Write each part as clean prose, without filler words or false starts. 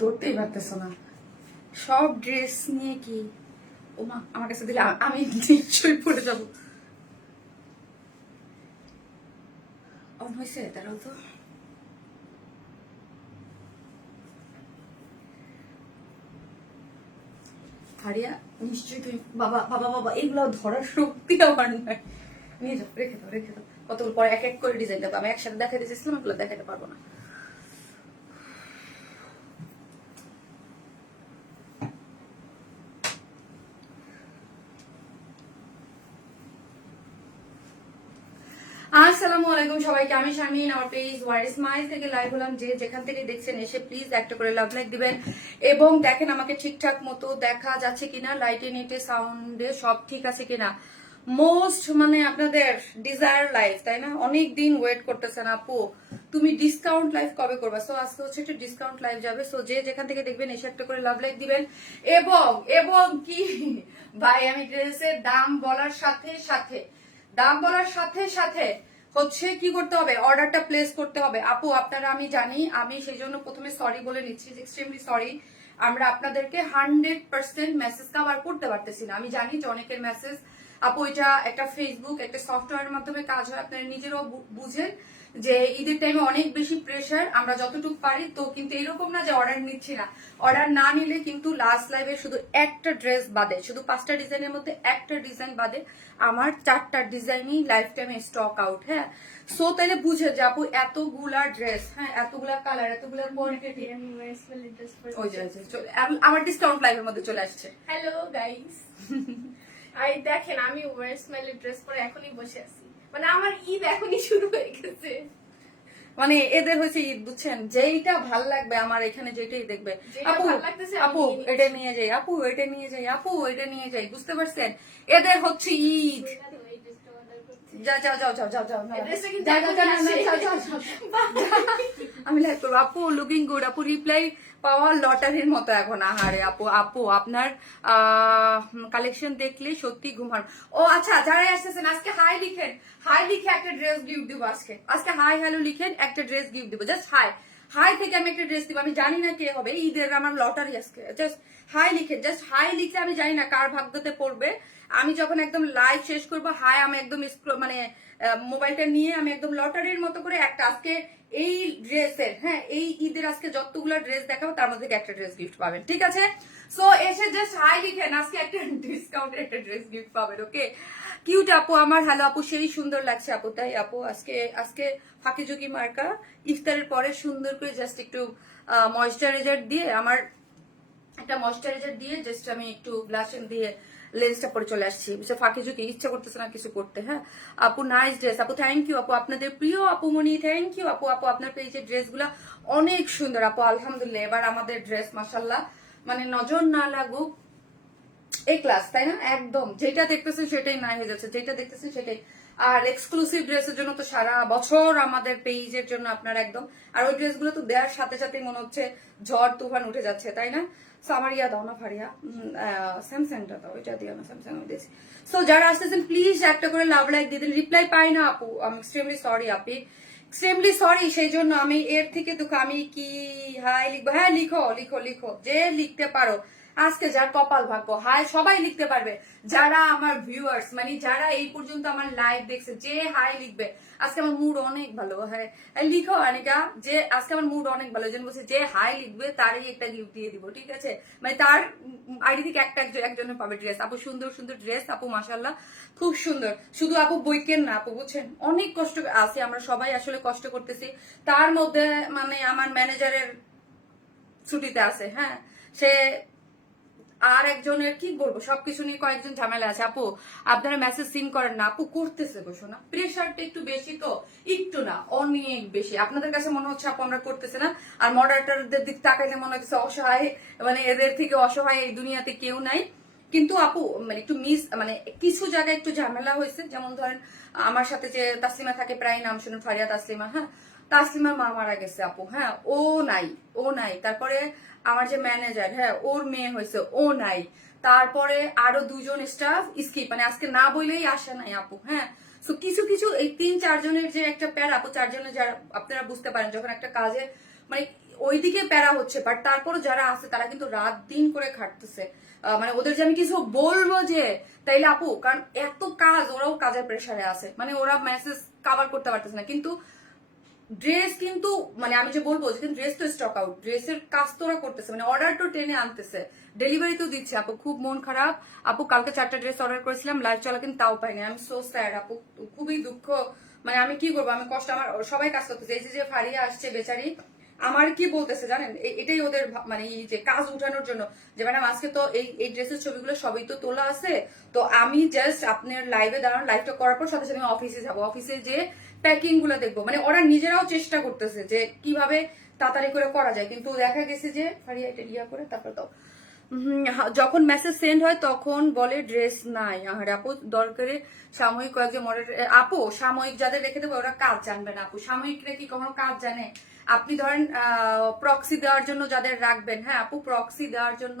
ধরতেই পারতেছো না, সব ড্রেস নিয়ে কি ওমা আমার কাছে দিলে আমি নিশ্চয়ই পড়ে যাব। অন হয়েছে, দাঁড়াও তো। হারিয়া নিশ্চয়ই তুমি বাবা বাবা বাবা এগুলো ধরার শক্তি আমার নাই। নিয়ে যাও, রেখে দাও রেখে দাও, কতগুলো পরে এক এক করে ডিজাইন দেবো। আমি একসাথে দেখাতে চেয়েছিলাম, এগুলো দেখাতে পারবো না। আসসালামু আলাইকুম সবাইকে, আমি শারমিন, আমার পেজ ওয়ার স্মাইল থেকে লাইভ হলাম। যে যেখান থেকে দেখছেন এসে প্লিজ একটা করে লাভ লাইক দিবেন এবং দেখেন আমাকে ঠিকঠাক মতো দেখা যাচ্ছে কিনা, লাইটে নেটে সাউন্ডে সব ঠিক আছে কিনা। মোস্ট মানে আপনাদের ডিজায়ার লাইফ, তাই না? অনেক দিন ওয়েট করতেছেন আপু, তুমি ডিসকাউন্ট লাইভ কবে করবা। সো আজকে হচ্ছে একটা ডিসকাউন্ট লাইভ যাবে। সো যে যেখান থেকে দেখবেন এসে একটা করে লাভ লাইক দিবেন এবং এবং কি ভাই, আমি ড্রেসের দাম বলার সাথে সাথে হচ্ছে কি করতে হবে, অর্ডারটা প্লেস করতে হবে। আপু আপনারা, আমি জানি, আমি সেই জন্য প্রথমে সরি বলে নিচ্ছি, এক্সট্রিমলি সরি। আমরা আপনাদেরকে 100% মেসেজ কভার করতে পারতেছি না। আমি জানি যে অনেকের মেসেজ, আপু এটা একটা ফেসবুক একটা সফটওয়্যারের মাধ্যমে কাজ হয়, আপনারা নিজেরাও বুঝেন যে ঈদের টাইমে অনেক বেশি প্রেশার। আমরা যতটুকু পারি তো, কিন্তু এরকম না যে অর্ডার নিচ্ছি না। অর্ডার না নিলে কিন্তু লাস্ট লাইভে শুধু একটা ড্রেস বাদে, শুধু 5টা ডিজাইনের মধ্যে একটা ডিজাইন বাদে আমার 4টা ডিজাইনই লাইফ টাইমে স্টক আউট। হ্যাঁ, সো তাইলে বুঝে যে আপু এতগুলা ড্রেস, হ্যাঁ এতগুলা কালার, এতগুলা কোয়ান্টিটি, ওই যে আমার ডিসকাউন্ট লাইভের মধ্যে চলে আসছে। হ্যালো গাইস, আই দেখেন আমি ওভার স্মাইলের ড্রেস পরে এখনই বসে আছি, মানে আমার ঈদ এখনই শুরু হয়ে গেছে। মানে এদের হয়েছে ঈদ, বুঝছেন? যেইটা ভাল লাগবে আমার এখানে, যেটাই দেখবে আপু আপু এটা নিয়ে যাই, আপু এটা নিয়ে যাই, আপু এটা নিয়ে যাই, বুঝতে পারছেন? এদের হচ্ছে ঈদ। যাও যাও যাও যাও যাও যাও, আমি লাইক করবো। আপু লুকিং গুড, আপু রিপ্লাই পাওয়া লটারির মতো এখন। আহারে আপু, আপু আপনার কালেকশন দেখলে সত্যি ঘুমার। ও আচ্ছা, যারাই আসতেছেন আজকে হাই লিখেন, হাই লিখে একটা ড্রেস গিফট দিব। আজকে হাই হ্যালো লিখেন, একটা ড্রেস গিফট দিব। জাস্ট হাই, হাই থেকে আমি একটা ড্রেস দিব। আমি জানি না কে হবে, ঈদের আমার লটারি আজকে। জাস্ট হাই লিখেন, জাস্ট হাই লিখলে আমি জানি না কার ভাগ্যতে পড়বে। আমি যখন একদম লাইভ শেষ করবো, হাই আমি একদম মানে মোবাইলটা নিয়ে আমি একদম লটারির মতো করে একটা আজকে এই ড্রেসের, হ্যাঁ এই ঈদের আজকে যতগুলো ড্রেস দেখাবো তার মধ্যে একটা ড্রেস গিফট পাবেন, ঠিক আছে? সো এসে জাস্ট হাই লিখেন, আজকে একটা ডিসকাউন্টের একটা ড্রেস গিফট পাবেন। ওকে, কিউট আপু আমার, হ্যালো আপু, সেই সুন্দর লাগছে আপু। তাই আপু আজকে আজকে ফাঁকি ঝুঁকি মার্কা ইফতারের পরে সুন্দর করে জাস্ট একটু ময়েশ্চারাইজার দিয়ে, আমার একটা ময়েশ্চারাইজার দিয়ে জাস্ট আমি একটু ব্লাশিং দিয়ে লেন্সটা পরে চলে আসছি। ফাঁকি ঝুঁকি ইচ্ছা করতেছে না কিছু করতে। হ্যাঁ আপু, নাইস ড্রেস আপু, থ্যাংক ইউ আপু, আপনাদের প্রিয় আপু মনি, থ্যাংক ইউ আপু। আপু আপনার পেজের ড্রেসগুলা অনেক সুন্দর আপু, আলহামদুলিল্লাহ। এবার আমাদের ড্রেস মাশাল্লাহ, মানে নজর না লাগুক এই ক্লাস, তাই না? একদম যেটা দেখতেছেন সেটাই না হয়ে যাচ্ছে, যেটা দেখতেছেন সেটাই। আর এক্সক্লুসিভ ড্রেসের জন্য তো সারা বছর আমাদের পেজের জন্য আপনার একদম, আর ওই ড্রেসগুলো তো দেওয়ার সাথে সাথে মনে হচ্ছে ঝড় তুফান উঠে যাচ্ছে, তাই না? আমার ইয়া দাও না ফারিয়া, স্যামসাংটা দাও, ওইটা দিও না, স্যামসাং আমি দিয়েছি। সো যারা আসতেছেন প্লিজ একটা করে লাভ লাইক দিয়ে দিন। রিপ্লাই পাই না আপু, আমি এক্সট্রিমলি সরি আপি, এক্সট্রিমলি সরি। সেই জন্য আমি এর থেকে দুঃখ, আমি কি হাই লিখবো? হ্যাঁ লিখো লিখো লিখো, যে লিখতে পারো। আজকে যার কপাল ভাগ্য, হাই সবাই লিখতে পারবে। যারা আমার ভিউয়ার্স, মানে যারা এই পর্যন্ত আমার লাইভ দেখছে, যে হাই লিখবে। আজকে আমার মুড অনেক ভালো। হ্যাঁ লিখো আনিকা, যে আজকে আমার মুড অনেক ভালো, যেন বলছে যে হাই লিখবে তারই একটা গিফট দিয়ে দিব, ঠিক আছে? মানে তার আইডি থেকে একটা একজনের পাবে ড্রেস। আপু সুন্দর সুন্দর ড্রেস আপু, মাশাল্লাহ খুব সুন্দর। শুধু আপু বইকেন না আপু, বুঝছেন? অনেক কষ্ট আছে, আমরা সবাই আসলে কষ্ট করতেছি। তার মধ্যে মানে আমার ম্যানেজারের ছুটিতে আছে, হ্যাঁ সে আর একজনের কি বলবো, সবকিছু নিয়ে কয়েকজন ঝামেলা আছে। আপু আপনারা মেসেজ সিন করেন না আপু, করতেছে বসো না, প্রেশারটা একটু বেশি তো, একটু না অনেক বেশি। আপনাদের কাছে মনে হচ্ছে আপু আমরা করতেছে না, আর মডারেটরদের দিক তাকাইলে মনে হচ্ছে অসহায়, মানে এদের থেকে অসহায় এই দুনিয়াতে কেউ নাই। কিন্তু আপু মানে একটু মানে কিছু জায়গায় একটু ঝামেলা হয়েছে। যেমন ধরেন আমার সাথে যে তাসলিমা থাকে, প্রায় নাম শুনুন, ফারিয়া তাসলিমা। হ্যাঁ তাসলিমার মা মারা গেছে আপু, হ্যাঁ ও নাই, ও নাই। তারপরে আমার যে ম্যানেজার, হ্যাঁ ওর মেয়ে হয়েছে, ও নাই। তারপরে আরো 2জন স্টাফ স্কিপ, মানে আজকে না বইলেই আসে নাই আপু। হ্যাঁ তো কিছু কিছু এই 3-4 জনের যে একটা প্যার আপু, 4 জনের যারা আপনারা বুঝতে পারেন, যখন একটা কাজে মানে ওইদিকে প্যারা হচ্ছে, বাট তারপর যারা আছে তারা কিন্তু রাত দিন করে খাটতেছে। মানে ওদের যে আমি কিছু বলবো যে তাইলে আপু, কারণ এত কাজ, ওরাও কাজের প্রেসারে আছে, মানে ওরা মেসেজ কভার করতে পারতেছে না। কিন্তু ড্রেস কিন্তু মানে আমি যে বলবো যে ড্রেস তো স্টক আউট, ড্রেসের কাজ তো ওরা করতেছে, মানে অর্ডার তো টেনে আনতেছে, ডেলিভারি তো দিচ্ছে। আপু খুব মন খারাপ আপু, কালকে 4টা ড্রেস অর্ডার করেছিলাম, লাইভ চলা কিন্তু তাও পাইনি। আমি সো স্যাড আপু, খুবই দুঃখ। মানে আমি কি করবো, আমি কষ্ট, আমার সবাই কাজ করতেছে। এই যে ফারিয়া আসছে বেচারি, আমার কি বলতেছে জানেন, এটাই ওদের মানে এই যে কাজ উঠানোর জন্য, যে ম্যাডাম আজকে তো এই ড্রেসের ছবিগুলো সবই তো তোলা আছে, তো আমি জাস্ট আপনার লাইভে দাঁড়ান, লাইভটা করার পর সাথে সাথে আমি অফিসে যাবো, অফিসে যে প্যাকিং গুলো দেখবো। মানে ওরা নিজেরাও চেষ্টা করতেছে যে কিভাবে তাড়াতাড়ি করে করা যায়, কিন্তু দেখা গেছে যে ফারিয়া এটা ইয়া করে তারপর তো যখন মেসেজ সেন্ড হয় তখন বলে ড্রেস নাই। আর আপু দরকারে সাময়িক কয়েকজন মডেল, আপু সাময়িক যাদের রেখে দেবো ওরা কাজ জানবে না আপু, সাময়িকরা কি কখনো কাজ জানে? আপনি ধরেন প্রক্সি দেওয়ার জন্য যাদের রাখবেন, হ্যাঁ আপু প্রক্সি দেওয়ার জন্য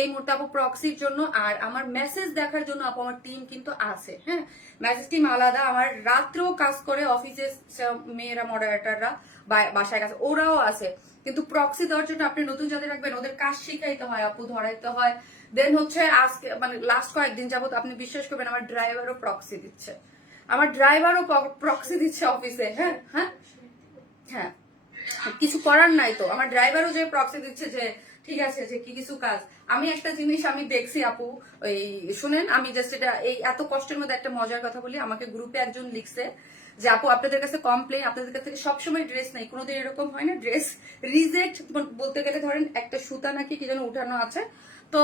এই মুহূর্তে আপু প্রক্সির জন্য, আর আমার মেসেজ দেখার জন্য আপু আমার টিম কিন্তু আছে, হ্যাঁ মেসেজ টিম আলাদা। আমার রাত্রেও কাজ করে অফিসে মেয়েরা, মডারেটাররা বাসায় কাছে ওরাও আছে, কিন্তু প্রক্সি দেওয়ার জন্য আপনি নতুন যাদের রাখবেন ওদের কাজ শিখাইতে হয় আপু, ধরাইতে হয়। দেন হচ্ছে আজকে মানে লাস্ট কয়েকদিন যাবত আপনি বিশ্বাস করবেন আমার ড্রাইভারও প্রক্সি দিচ্ছে, আমার ড্রাইভারও প্রক্সি দিচ্ছে অফিসে। হ্যাঁ হ্যাঁ হ্যাঁ, কিছু করার নাই তো, আমার ড্রাইভারও যে প্রক্সি দিচ্ছে যে ঠিক আছে যে কি কিছু কাজ। আমি একটা জিনিস আমি দেখছি আপু, ওই শুনেন আমি জাস্ট এটা এই এত কষ্টের মধ্যে একটা মজার কথা বলি। আমাকে গ্রুপে একজন লিখছে যে আপু আপনাদের কাছে কমপ্লেন, আপনাদের কাছ থেকে সবসময় ড্রেস নাই, কোনোদিন এরকম হয় না ড্রেস রিজেক্ট বলতে গেলে ধরেন একটা সুতা নাকি কি যেন উঠানো আছে, তো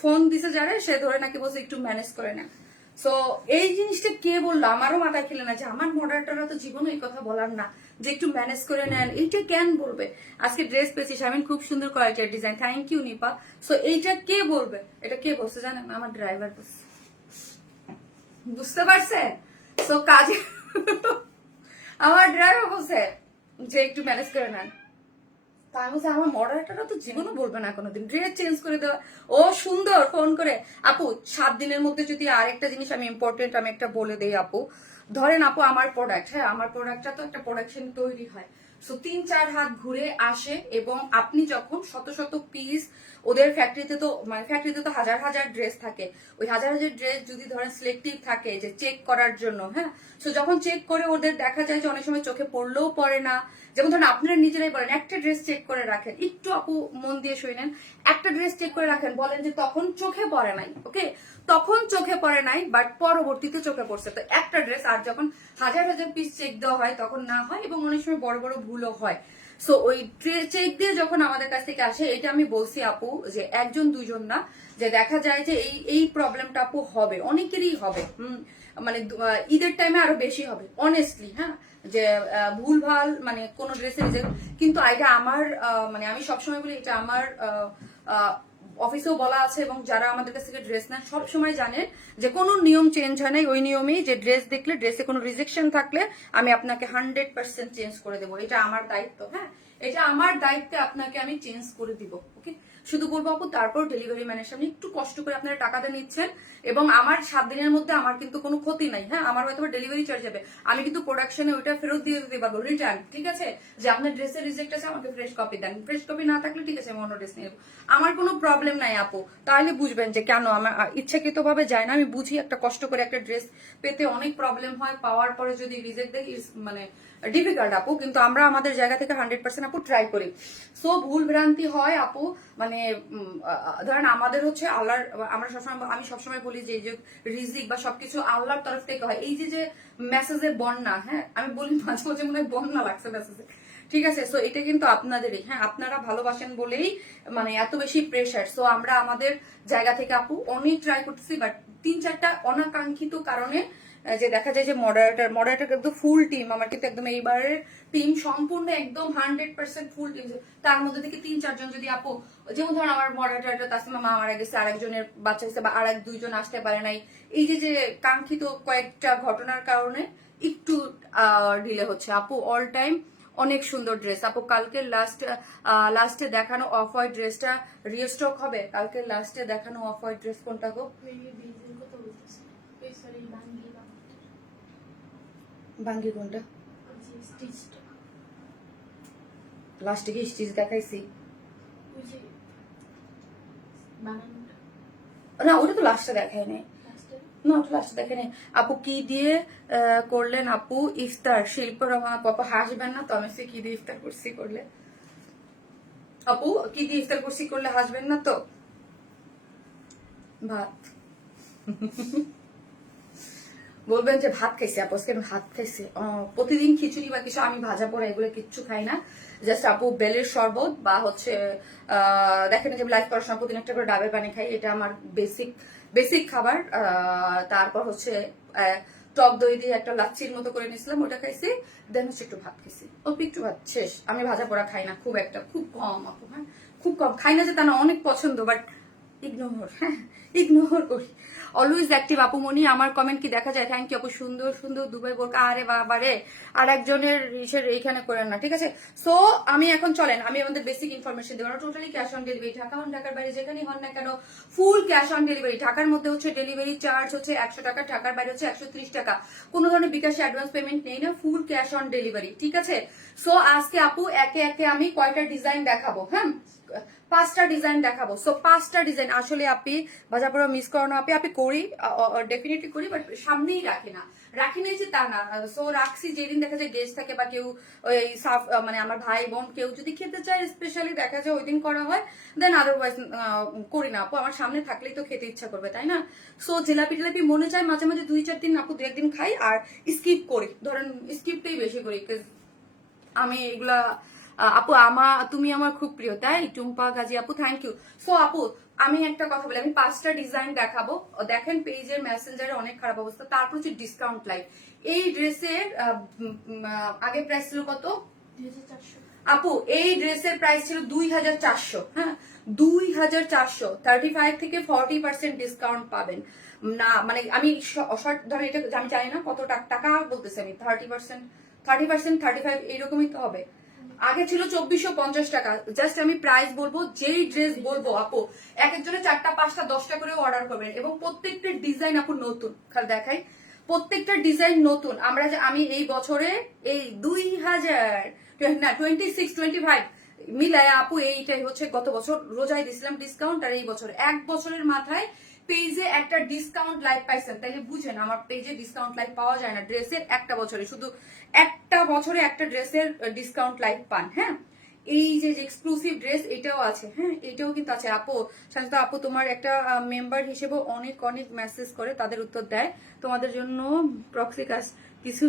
ফোন দিছে যারা সে ধরে নাকি বলছে একটু ম্যানেজ করে না। সো এই জিনিসটা কে বললো, আমারও মাথা খেলে না যে আমার মডারেটররা তো জীবনে এই কথা বলার না যে একটু ম্যানেজ করে নেন, এইটা কেন বলবে? আজকে ড্রেস পেয়েছি শামিন, খুব সুন্দর কোয়ালিটির design, thank you Nipa. So এইটা কে বলবে? এটা কে বলছে জানেন? আমার ড্রাইভার বলছে, বুঝতে পারছেন? সো কাজে আমার ড্রাইভার বলছে যে একটু ম্যানেজ করে নেন। তাই বলছে আমার মডারেটররা তো জীবনও বলবে না কোনোদিন ড্রেস চেঞ্জ করে দেওয়া। ও সুন্দর ফোন করে আপু 7 দিনের মধ্যে যদি আরেকটা জিনিস আমি ইম্পর্টেন্ট আমি একটা বলে দেই আপু, ধরেন আপু আমার প্রোডাক্ট, হ্যাঁ আমার প্রোডাক্টটা তো একটা প্রোডাকশন তৈরি হয়, সো 3-4 হাত ঘুরে আসে, এবং আপনি যখন শত শত পিস ওদের ফ্যাক্টরিতে তো মানে ফ্যাক্টরিতে তো হাজার হাজার ড্রেস থাকে, ওই হাজার হাজার ড্রেস যদি ধরেন সিলেক্টিভ থাকে যে চেক করার জন্য, হ্যাঁ সো যখন চেক করে ওদের দেখা যায় যে অনেক সময় চোখে পড়লেও পড়ে না। যেমন ধরেন আপনারা নিজেরাই বলেন একটা ড্রেস চেক করে রাখেন, একটু আপু মন দিয়ে শুনেন, একটা ড্রেস চেক করে রাখেন, বলেন যে তখন চোখে পড়ে নাই, ওকে তখন চোখে পড়ে নাই, বাট পরবর্তীতে চোখে পড়ছে। তো একটা ড্রেস আর যখন হাজার হাজার পিস চেক দেওয়া হয় তখন না হয়, এবং অনেক সময় বড় বড় ভুলও হয়। সো ওই চেক দিয়ে যখন আমাদের কাছ থেকে আসে, এটা আমি বলছি আপু যে একজন দুইজন না, যে দেখা যায় যে এই প্রবলেমটা আপু হবে, অনেকেরই হবে। মানে ঈদের টাইমে আরো বেশি হবে অনেস্টলি, হ্যাঁ যে ভুলভাল মানে কোন ড্রেসের যে, কিন্তু এটা আমার মানে আমি সবসময় বলি এটা আমার অফিসেও বলা আছে, এবং যারা আমাদের কাছ থেকে ড্রেস নেন সবসময় জানে যে কোনো নিয়ম চেঞ্জ হয় নাই, ওই নিয়মেই যে ড্রেস দেখলে ড্রেসে কোনো রিজেকশন থাকলে আমি আপনাকে 100% চেঞ্জ করে দেবো, এটা আমার দায়িত্ব। হ্যাঁ এটা আমার দায়িত্বে আপনাকে আমি চেঞ্জ করে দিব, ওকে শুধু বলবো আপু তারপর ডেলিভারি ম্যানের সামনে একটু কষ্ট করে আপনারা টাকাটা নিচ্ছেন, এবং আমার 7 দিনের মধ্যে আমার কিন্তু কোনো ক্ষতি নাই, হ্যাঁ আমার হয়তো ডেলিভারি চার্জ যাবে, আমি কিন্তু প্রোডাকশনে ওইটা ফেরত দিয়ে দিতে পারবো রিটার্ন, ঠিক আছে যে আপনার ড্রেসের রিজেক্ট আছে আমাকে ফ্রেশ কপি দেন, ফ্রেশ কপি না থাকলে ঠিক আছে আমি অন্য ড্রেস নিয়ে নেবো, আমার কোনো প্রবলেম নাই আপু। তাহলে বুঝবেন যে কেন আমার ইচ্ছাকৃত ভাবে যায় না, আমি বুঝি একটা কষ্ট করে একটা ড্রেস পেতে অনেক প্রবলেম হয়, পাওয়ার পরে যদি রিজেক্ট দেয় মানে ডিফিকাল্ট আপু, কিন্তু আমরা আমাদের জায়গা থেকে 100% আপু ট্রাই করি। সো ভুল ভ্রান্তি হয় আপু, মানে ধরেন আমাদের হচ্ছে আল্লাহর, আমরা সবসময় আমি সবসময় বলি যে এই যে রিজিক বা সবকিছু আল্লাহর তরফ থেকে হয়, এই যে মেসেজের বন্যা, হ্যাঁ আমি বলি মাঝে মাঝে মনে হয় বন্যা লাগছে মেসেজে, ঠিক আছে সো এটা কিন্তু আপনাদেরই, হ্যাঁ আপনারা ভালোবাসেন বলেই মানে এত বেশি প্রেশার। সো আমরা আমাদের জায়গা থেকে আপু অনেক ট্রাই করতেছি, বাট 3-4টা অনাকাঙ্ক্ষিত কারণে যে দেখা যায় যে মডারেটর কিন্তু ফুল টিম আমার কিন্তু একদম এইবারের টিম সম্পূর্ণ একদম 100% ফুল টিম, তার মধ্যে থেকে 3-4 জন যদি আপু, যেমন ধরুন আমার মডারেটর তাসলিমা মা মারা গেছে, আরেকজনের বাচ্চা হয়েছে, বা আর 2জন আসতে পারে নাই, এই যে কাঙ্ক্ষিত কয়েকটা ঘটনার কারণে একটু ডিলে হচ্ছে আপু। অল টাইম অনেক সুন্দর ড্রেস আপু, কালকে লাস্টে দেখানো অফ হোয়াইট ড্রেসটা রিস্টক হবে, কালকে লাস্টে দেখানো অফ হোয়াইট ড্রেস কোনটা গো? বাঙ্গি কোনটা? লাস্টে কি স্টিচ দেখাইছি? ওই যে বানানোটা না ওটা তো লাস্টে দেখাই নাই। লাস্টে না ওটা লাস্টে দেখে নেই। আপু কি দিয়ে করলেন আপু ইফতার? শিল্প রহমান আপু, আপু হাসবেন না তো? আমি সে কি দিয়ে ইফতার করছি করলে? আপু কি দিয়ে ইফতার করছি করলে হাসবেন না তো? ভাত। বলবেন যে ভাত খাইছি আপু, আজকে আমি ভাত খাইছি। প্রতিদিন খিচুড়ি বা কিছু আমি ভাজা পোড়া এগুলো কিচ্ছু খাই না। জাস্ট আপু বেলের শরবত বা হচ্ছে দেখেন যে লাইফ করার সময় প্রতিদিন একটা করে ডাবের পানি খাই, এটা আমার বেসিক বেসিক খাবার। তারপর হচ্ছে টক দই দিয়ে একটা লাচ্ছির মতো করে নিয়েছিলাম, ওটা খাইছি। দেন হচ্ছে একটু ভাত খাইছি, অল্প একটু ভাত, শেষ। আমি ভাজা পোড়া খাই না, খুব একটা, খুব কম আপু। হ্যাঁ খুব কম খাই না, যে তা না, অনেক পছন্দ, বাট ইগনোর, হ্যাঁ ইগনোর করি। অলওয়েজ অ্যাক্টিভ আপুমনি। আমার কমেন্ট কি দেখা যায়? থ্যাংক ইউ আপু, সুন্দর সুন্দর দুবাই বোরকা। আরে বাবা রে, আর একজনের এইখানে করেন না, ঠিক আছে? সো আমি এখন চলেন, আমি আমাদের বেসিক ইনফরমেশন দেবো না। Totally cash on delivery, Dhaka হন ঢাকার বাইরে যেখানেই হন না কেন, ফুল ক্যাশ অন ডেলিভারি। ঢাকার মধ্যে হচ্ছে ডেলিভারি চার্জ হচ্ছে 100 টাকা, ঢাকার বাইরে হচ্ছে 130 টাকা। কোনো ধরনের বিকাশে অ্যাডভান্স পেমেন্ট নেই না, ফুল ক্যাশ অন ডেলিভারি, ঠিক আছে? সো আজকে আপু একে একে আমি কয়টা ডিজাইন দেখাবো, হ্যাঁ 5টা ডিজাইন দেখাবো। সো 5টা ডিজাইন আসলে আপনি ভাজা পড়া মিস করানো আপনি করি, ডেফিনেটলি করি, বাট সামনেই রাখি না, রাখি নাই যে তা না। সো রাখছি যেদিন দেখা যায় গেস্ট থাকে বা কেউ ওই সাফ মানে আমার ভাই বোন কেউ যদি খেতে চায় স্পেশালি দেখা যায় ওই দিন করা হয়, দেন আদারওয়াইজ করি না আপু। আমার সামনে থাকলেই তো খেতে ইচ্ছা করবে, তাই না? সো জিলাপি টিলাপি মনে চায় মাঝে মাঝে 2-4 দিন আপু 2-1 দিন খাই, আর স্কিপ করি, ধরেন স্কিপটাই বেশি করি। আমি এগুলা আপু তুমি আমার খুব প্রিয়, তাই টুম্পা গাজী আপু, থ্যাংক ইউ। সো আপু আমি একটা কথা বলি, আমি 5টা ডিজাইন দেখাবো। দেখেন পেজের মেসেঞ্জারে অনেক খারাপ অবস্থা। তারপর হচ্ছে ডিসকাউন্ট লাইভ। এই ড্রেসের আগে প্রাইস ছিল কত 2400 আপু? এই ড্রেসের প্রাইস ছিল 2400, হ্যাঁ 2400। 35 থেকে 40% ডিসকাউন্ট পাবেন না, মানে আমি শর্ট ধরেন এটা আমি জানি না কত টাকা বলতেছি আমি, 30%, 35 এইরকমই তো হবে। আগে ছিল 2450 টাকা। জাস্ট আমি প্রাইস বলবো, যেই ড্রেস বলবো আপু এক একজনের 4টা 5টা 10টা করে অর্ডার করবেন, এবং প্রত্যেকটা ডিজাইন আপু নতুন। খালি দেখাই, প্রত্যেকটা ডিজাইন নতুন। আমি এই বছরে এই 26-25 মিলায় আপু এইটাই হচ্ছে গত বছর রোজায় দিছিলাম ডিসকাউন্ট, আর এই বছর 1 বছরের মাথায় পেজে একটা ডিসকাউন্ট লাইভ পাইছেন, তাইলে বুঝেন আমার পেজে ডিসকাউন্ট লাইভ পাওয়া যায় না ড্রেসের একটা বছরে, শুধু একটা বছরে একটা ড্রেসের ডিসকাউন্ট লাইভ পান। হ্যাঁ এই যে এক্সক্লুসিভ ড্রেস এটাও আছে, হ্যাঁ এটাও কিন্তু আছে আপু। শান্ত আপু তোমার একটা মেম্বার হিসেবে অনেক অনেক মেসেজ করে, তাদের উত্তর দেয়। তোমাদের জন্য প্রক্সি কাজ কিছু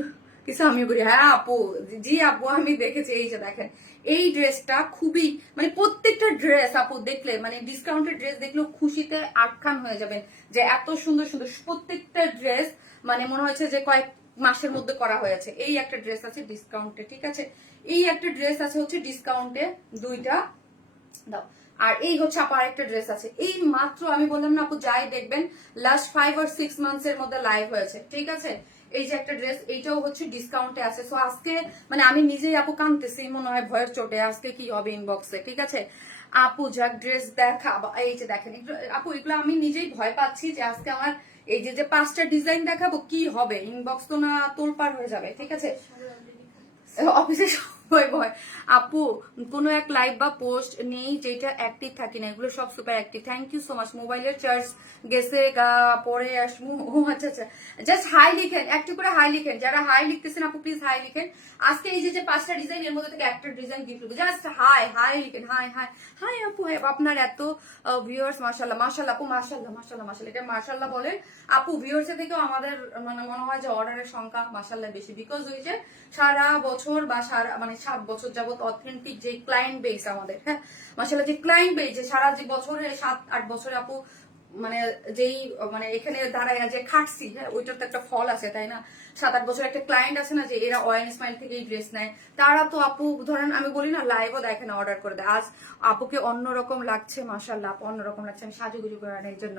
কিছু আমি করি। হ্যাঁ আপু, জি আপু আমি দেখেছি। এই যে দেখেন এই ড্রেসটা খুবই, মানে প্রত্যেকটা ড্রেস আপু দেখলে, মানে ডিসকাউন্টেড ড্রেস দেখলেও খুশিতে আটখান হয়ে যাবেন, যে এত সুন্দর সুন্দর প্রত্যেকটা ড্রেস, মানে মনে হয়েছে যে কয়েক মাসের মধ্যে করা হয়েছে। এই একটা ড্রেস আছে ডিসকাউন্টে, ঠিক আছে? এই একটা ড্রেস আছে হচ্ছে ডিসকাউন্টে, 2টা দাও। আর এই হচ্ছে আপু আরেকটা ড্রেস আছে। এই মাত্র আমি বললাম না আপু, যাই দেখবেন লাস্ট 5 or 6 মান্থস এর মধ্যে লাইভ হয়েছে, ঠিক আছে? এই যে একটা ড্রেস, এইটাও হচ্ছে ডিসকাউন্টে আছে। সো আজকে মানে আমি নিজেই আপু কাঁদতেছি মনে হয় ভয়ের চোটে, আজকে কি হবে ইনবক্সে, ঠিক আছে? আপু যাক ড্রেস দেখা, এই যে দেখেন আপু, এগুলো আমি নিজেই ভয় পাচ্ছি যে আজকে আমার এই যে 5টা ডিজাইন দেখাবো কি হবে, ইনবক্স তো না তোলপাড় হয়ে যাবে, ঠিক আছে? অফিসে সবাই ভয়। আপু কোনো এক লাইভ বা পোস্ট নেই যেটা অ্যাক্টিভ থাকি না, এগুলো সব super active. Thank you so much. মোবাইলের চার্জ গেছে পরে আসবো। ও আচ্ছা আচ্ছা, জাস্ট হাই লিখেন, একটু করে হাই লিখেন। যারা হাই লিখতেছেন আপু প্লিজ হাই লিখেন। আজকে এই যে 5টা ডিজাইন এর মধ্যে থেকে একটা ডিজাইন গিফট করবো, জাস্ট হাই হাই লিখেন। হাই হাই হাই আপু, আপনার এত ভিউয়ার্স, মাশাআল্লাহ মাশাআল্লাহ আপু, মাশাআল্লাহ মাশাআল্লাহ মাশাআল্লাহ, এটা মাশাআল্লাহ বলেন আপু। ভিউয়ার্স এর থেকেও আমাদের মানে মনে হয় যে অর্ডারের সংখ্যা মাশাআল্লাহ বেশি, বিকজ ওই যে সারা বছর বা সারা মানে 7 বছর যাবত অথেন্টিক যে ক্লায়েন্ট বেস আমাদের, হ্যাঁ মাশাআল্লাহ, যে ক্লায়েন্ট বেস, যে সারা যে বছরে 7-8 বছরে আপু মানে যেই মানে এখানে দাঁড়ায় যে খাটছি, হ্যাঁ ওইটার তো একটা ফল আছে, তাই না? 7-8 বছর একটা ক্লায়েন্ট আছে না, যে এরা ওয়ান স্মাইল থেকে এই ড্রেস নেয়, তারা তো আপু ধরেন আমি বলি না লাইভও দেখে না, অর্ডার করে দেয়। আজ আপুকে অন্যরকম লাগছে, মাশাআল্লাহ আপু অন্যরকম লাগছে, আমি সাজুগুজু করে আনার জন্য।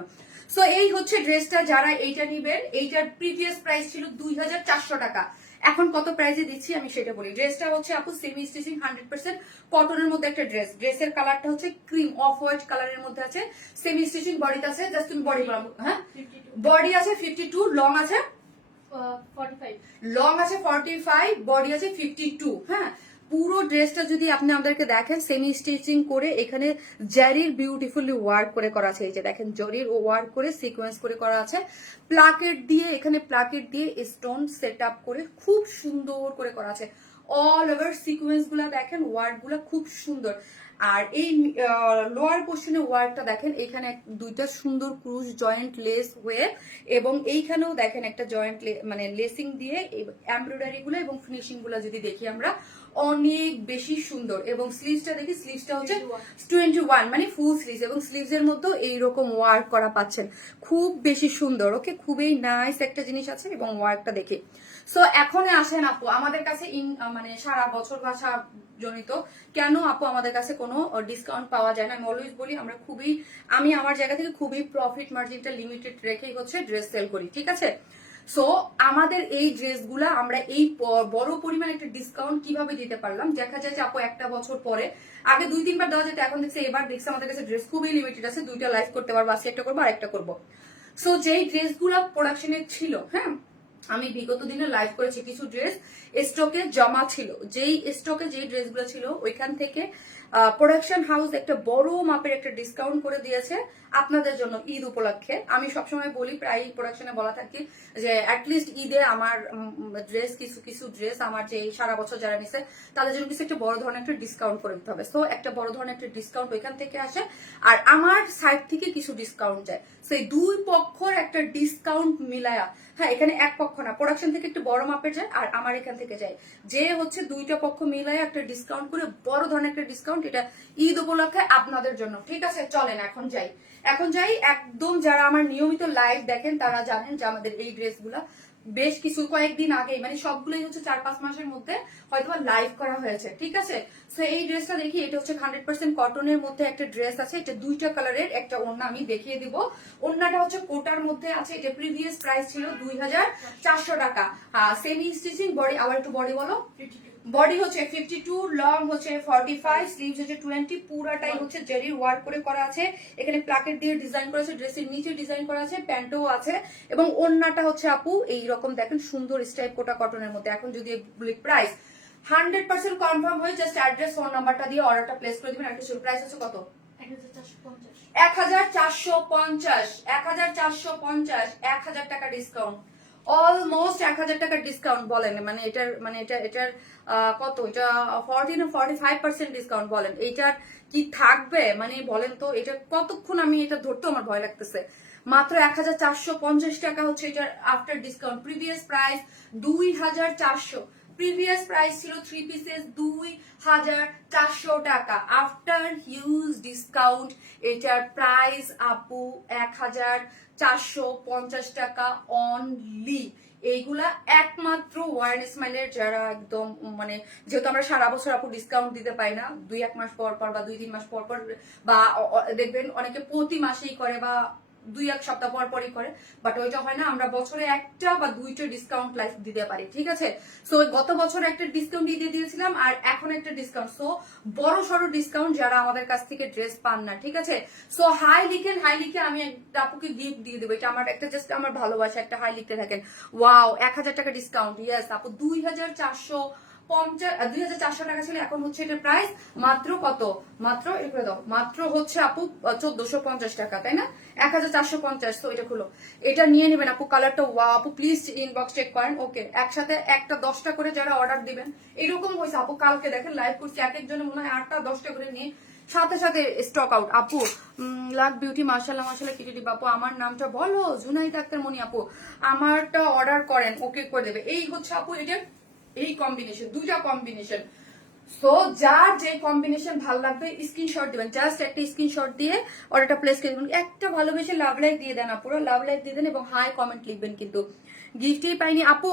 সো এই হচ্ছে ড্রেসটা, যারা এইটা নিবেন, এইটার প্রিভিয়াস প্রাইস ছিল 2400 টাকা, এখন কত প্রাইসে দিচ্ছি আমি সেটা বলি। ড্রেসটা হচ্ছে আপু সেমি স্টিচিং 100% কটনের মধ্যে একটা ড্রেস। ড্রেসের কালারটা হচ্ছে ক্রিম অফ হোয়াইট কালারের মধ্যে আছে, সেমি স্টিচিং বডিতে আছে। জাস্ট তুমি বডি বলো, হ্যাঁ বডি আছে 52, লং আছে 45, লং আছে 45, বডি আছে 52, হ্যাঁ পুরো ড্রেসটা যদি আপনি আমাদেরকে দেখেন সেমি স্টিচিং করে এখানে জারির বিউটিফুলি ওয়ার্ক করে করা আছে। এই যে দেখেন জরির ওয়ার্ক করে সিকোয়েন্স করে করা আছে, প্লাকেট দিয়ে এখানে প্লাকেট দিয়ে স্টোন সেট আপ করে খুব সুন্দর করে করা আছে। অল ওভার সিকোয়েন্স গুলা দেখেন, ওয়ার্ক গুলা খুব সুন্দর। আর এই লোয়ার পোর্শনে ওয়ার্কটা দেখেন, এখানে দুইটা সুন্দর ক্রুশ জয়েন্ট লেস হয়ে এবং এইখানেও দেখেন একটা জয়েন্ট মানে লেসিং দিয়ে এমব্রয়ডারি গুলো এবং ফিনিশিং গুলো যদি দেখি আমরা অনেক বেশি সুন্দর। এবং স্লিভসটা দেখি, স্লিভসটা হচ্ছে 21 মানে ফুল স্লিভস এবং স্লিভস এর মধ্যে এইরকম ওয়ার্ক করা পাচ্ছেন, খুব বেশি সুন্দর। ওকে, খুবই নাইস একটা জিনিস আছে এবং ওয়ার্কটা দেখি। সো এখন আসেন আপু আমাদের কাছে মানে সারা বছর ভাষা জনিত কেন আপু আমাদের কাছে কোনো ডিসকাউন্ট পাওয়া যায় না? আমি অলওয়েজ বলি আমরা আমি আমার জায়গা থেকে খুবই প্রফিট মার্জিনটা লিমিটেড রেখেই হচ্ছে ড্রেস সেল করি, ঠিক আছে? সো আমাদের এই ড্রেসগুলা আমরা এই বড় পরিমাণ একটা ডিসকাউন্ট কিভাবে দিতে পারলাম? দেখা যায় যে আপু একটা বছর পরে, আগে 2-3 বার দেওয়া যেত, এখন দেখছি এবার দেখছি আমাদের কাছে ড্রেস খুবই লিমিটেড আছে, 2টা লাইভ করতে পারবো, আজকে একটা করবো আর একটা করবো। সো যেই ড্রেসগুলা প্রোডাকশনে ছিল, হ্যাঁ আমি বিগত দিনে লাইভ করেছি, কিছু ড্রেস স্টকে জমা ছিল, যেই স্টকে যেই ড্রেসগুলো ছিল ওইখান থেকে প্রোডাকশন হাউস একটা বড় মাপের একটা ডিসকাউন্ট করে দিয়েছে আপনাদের জন্য ঈদ উপলক্ষে। আমি সবসময় বলি, প্রায় প্রোডাকশনে বলা থাকি যে অ্যাটলিস্ট ঈদে আমার ড্রেস কিছু ড্রেস আমার যে সারা বছর যারা নিছে তাদের জন্য কিছু একটা বড় ধরনের একটা ডিসকাউন্ট করে দিতে হবে। সো একটা বড় ধরনের একটা ডিসকাউন্ট ওইখান থেকে আসে আর আমার সাইড থেকে কিছু ডিসকাউন্ট যায়, সেই দুই পক্ষর একটা ডিসকাউন্ট মিলায়া। হ্যাঁ, এখানে এক পক্ষ না, প্রোডাকশন থেকে একটু বড় মাপের যায় আর আমার এখান থেকে যায়, যে হচ্ছে দুইটা পক্ষ মিলায় একটা ডিসকাউন্ট করে বড় ধরনের একটা ডিসকাউন্ট, এটা ঈদ উপলক্ষে আপনাদের জন্য, ঠিক আছে? চলেন এখন যাই একদম যারা আমার নিয়মিত লাইভ দেখেন তারা জানেন যে আমাদের এই ড্রেসগুলা বেশ কয়েকদিন আগেই, মানে সবগুলোই হচ্ছে 4-5 মাসের মধ্যে হয়তো লাইভ করা হয়েছে, ঠিক আছে? সো এই ড্রেসটা দেখি, এটা হচ্ছে 100% কটনের মধ্যে একটা ড্রেস আছে, এটা দুইটা কালারের, একটা ওড়না আমি দেখিয়ে দিব। ওড়নাটা হচ্ছে কোটার মধ্যে আছে, এটা প্রিভিয়াস প্রাইস ছিল 2400 টাকা। সেমি স্টিচিং বডি, আবার একটু বডি বলো। বডি হচ্ছে 52, লং হচ্ছে 45, স্লিভস হচ্ছে 20, পুরাটাই হচ্ছে জেরি ওয়ার্ক করে করা আছে, এখানে প্লাকেট দিয়ে ডিজাইন করা আছে, ড্রেসের নিচে ডিজাইন করা আছে, প্যান্টও আছে এবং ওড়নাটা হচ্ছে আপু এই রকম দেখেন সুন্দর স্টাইপ কোটা কটনের মধ্যে। এখন যদি প্রাইস 100% কনফার্ম হয়ে জাস্ট অ্যাড্রেস ফোন নাম্বারটা দিয়ে অর্ডারটা প্লেস করে দিবেন। একটা প্রাইস হচ্ছে কত? 1450, 1000 টাকা ডিসকাউন্ট, অলমোস্ট 1000 টাকা ডিসকাউন্ট বলেন। এটার কত, এটা 40 না 45% ডিসকাউন্ট বলেন, এইটার কি থাকবে মানে বলেন তো? এটা কতক্ষণ আমি এটা ধরতে আমার ভয় লাগতেছে। মাত্র 1450 টাকা হচ্ছে এটার after discount. Previous price 2400, previous price ছিল 3 পিসেস 2400 টাকা। আফটার হিউজ ডিসকাউন্ট এটার প্রাইস আপু 1450 টাকা অনলি। এইগুলা একমাত্র ওয়ার্ন স্মাইলের যারা একদম মানে, যেহেতু আমরা সারা বছর আপু ডিসকাউন্ট দিতে পাই না, 2-1 মাস পর পর বা 2-3 মাস পর পর, বা দেখবেন অনেকে প্রতি মাসেই করে বা 2-1 সপ্তাহ পর পরই করে, বাট ওইটা হয় না, আমরা বছরে একটা বা দুইটা ডিসকাউন্ট লাইফ দিতে পারি, ঠিক আছে? সো গত বছর একটা ডিসকাউন্ট দিয়ে দিয়েছিলাম আর এখন একটা ডিসকাউন্ট, সো বড় সড়ো ডিসকাউন্ট যারা আমাদের কাছ থেকে ড্রেস পান না, ঠিক আছে? সো হাই লিখে আমি একটা আপুকে গিফট দিয়ে দেবো, এটা আমার একটা জাস্ট আমার ভালোবাসা, একটা হাই লিখতে থাকেন। ওয়াও, 1000 টাকা ডিসকাউন্ট, ইয়েস আপু 2450 টাকা ছিল, এখন হচ্ছে এটা প্রাইস মাত্র কত? মাত্র এগুলো দাও, মাত্র হচ্ছে আপু 1450 টাকা, তাই না? 1450। তো এটা খুলো, এটা নিয়ে নেবেন আপু। কালারটা ওয়াও আপু, প্লিজ ইনবক্স চেক করেন। ওকে, একসাথে একটা 10টা করে যারা অর্ডার দিবেন, এরকম হয়েছে আপু, কালকে দেখেন লাইভ করছি, এক একজনের মনে হয় 8টা 10টা করে নিয়ে সাথে সাথে স্টক আউট আপু। লাক বিউটি, মাশাআল্লাহ কিটি বাপু, আমার নামটা বলো, জুনাইদ আক্তার মনি আপু, আমারটা অর্ডার করেন, ওকে করে দেবে। এই হচ্ছে আপু এটা, এই কম্বিনেশন, দুইটা কম্বিনেশন। সো যার যে কম্বিনেশন ভালো লাগবে স্ক্রিনশট দিবেন, জাস্ট একটা স্ক্রিনশট দিয়ে অর্ডারটা প্লেস করে দিবেন। একটা ভালোবেসে লাভ লাইক দিয়ে দেন, পুরো লাভ লাইক দিয়ে দেন এবং হাই কমেন্ট লিখবেন। কিন্তু গিফটই পাইনি আপু,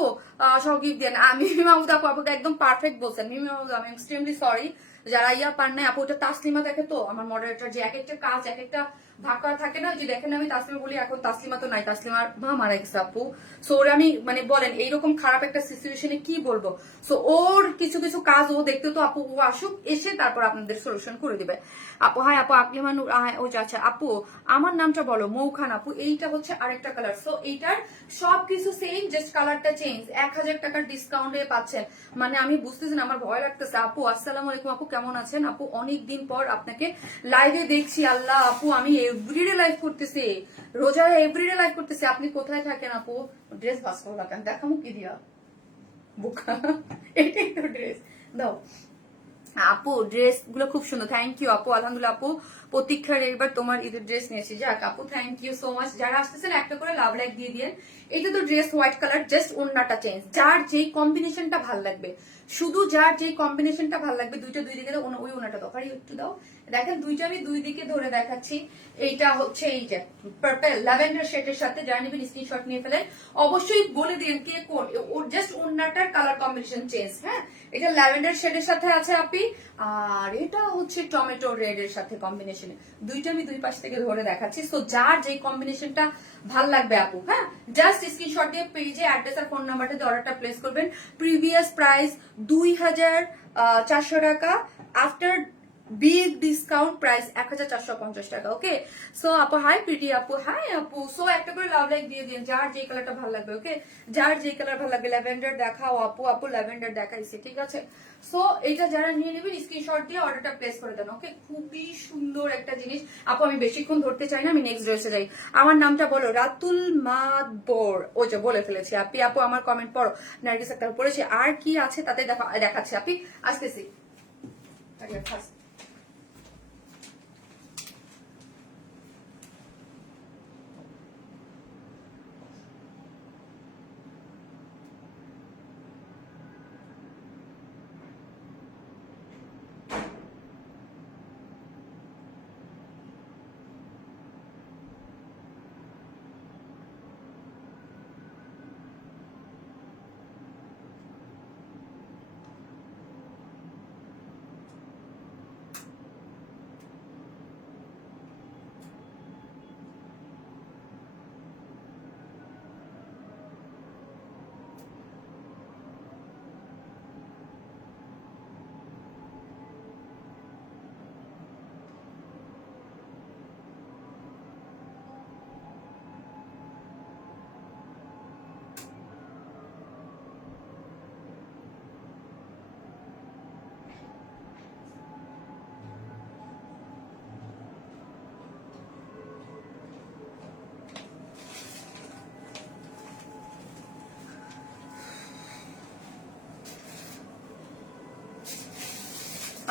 সব গিফট দেন। আমি মাহমুদ আপুকে একদম পারফেক্ট বলছেন। মিমি মাহমুদ, আমি এক্সট্রিমলি সরি, যারা ইয়া পান নাই আপু, ওটা তাসলিমা দেখে তো আমার মডারেটর, যে এক একটা কাজ এক একটা ভাগ করা থাকে না, যে দেখেন আমি তাসলিমা বলি, এখন তাসলিমা তো নাই, তাসলিমার মা মারা গেছে আপু। সো ওরে আমি মানে বলেন এইরকম খারাপ একটা সিচুয়েশনে কি বলবো। সো ওর কিছু কিছু কাজ ও দেখতে, তো আপু ও আসুক, এসে তারপর আপনাদের সলিউশন করে দিবে। আপু হাই আপু, আপনি আমার ও আচ্ছা আপু আমার নামটা বলো, মৌখান আপু। এইটা হচ্ছে আরেকটা কালার। সো এইটার সবকিছু সেম, জাস্ট কালারটা চেঞ্জ। 1000 টাকার ডিসকাউন্টে পাচ্ছেন। মানে আমি বুঝতেছি না, আমার ভয় লাগতেছে। আপু আসসালামু আলাইকুম আপু, কেমন আছেন আপু? অনেকদিন পর আপনাকে লাইভে দেখছি। আল্লাহ আপু, আমি এভরিডে লাইভ করতেছি, রোজায় এভরিডে লাইভ করতেছি। আপনি কোথায় থাকেন আপু? ড্রেস ভাস করো কেন, দেখামু কি দিয়া বুকা এটাই তো ড্রেস দাও। আপু ড্রেস গুলো খুব সুন্দর, থ্যাংক ইউ আপু। আলহামদুলিল্লাহ আপু, প্রতীক্ষার এবার তোমার ঈদের ড্রেস নিয়েছি। যাক আপু, থ্যাংক ইউ সো মাচ। যারা আসতেছেন একটা করে লাভ লাইক দিয়ে দিন। এটা তো ড্রেস হোয়াইট কালার, জাস্ট ওড়নাটা চেঞ্জ। যার যেই কম্বিনেশনটা ভাল লাগবে, শুধু যার যেই কম্বিনেশনটা ভাল লাগবে, দুইটা দুই দিকে দাও। ওই ওড়নাটা দাও, পারি একটু দাও। দেখেন দুইটা আমি দুই দিকে ধরে দেখাচ্ছি। এইটা হচ্ছে এই যে পার্পল ল্যাভেন্ডার শেডের সাথে, যারা নেবেন স্ক্রিনশট নিয়ে ফেলেন। অবশ্যই বলে দিন কে কোন, ওর জাস্ট ওড়নাটার কালার কম্বিনেশন চেঞ্জ। হ্যাঁ, এটা ল্যাভেন্ডার শেডের সাথে আছে আপি, আর এটা হচ্ছে টমেটো রেড এর সাথে কম্বিনেশনে। দুইটা আমি দুই পাশ থেকে ধরে দেখাচ্ছি। সো যার যেই কম্বিনেশনটা ভাল লাগবে আপু, হ্যাঁ, জাস্ট স্ক্রিনশট দিয়ে পেজে অ্যাড্রেস আর ফোন নাম্বারটা দিয়ে অর্ডারটা প্লেস করবেন। প্রিভিয়াস প্রাইস 2450 টাকা, আফটার বিগ ডিসকাউন্ট প্রাইস 1450 টাকা। ওকে, সো আপু হাই প্রিটি আপু, হাই আপু। সো একটা করে লাভ লাইক দিয়ে দিন যার যে কালারটা ভালো লাগবে। ওকে, যার যে কালার ভালো লাগবে। ল্যাভেন্ডার দেখাও আপু, আপু ল্যাভেন্ডার দেখাইছে, ঠিক আছে। সো এটা যারা নিয়ে নেবেন স্ক্রিনশট দিয়ে অর্ডারটা প্লেস করে দেন। ওকে, খুবই সুন্দর একটা জিনিস আপু। আমি বেশিক্ষণ ধরতে চাই না, আমি নেক্সট ড্রেসে যাই। আমার নামটা বলো, রাতুল মাদবর। ও যে বলে ফেলেছি আপি। আপু আমার কমেন্ট পড়ো, নার্গিস আক্তার পড়েছে। আর কি আছে তাতে দেখাচ্ছে আপি, আসতেছি। ফার্স্ট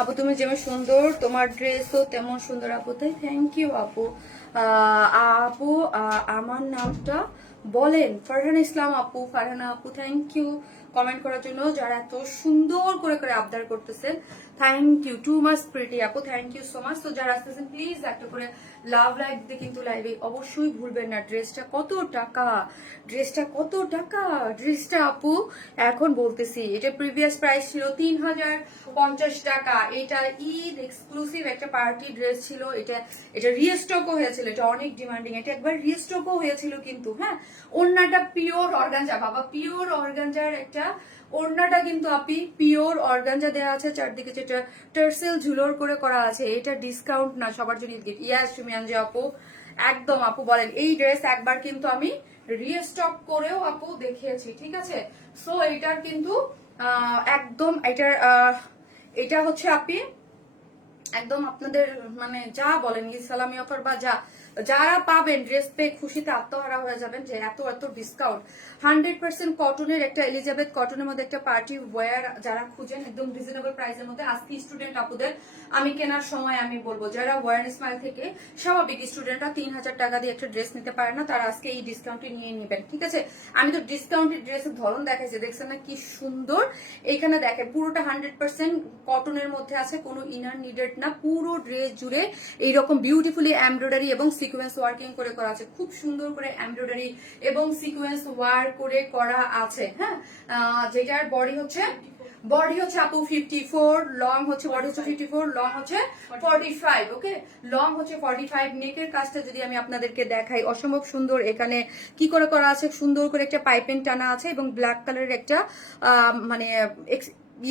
আপু, তুমি যেমন সুন্দর, তোমার ড্রেসও তেমন সুন্দর আপু। তাই থ্যাংক ইউ আপু। আপু আমার নামটা বলেন। ফারহানা ইসলাম আপু, ফারহানা আপু, থ্যাংক ইউ কমেন্ট করার জন্য। যারা এত সুন্দর করে করে আবদার করতেছেন, thank you. Too much pretty আপু, থ্যাংক ইউ সো মাচ। তো যারা আসতেছেন প্লিজ একটা করে লাভ লাইক দিয়ে কিন্তু লাইভে অবশ্যই ভুলবেন না। ড্রেসটা কত টাকা, ড্রেসটা কত টাকা, ড্রেসটা আপু এখন বলতেছি। এটা প্রিভিয়াস প্রাইস ছিল 3050 টাকা। এটা ঈদ এক্সক্লুসিভ একটা পার্টি ড্রেস ছিল। এটা রিস্টকও হয়েছিল, এটা অনেক ডিমান্ডিং। এটা একবার রিস্টকও হয়েছিল কিন্তু। হ্যাঁ, ওড়নাটা পিওর অর্গানজা বাবা, পিওর অর্গানজার একটা ওড়নাটা কিন্তু আপনি পিওর অর্গানজা দেওয়া আছে, চারদিকে যেটা টার্সেল ঝুলোর করে করা আছে। এটা ডিসকাউন্ট না, সবার জন্য গিফট। ইয়াস সুমিয়ানজি আপু, একদম আপু বলেন। এই ড্রেস একবার কিন্তু আমি রিস্টক করেও আপু দেখিয়েছি, ঠিক আছে। সো এটার কিন্তু একদম এটা হচ্ছে আপনি একদম আপনাদের মানে যা বলেন সালামি অফার বা যারা পাবেন ড্রেস পেয়ে খুশিতে আত্মহারা হয়ে যাবেন যে এত এত ডিসকাউন্ট। 100% কটনের একটা এলিজাবেথ কটনের মধ্যে একটা পার্টি ওয়্যার যারা খুঁজেন একদম রিজনেবল প্রাইসের মধ্যে, আজকে স্টুডেন্ট আপুদের আমি কেনার সময় আমি বলবো, যারা ওয়ার স্মাইল থেকে স্বাভাবিক স্টুডেন্টরা 3000 টাকা দিয়ে একটা ড্রেস নিতে পারে না, তারা আজকে এই ডিসকাউন্টে নিয়ে নেবেন, ঠিক আছে। আমি তো ডিসকাউন্টের ড্রেসের ধরন দেখাইছি, দেখছেন না কি সুন্দর। এখানে দেখেন পুরোটা 100% কটনের মধ্যে আছে, কোনো ইনার নিডেড না, পুরো ড্রেস জুড়ে এইরকম বিউটিফুলি এমব্রয়ডারি এবং সিকোয়েন্স ওয়ার্কিং করে করা আছে, খুব সুন্দর করে এমব্রয়ডারি এবং সিকোয়েন্স ওয়ার্ক করে করা আছে। হ্যাঁ, যেটার বডি হচ্ছে আপু 54, লং হচ্ছে বডি হচ্ছে 54, লং হচ্ছে 45। ওকে, লং হচ্ছে 45। নেকের কাজটা যদি আমি আপনাদেরকে দেখাই, অসম্ভব সুন্দর। এখানে কি করে করা আছে, সুন্দর করে একটা পাইপেন টানা আছে এবং ব্ল্যাক কালারের একটা মানে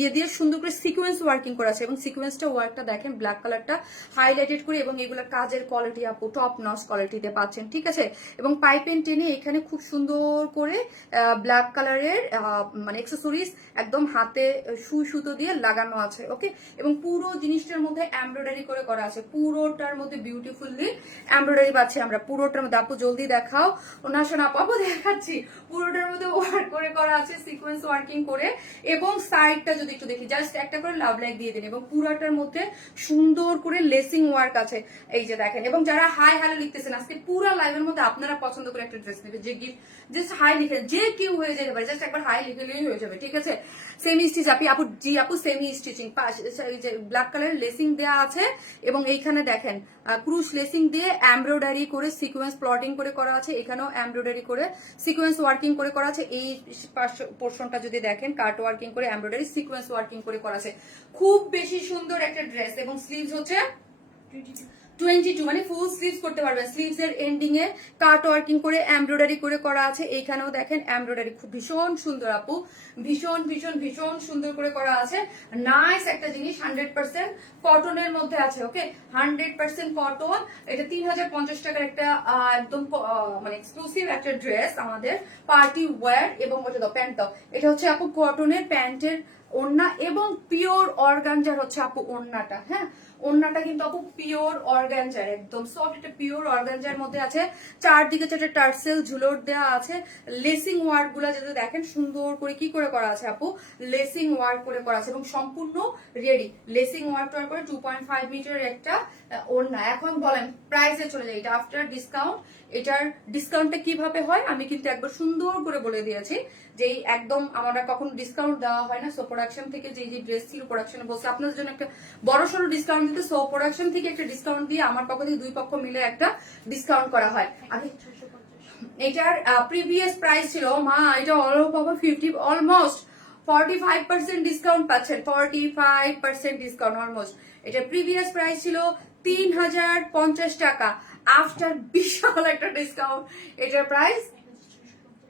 ইয়ে দিয়ে সুন্দর করে সিকোয়েন্স ওয়ার্কিং করা আছে এবং সিকোয়েন্সটা ওয়ার্কটা দেখেন ব্ল্যাক কালারটা হাইলাইটেড করে, এবং এগুলোর কাজের কোয়ালিটি আপু টপ নচ কোয়ালিটিতে পাচ্ছেন, ঠিক আছে। এবং পাইপেন টেনে এখানে খুব সুন্দর করে ব্ল্যাক কালারের মানে অ্যাক্সেসরিজ একদম হাতে সুই সুতো দিয়ে লাগানো আছে। ওকে, এবং পুরো জিনিসটার মধ্যে এমব্রয়ডারি করে করা আছে, পুরোটার মধ্যে বিউটিফুলি এমব্রয়ডারি পাচ্ছি আমরা পুরোটার মধ্যে। আপু জলদি দেখাও, না শোনা আপু দেখাচ্ছি, পুরোটার মধ্যে ওয়ার্ক করে করা আছে, সিকোয়েন্স ওয়ার্কিং করে। এবং সাইডটা যদি একটু দেখি, জাস্ট একটা করে লাভ লাইক দিয়ে দিন, এবং পুরোটার মধ্যে সুন্দর করে লেসিং ওয়ার্ক আছে, এই যে দেখেন। এবং যারা হাই হ্যালো লিখতেছেন আজকে পুরো লাইভের মধ্যে আপনারা পছন্দ করে একটা ড্রেস নেবে, যে গিফট জাস্ট হাই লিখে যে কেউ হয়ে যেতে পারে, জাস্ট একবার হাই লিখলেই হয়ে যাবে, ঠিক আছে। সেমি স্টিচ আপু জি আপু সেমি স্টিচিং পাশ, এই যে ব্ল্যাক কালার লেসিং দেওয়া আছে, এবং এইখানে দেখেন ক্রুশ লেসিং দিয়ে এমব্রয়ডারি করে সিকোয়েন্স প্লটিং করে করা আছে, এখানেও এমব্রয়ডারি করে সিকোয়েন্স ওয়ার্কিং করে করা আছে। এই পোর্শনটা যদি দেখেন কাট ওয়ার্কিং করে এমব্রয়ডারি সিকোয়েন্স ওয়ার্কিং করে করা আছে, খুব বেশি সুন্দর একটা ড্রেস। এবং স্লিভস হচ্ছে 22, মানে ফুল স্লিভস করতে পারবেন। স্লিভস এর এন্ডিং এ কাট ওয়ার্কিং করে এমব্রয়ডারি করে করা আছে, এইখানেও দেখেন এমব্রয়ডারি খুব ভীষণ সুন্দর আপু, ভীষণ ভীষণ ভীষণ সুন্দর করে করা আছে। নাইস একটা জিনিস, 100% কটনের মধ্যে আছে। ওকে, 100% কটন। এটা 3050 টাকার একটা একদম মানে এক্সক্লুসিভ একটা ড্রেস আমাদের পার্টি ওয়্যার। এবং ওটা দাও প্যান্ট দাও, এটা হচ্ছে আপু কটনের প্যান্টের ওড়না এবং পিওর অর্গানজার হচ্ছে আপু ওড়নাটা। হ্যাঁ, ওড়নাটা কিন্তু আপু পিওর অর্গানজার, একদম সফট একটা পিওর অর্গানজার মধ্যে আছে। চারদিকে চারটে টার্সেল ঝুলোর দেওয়া আছে। লেসিং ওয়ার্ক গুলা যদি দেখেন সুন্দর করে কি করে করা আছে আপু, লেসিং ওয়ার্ক করে করা আছে এবং সম্পূর্ণ রেডি। লেসিং ওয়ার্ক করে 2.5 মিটারের একটা ওড়না। এখন বলেন প্রাইসে চলে যায়, এটা আফটার ডিসকাউন্ট। এটার ডিসকাউন্টটা কিভাবে হয় আমি কিন্তু একবার সুন্দর করে বলে দিয়েছি, যে একদম আমরা কখনো ডিসকাউন্ট দেওয়া হয় না। সো প্রোডাকশন থেকে যে ড্রেস ছিল প্রোডাকশনে বলছে আপনাদের জন্য একটা বড় সড়ো ডিসকাউন্ট দিতে, সো প্রোডাকশন থেকে একটা ডিসকাউন্ট দিয়ে আমার পক্ষ থেকে দুই পক্ষ মিলে একটা ডিসকাউন্ট করা হয়। আগে এটার প্রিভিয়াস প্রাইস ছিল মা, এটা অল ওভার 50 অলমোস্ট 45% ডিসকাউন্ট পাচ্ছেন, 45% ডিসকাউন্ট অলমোস্ট। এটার প্রিভিয়াস প্রাইস ছিল 3050 টাকা, আফটার বিশাল একটা ডিসকাউন্ট এটার প্রাইস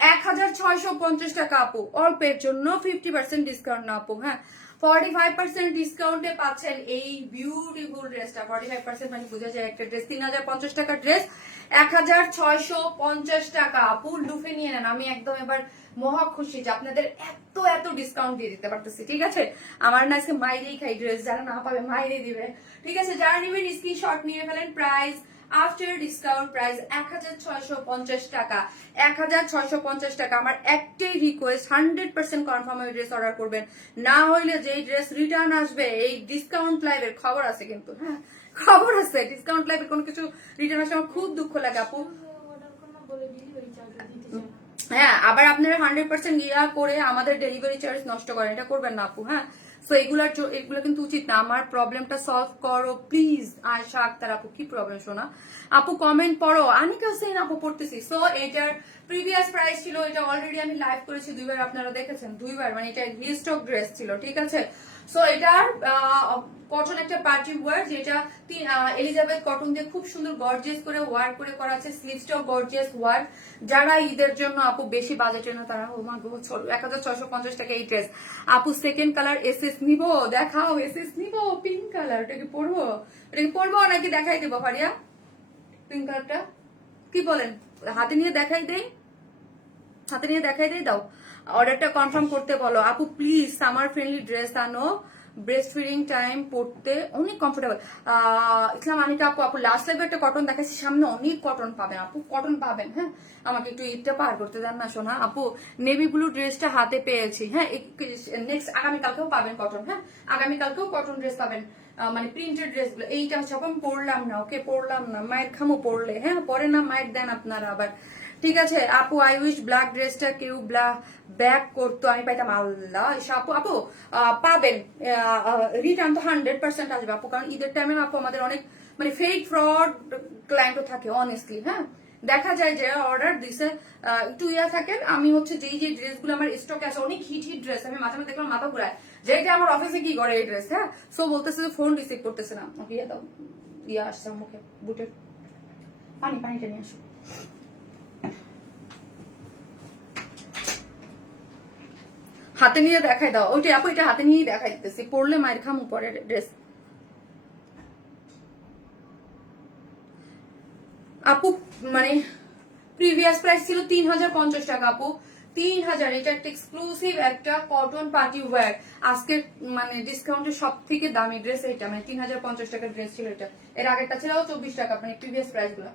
1650 টাকা আপু। অল্পের জন্য 50% ডিসকাউন্ট না আপু। হ্যাঁ, 45% ডিসকাউন্টে পাচ্ছেন এই বিউটিফুল ড্রেসটা। 45% মানে বোঝা যায় একটা ড্রেস 3050 টাকার ড্রেস 1650 টাকা আপু। লুফে নিয়ে নেন, আমি একদম এবার মহা খুশি যে আপনাদের এত এত ডিসকাউন্ট দিয়ে দিতে পারতেছি, ঠিক আছে। আমার না আজকে মাইরেই খাই ড্রেস, যারা না পাবে মাইরে দিবে, ঠিক আছে। যারা নেবেন স্ক্রিনশট নিয়ে ফেলেন। প্রাইস আফটার ডিসকাউন্ট প্রাইস 1650 টাকা, 1650 টাকা। আমার একটাই রিকোয়েস্ট, 100% কনফার্ম ড্রেস অর্ডার করবেন, না হইলে যে ড্রেস রিটার্ন আসবে এই ডিসকাউন্ট লাইভের খবর আছে কিন্তু। হ্যাঁ, খবর আছে, ডিসকাউন্ট লাইভের কোনো কিছু রিটার্ন আসলে আমার খুব দুঃখ লাগে আপু। হ্যাঁ, আবার আপনারা 100% ইয়া করে আমাদের ডেলিভারি চার্জ নষ্ট করেন, এটা করবেন না আপু। হ্যাঁ, সো এগুলো কিন্তু উচিত না। আমার প্রবলেমটা সলভ করো প্লিজ। আয়শা আক্তার আপু, কি প্রবলেম শোনা আপু, কমেন্ট পড়ো। আনিকা হোসেন আপু পড়তেছি। সো এটার প্রিভিয়াস প্রাইস ছিল, এটা অলরেডি আমি লাইভ করেছি দুইবার, আপনারা দেখেছেন দুইবার, মানে এটা রিস্টক ড্রেস ছিল, ঠিক আছে। সো এটার কটন একটা পার্টি ওয়ার, যেটা এলিজাবেথ কটন দিয়ে খুব সুন্দর গর্জিয়াস করে ওয়ার্ক করে করা আছে। স্লিভসটাও গর্জিয়াস ওয়ার্ক। যারা ঈদের জন্য আপু বেশি বাজেটের না তারা, ও মা গো, 1650 টাকা এই ড্রেস আপু। সেকেন্ড কালার এসএস নিবো, দেখাও এসএস নিবো, পিঙ্ক কালার। এটা কি পরবো, এটা কি পরবো নাকি দেখাই দেবো ফারিয়া? পিঙ্ক কালারটা কি বলেন, হাতে নিয়ে দেখাই দেই, হাতে নিয়ে দেখাই দেই, দাও অর্ডারটা কনফার্ম করতে বলো আপু প্লিজ। সামার ফ্রেন্ডলি ড্রেস আনো, ব্রেস্ট ফিডিং টাইম পড়তে অনেক কমফোর্টেবল। ইসলাম আনিকা আপু, আপু লাস্ট লাইভে একটা কটন দেখাচ্ছি, সামনে অনেক কটন পাবেন আপু, কটন পাবেন। হ্যাঁ, আমাকে একটু ঈদটা পার করতে দেন না শোনা আপু। নেভি ব্লু ড্রেসটা হাতে পেয়েছি। হ্যাঁ, নেক্সট আগামীকালকেও পাবেন কটন। হ্যাঁ, আগামীকালকেও কটন ড্রেস পাবেন, মানে প্রিন্টেড ড্রেস গুলো। এইটা হচ্ছে আমি পড়লাম না, ওকে পড়লাম না, মায়ের খামো পড়লে। হ্যাঁ, পরে না মায়ের দেন আপনারা আবার, ঠিক আছে আপু, আই উইশ ব্ল্যাক ড্রেসটা কেউ ব্যাক করতো, আমি পাইতাম। আল্লাহ আপু, আপু পাবেন, রিটার্ন তো 100% আসবে আপু, কারণ ঈদের টাইমে আপু আমাদের অনেক মানে ফেক ফ্রড ক্লায়েন্টও থাকে অনেস্টলি। হ্যাঁ, দেখা যায় যে অর্ডার দিছে একটু ইয়া থাকেন। আমি হচ্ছে যেই যে ড্রেসগুলো আমার স্টকে আছে, অনেক হিট হিট ড্রেস, আমি মাঝে মাঝে দেখলাম মাথা ঘুরায় যে এটা আমার অফিসে কি করে এই ড্রেস। হ্যাঁ, সো বলতেছে যে ফোন রিসিভ করতেছে না। ওকে ইয়া দাও, ইয়া আসছে মুখে, বুটের পানিটা নিয়ে আসো। হাতে নিয়ে দেখাই দাও ওইটা আপু, এটা হাতে নিয়েই দেখাই দিতেছি, পরলে মায়ের খাম উপরে ড্রেস। আপু মানে প্রিভিয়াস প্রাইস ছিল 3050 টাকা আপু, 3000। এটা একটা এক্সক্লুসিভ একটা কটন পার্টি ওয়্যার, আজকের মানে ডিসকাউন্টের সব থেকে দামি ড্রেস এটা, মানে 3050 টাকার ড্রেস ছিল এটা। এর আগেরটা ছিল 24 টাকা, মানে প্রিভিয়াস প্রাইস গুলো।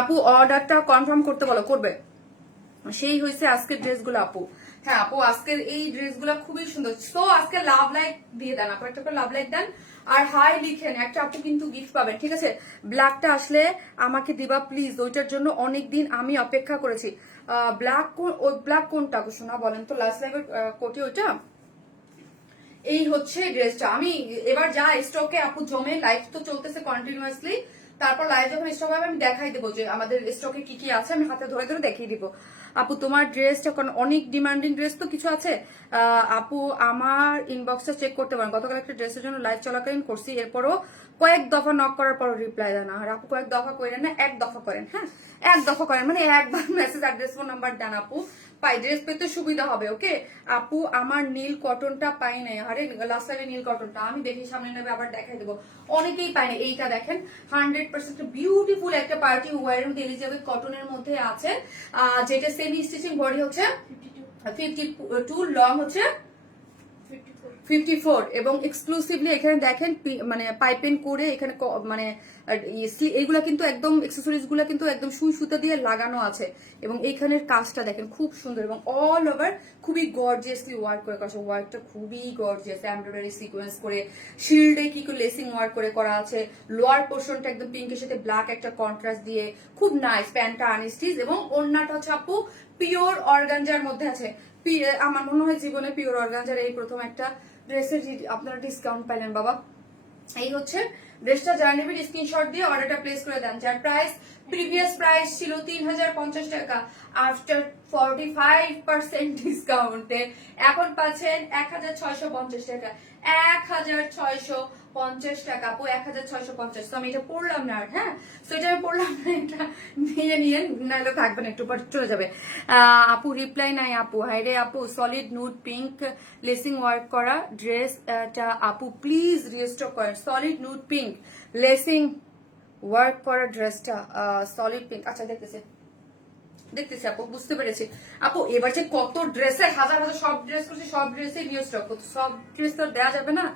আপু অর্ডারটা কনফার্ম করতে বলো, করবে। সেই হয়েছে আজকের ড্রেসগুলো আপু। হ্যাঁ আপু, আজকের এই ড্রেসগুলো খুবই সুন্দর। সো আজকে লাভ লাইক দিয়ে দেন আপু, একটা করে লাভ লাইক দেন আর হাই লিখেন, একটা আপু কিন্তু গিফট পাবেন। ঠিক আছে, ব্ল্যাকটা আসলে আমাকে দিবা প্লিজ, ওইটার জন্য অনেকদিন আমি অপেক্ষা করেছি। ব্ল্যাক কোনটা শোনা বলেন তো, লাস্ট লাইভের কোটি ওইটা। এই হচ্ছে ড্রেসটা, আমি এবার যা স্টকে আপু জমে, লাইভ তো চলতেছে কন্টিনিউয়াসলি, তারপর লাইভ যখন স্টক হবে আমি দেখাই দেবো যে আমাদের স্টকে কি কি আছে, আমি হাতে ধরে ধরে দেখিয়ে দিব। আপু তোমার ড্রেসটা কারণ অনেক ডিমান্ডিং ড্রেস তো কিছু আছে। আপু আমার ইনবক্সটা চেক করতে পারেন, গতকাল একটা ড্রেসের জন্য লাইভ চলাকালীন করছি, এরপরও কয়েক দফা নক করার পর রিপ্লাই দেন না। আর আপু কয়েক দফা করেন না, এক দফা করেন। হ্যাঁ, এক দফা করেন, মানে একবার মেসেজ অ্যাড্রেস ফোন নাম্বার দেন আপু, পাই ড্রেস পেতে সুবিধা হবে। ওকে আপু আমার নীল কটনটা পাই নাই, আরে লাস্ট টাইমে নীল কটনটা আমি দেখি, সামনে নেবে আবার দেখাই দেবো, অনেকেই পাই না। এইটা দেখেন 100% বিউটিফুল একটা পার্টি ওয়্যারের মধ্যে এলিজাবেথ কটনের মধ্যে আছে, যেটা সেমি স্টিচিং, বডি হচ্ছে 52, লং হচ্ছে 54, এবং এক্সক্লুসিভলি এখানে দেখেন মানে পাইপেন করে এখানে মানে এইগুলা কিন্তু একদম অ্যাক্সেসরিজ গুলা কিন্তু একদম সুই সুতা দিয়ে লাগানো আছে, এবং এইখানের কাজটা দেখেন খুব সুন্দর, এবং অল ওভার খুবই গর্জিয়াসলি ওয়ার্ক করে করা, ওয়ার্কটা খুবই গর্জিয়াস, এমব্রয়ডারি সিকোয়েন্স করে, শিল্ডে কি করে লেসিং ওয়ার্ক করে করা আছে, লোয়ার পোর্শনটা একদম পিঙ্কের সাথে ব্ল্যাক একটা কন্ট্রাস্ট দিয়ে খুব নাইস, প্যান্টটা আনস্টিচ, এবং ওড়নাটা হচ্ছে আপু পিওর অর্গানজার মধ্যে আছে। আমার মনে হয় জীবনে পিওর অর্গানজার এই প্রথম একটা ড্রেসের আপনারা ডিসকাউন্ট পাইলেন বাবা। এই হচ্ছে ড্রেসটা, যারা নেবেন স্ক্রিনশট দিয়ে অর্ডারটা প্লেস করে দেন, যার প্রাইস প্রিভিয়াস প্রাইস ছিল 3050 টাকা, আফটার 45% ডিসকাউন্টে এখন পাচ্ছেন 1650 টাকা, 1650 টাকা আপু, 1650। তো আমি এটা পড়লাম না আর, হ্যাঁ তো এটা আমি পড়লাম না, এটা নিয়ে নিয়ে নাইলে থাকবে না, একটু পর চলে যাবে। আপু রিপ্লাই নাই আপু, হাই রে আপু, সলিড নুড পিঙ্ক লেসিং ওয়ার্ক করা ড্রেসটা আপু প্লিজ রিস্টক করেন, সলিড নুড পিঙ্ক লেসিং ওয়ার্ক করা ড্রেসটা, সলিড পিঙ্ক। আচ্ছা দেখতেছি আপু, বুঝতে পেরেছি আপু। এবার যে কত ড্রেসের হাজার হাজার সব ড্রেস করছি, সব ড্রেসে নিউ স্টক, সব ড্রেস তো দেওয়া যাবে না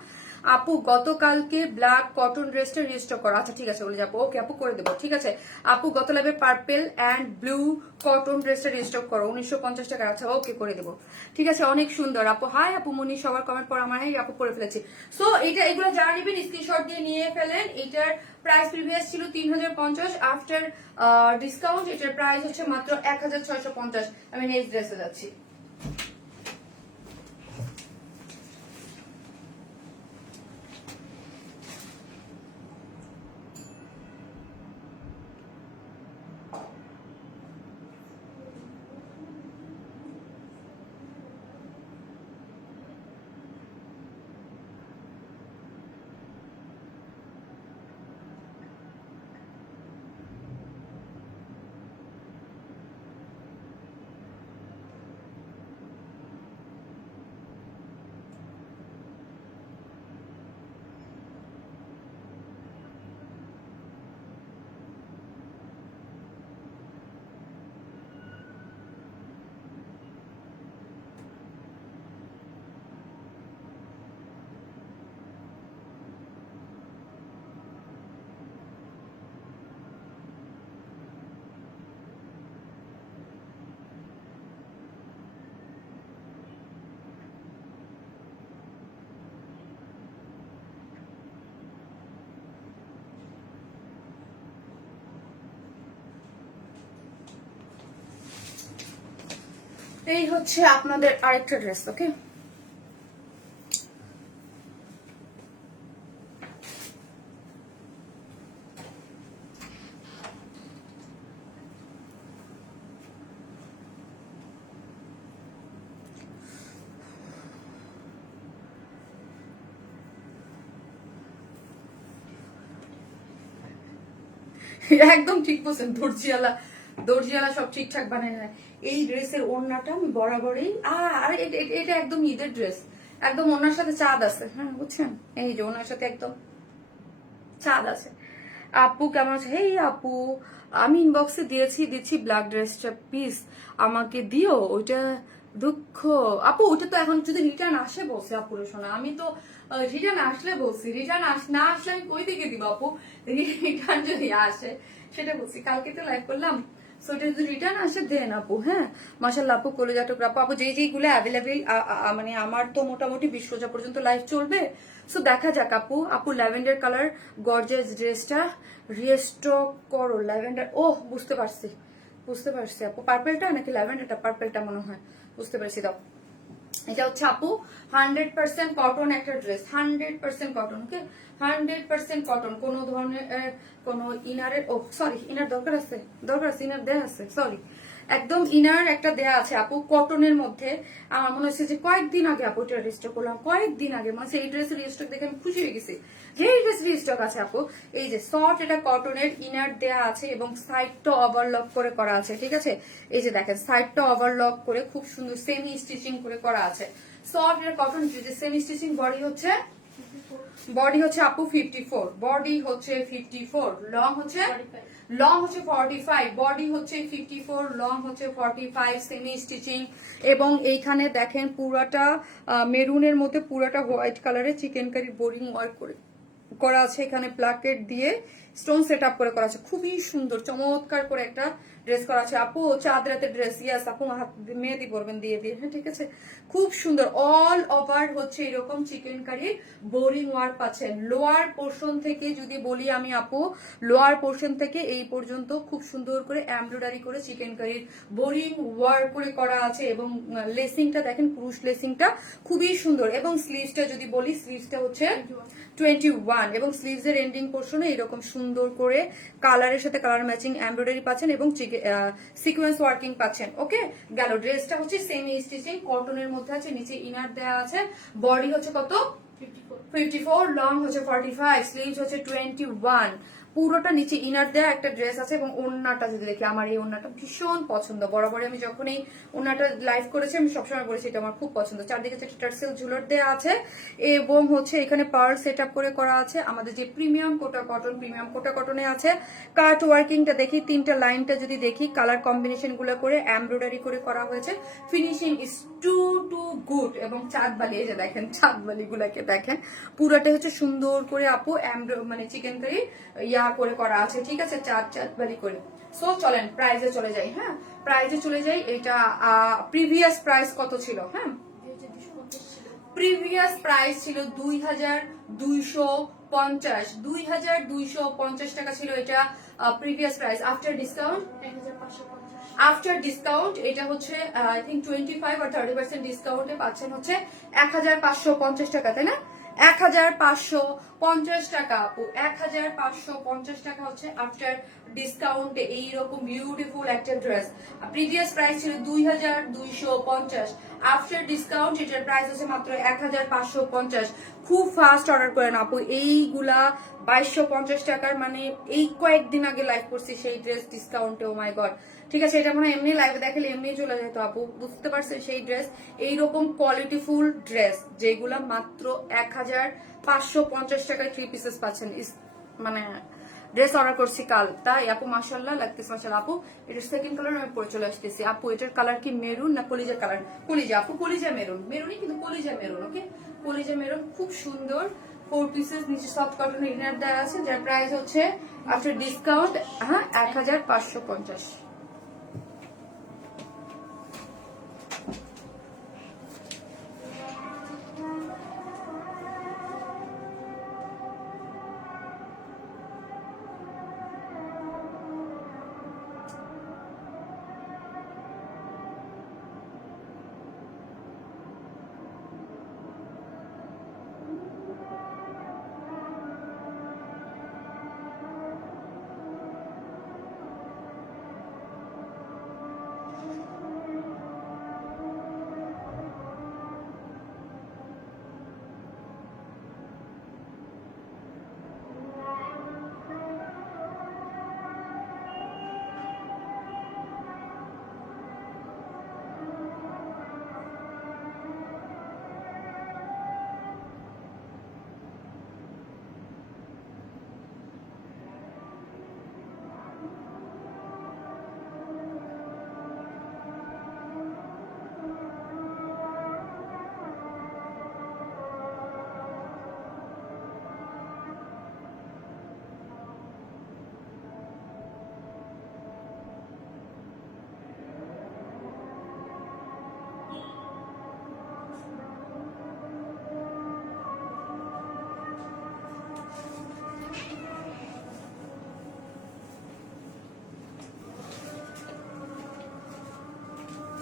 আপু। গতকালকে ব্ল্যাক কটন ড্রেসটা রিস্টক করো, আচ্ছা ঠিক আছে বলে যাবো, ওকে আপু করে দেবো, ঠিক আছে আপু। গত লাভে পার্পেল অ্যান্ড ব্লু কটন ড্রেসটা রিস্টক করো 1950 টাকা, আচ্ছা ওকে করে দেবো, ঠিক আছে। অনেক সুন্দর আপু, হাই আপু মনি, সবার কমেন্ট পর আমার হাই আপু করে ফেলেছি। সো এগুলো যারা নেবেন স্ক্রিনশট দিয়ে নিয়ে ফেলেন। এটার প্রাইস প্রিভিয়াস ছিল 3050, আফটার ডিসকাউন্ট এটার প্রাইস হচ্ছে মাত্র 1650। আমি নেক্সট ড্রেসে যাচ্ছি। এই হচ্ছে আপনাদের আরেকটা ড্রেস, ওকে? একদম ঠিক বলছেন, দর্জিওয়ালা দর্জিওয়ালা সব ঠিকঠাক বানায় নেয়। এই ড্রেসের ওড়নাটা আমি বরাবরই আর এটা একদম ঈদের ড্রেস, একদম ওনার সাথে চাঁদ আছে, হ্যাঁ বুঝছেন? এই যে ওনার সাথে একদম চাঁদ আছে। আপু কেমন আছে? হেই আপু, আমি ইনবক্সে দিচ্ছি ব্ল্যাক ড্রেসটা, প্লিজ আমাকে দিও ওইটা। দুঃখ আপু, ওইটা তো এখন যদি রিটার্ন আসে বলছে আপুরে শোনা, আমি তো রিটার্ন আসলে বলছি, রিটার্ন না আসলে আমি কই থেকে দিব আপু? রিটার্ন যদি আসে সেটা বলছি, কালকে তো লাইভ করলাম, সো এটা যদি রিটার্ন আসে দেন আপু। হ্যাঁ মাশাআল্লাহ আপু, কলেজাটুক আপু, আপু যেইগুলো অ্যাভেলেবেল, মানে আমার তো মোটামুটি 20 রোজা পর্যন্ত লাইভ চলবে, সো দেখা যাক আপু। আপু ল্যাভেন্ডার কালার গর্জিয়াস ড্রেসটা রিস্টক করো। ল্যাভেন্ডার, ওহ বুঝতে পারছি আপু, পার্পেলটা নাকি ল্যাভেন্ডারটা? পার্পেলটা মনে হয়, বুঝতে পারছি। দাও, এটা হচ্ছে আপু 100% কটন একটা ড্রেস, 100% কটন, ওকে? 100% কটন, কোনো ধরনের কোনো ইনারের, ও সরি ইনার দরকার আছে, ইনার দেয়া আছে, সরি একদম ইনার একটা দেয়া আছে আপু কটনের মধ্যে। আমার মনে হচ্ছে যে কয়েকদিন আগে আপু এটা রিস্টক করলাম, কয়েকদিন আগে, মানে এই ড্রেসের রিস্টক দেখে আমি খুশি হয়ে গেছি যে এই ড্রেস রিস্টক আছে আপু। এই যে সফট এটা কটনের, ইনার দেয়া আছে এবং সাইডটা ওভারলক করে করা আছে, ঠিক আছে? এই যে দেখেন সাইডটা ওভারলক করে খুব সুন্দর সেমি স্টিচিং করে করা আছে। সফট এটা কটন, যে সেমি স্টিচিং। বডি হচ্ছে আপু 54, বডি হচ্ছে 54, লং হচ্ছে 45, বডি হচ্ছে 54, লং হচ্ছে 45, সেমি স্টিচিং। এবং এইখানে দেখেন পুরাটা মেরুনের মধ্যে পুরাটা হোয়াইট কালারের চিকেন কারি বোরিং ওয়ার্ক করা আছে, এখানে প্লাকেট দিয়ে স্টোন সেট আপ করে করা আছে, খুবই সুন্দর চমৎকার করে একটা ড্রেস করা আছে আপু। চাঁদ রাতের ড্রেস, ইয়াস আপু, হাত মেহেদি পরবেন দিয়ে হ্যাঁ ঠিক আছে, খুব সুন্দর। অল ওভার হচ্ছে এরকম চিকেন কারি বোরিং ওয়ার্ক পাচ্ছেন। লোয়ার পোর্শন থেকে যদি বলি আমি আপু, লোয়ার পোর্শন থেকে এই পর্যন্ত খুব সুন্দর করে এমব্রয়ডারি করে চিকেন কারির বোরিং ওয়ার্ক করে করা আছে। এবং লেসিংটা দেখেন, ক্রুশ লেসিংটা খুবই সুন্দর। এবং স্লিভসটা যদি বলি, স্লিভসটা হচ্ছে 21 এবং স্লিভস এর এন্ডিং পোর্শনে এরকম সুন্দর করে কালারের সাথে কালার ম্যাচিং এমব্রয়ডারি পাচ্ছেন এবং সিকোয়েন্স ওয়ার্কিং পাচ্ছেন, ওকে? গেল। ড্রেসটা হচ্ছে সেমি স্টিচিং কটনের মধ্যে আছে, নিচে ইনার দেয়া আছে। বডি হচ্ছে কত? 54, লং হচ্ছে 45, স্লিভস হচ্ছে 21, পুরোটা নিচে ইনার দেয়া একটা ড্রেস আছে। এবং ওড়নাটা যদি দেখি, আমার এই ওড়নাটা ভীষণ পছন্দ, বরাবরই আমি যখন এই ওড়নাটা লাইভ করেছি আমি সবসময় বলেছি এটা আমার খুব পছন্দ। চারদিকে টার্সেল ঝুলর দেয়া আছে এবং হচ্ছে এখানে পার্ল সেট আপ করে করা আছে। আমাদের যে প্রিমিয়াম কোটা কটনে আছে। কাট ওয়ার্কিংটা দেখি, তিনটা লাইনটা যদি দেখি, কালার কম্বিনেশন গুলো করে এমব্রয়ডারি করে করা হয়েছে। Finishing is too good. এবং চাঁদবালি, এই যে দেখেন চাঁদবালি গুলাকে দেখেন, পুরাটা হচ্ছে সুন্দর করে আপু মানে চিকেন কারি ইয়া করে করা আছে, ঠিক আছে? চাঁদবালি করে। সো চলেন প্রাইজে চলে যাই। হ্যাঁ প্রাইজে চলে যাই। এটা প্রিভিয়াস প্রাইস কত ছিল? হ্যাঁ প্রিভিয়াস প্রাইস ছিল 2250, 2250 টাকা ছিল এটা প্রিভিয়াস প্রাইস। আফটার ডিসকাউন্ট এটা হচ্ছে আই থিঙ্ক 25 আর 30% ডিসকাউন্টে পাচ্ছেন হচ্ছে 1550 টাকা, তাই না? 1550 টাকা আপু, 1550 টাকা হচ্ছে আফটার ডিসকাউন্টে এইরকম বিউটিফুল একটা ড্রেস। প্রিভিয়াস প্রাইস ছিল 2250, আফটার ডিসকাউন্ট এটার প্রাইস হচ্ছে মাত্র 1550। খুব ফাস্ট অর্ডার করেন আপু, এইগুলা 2250 টাকার, মানে এই কয়েকদিন আগে লাইভ করছি সেই ড্রেস ডিসকাউন্টে। ও মাই গড, ঠিক আছে, এটা মনে হয় এমনি লাইভে দেখালে এমনি চলে যেত আপু, বুঝতে পারছেন? সেই ড্রেস, এইরকম কোয়ালিটিফুল ড্রেস যেগুলা মাত্র 1550 টাকায় 3 পিসেস পাচ্ছেন। মানে ড্রেস অর্ডার করছি কাল, তাই আপু মাশাআল্লাহ লাগতেছে, মাশাআল্লাহ আপু। এটার সেকেন্ড কালার আমি পরে চলে আসতেছি আপু। এটার কালার কি মেরুন না কলিজা কালার? কলিজা আপু, কলিজা মেরুন, মেরুনই কিন্তু কলিজা মেরুন, ওকে? কলিজা মেরুন, খুব সুন্দর। 4 পিসেস, নিচে সফট কটনের ইনার দেওয়া আছে, যার প্রাইস হচ্ছে আফটার ডিসকাউন্ট 1550।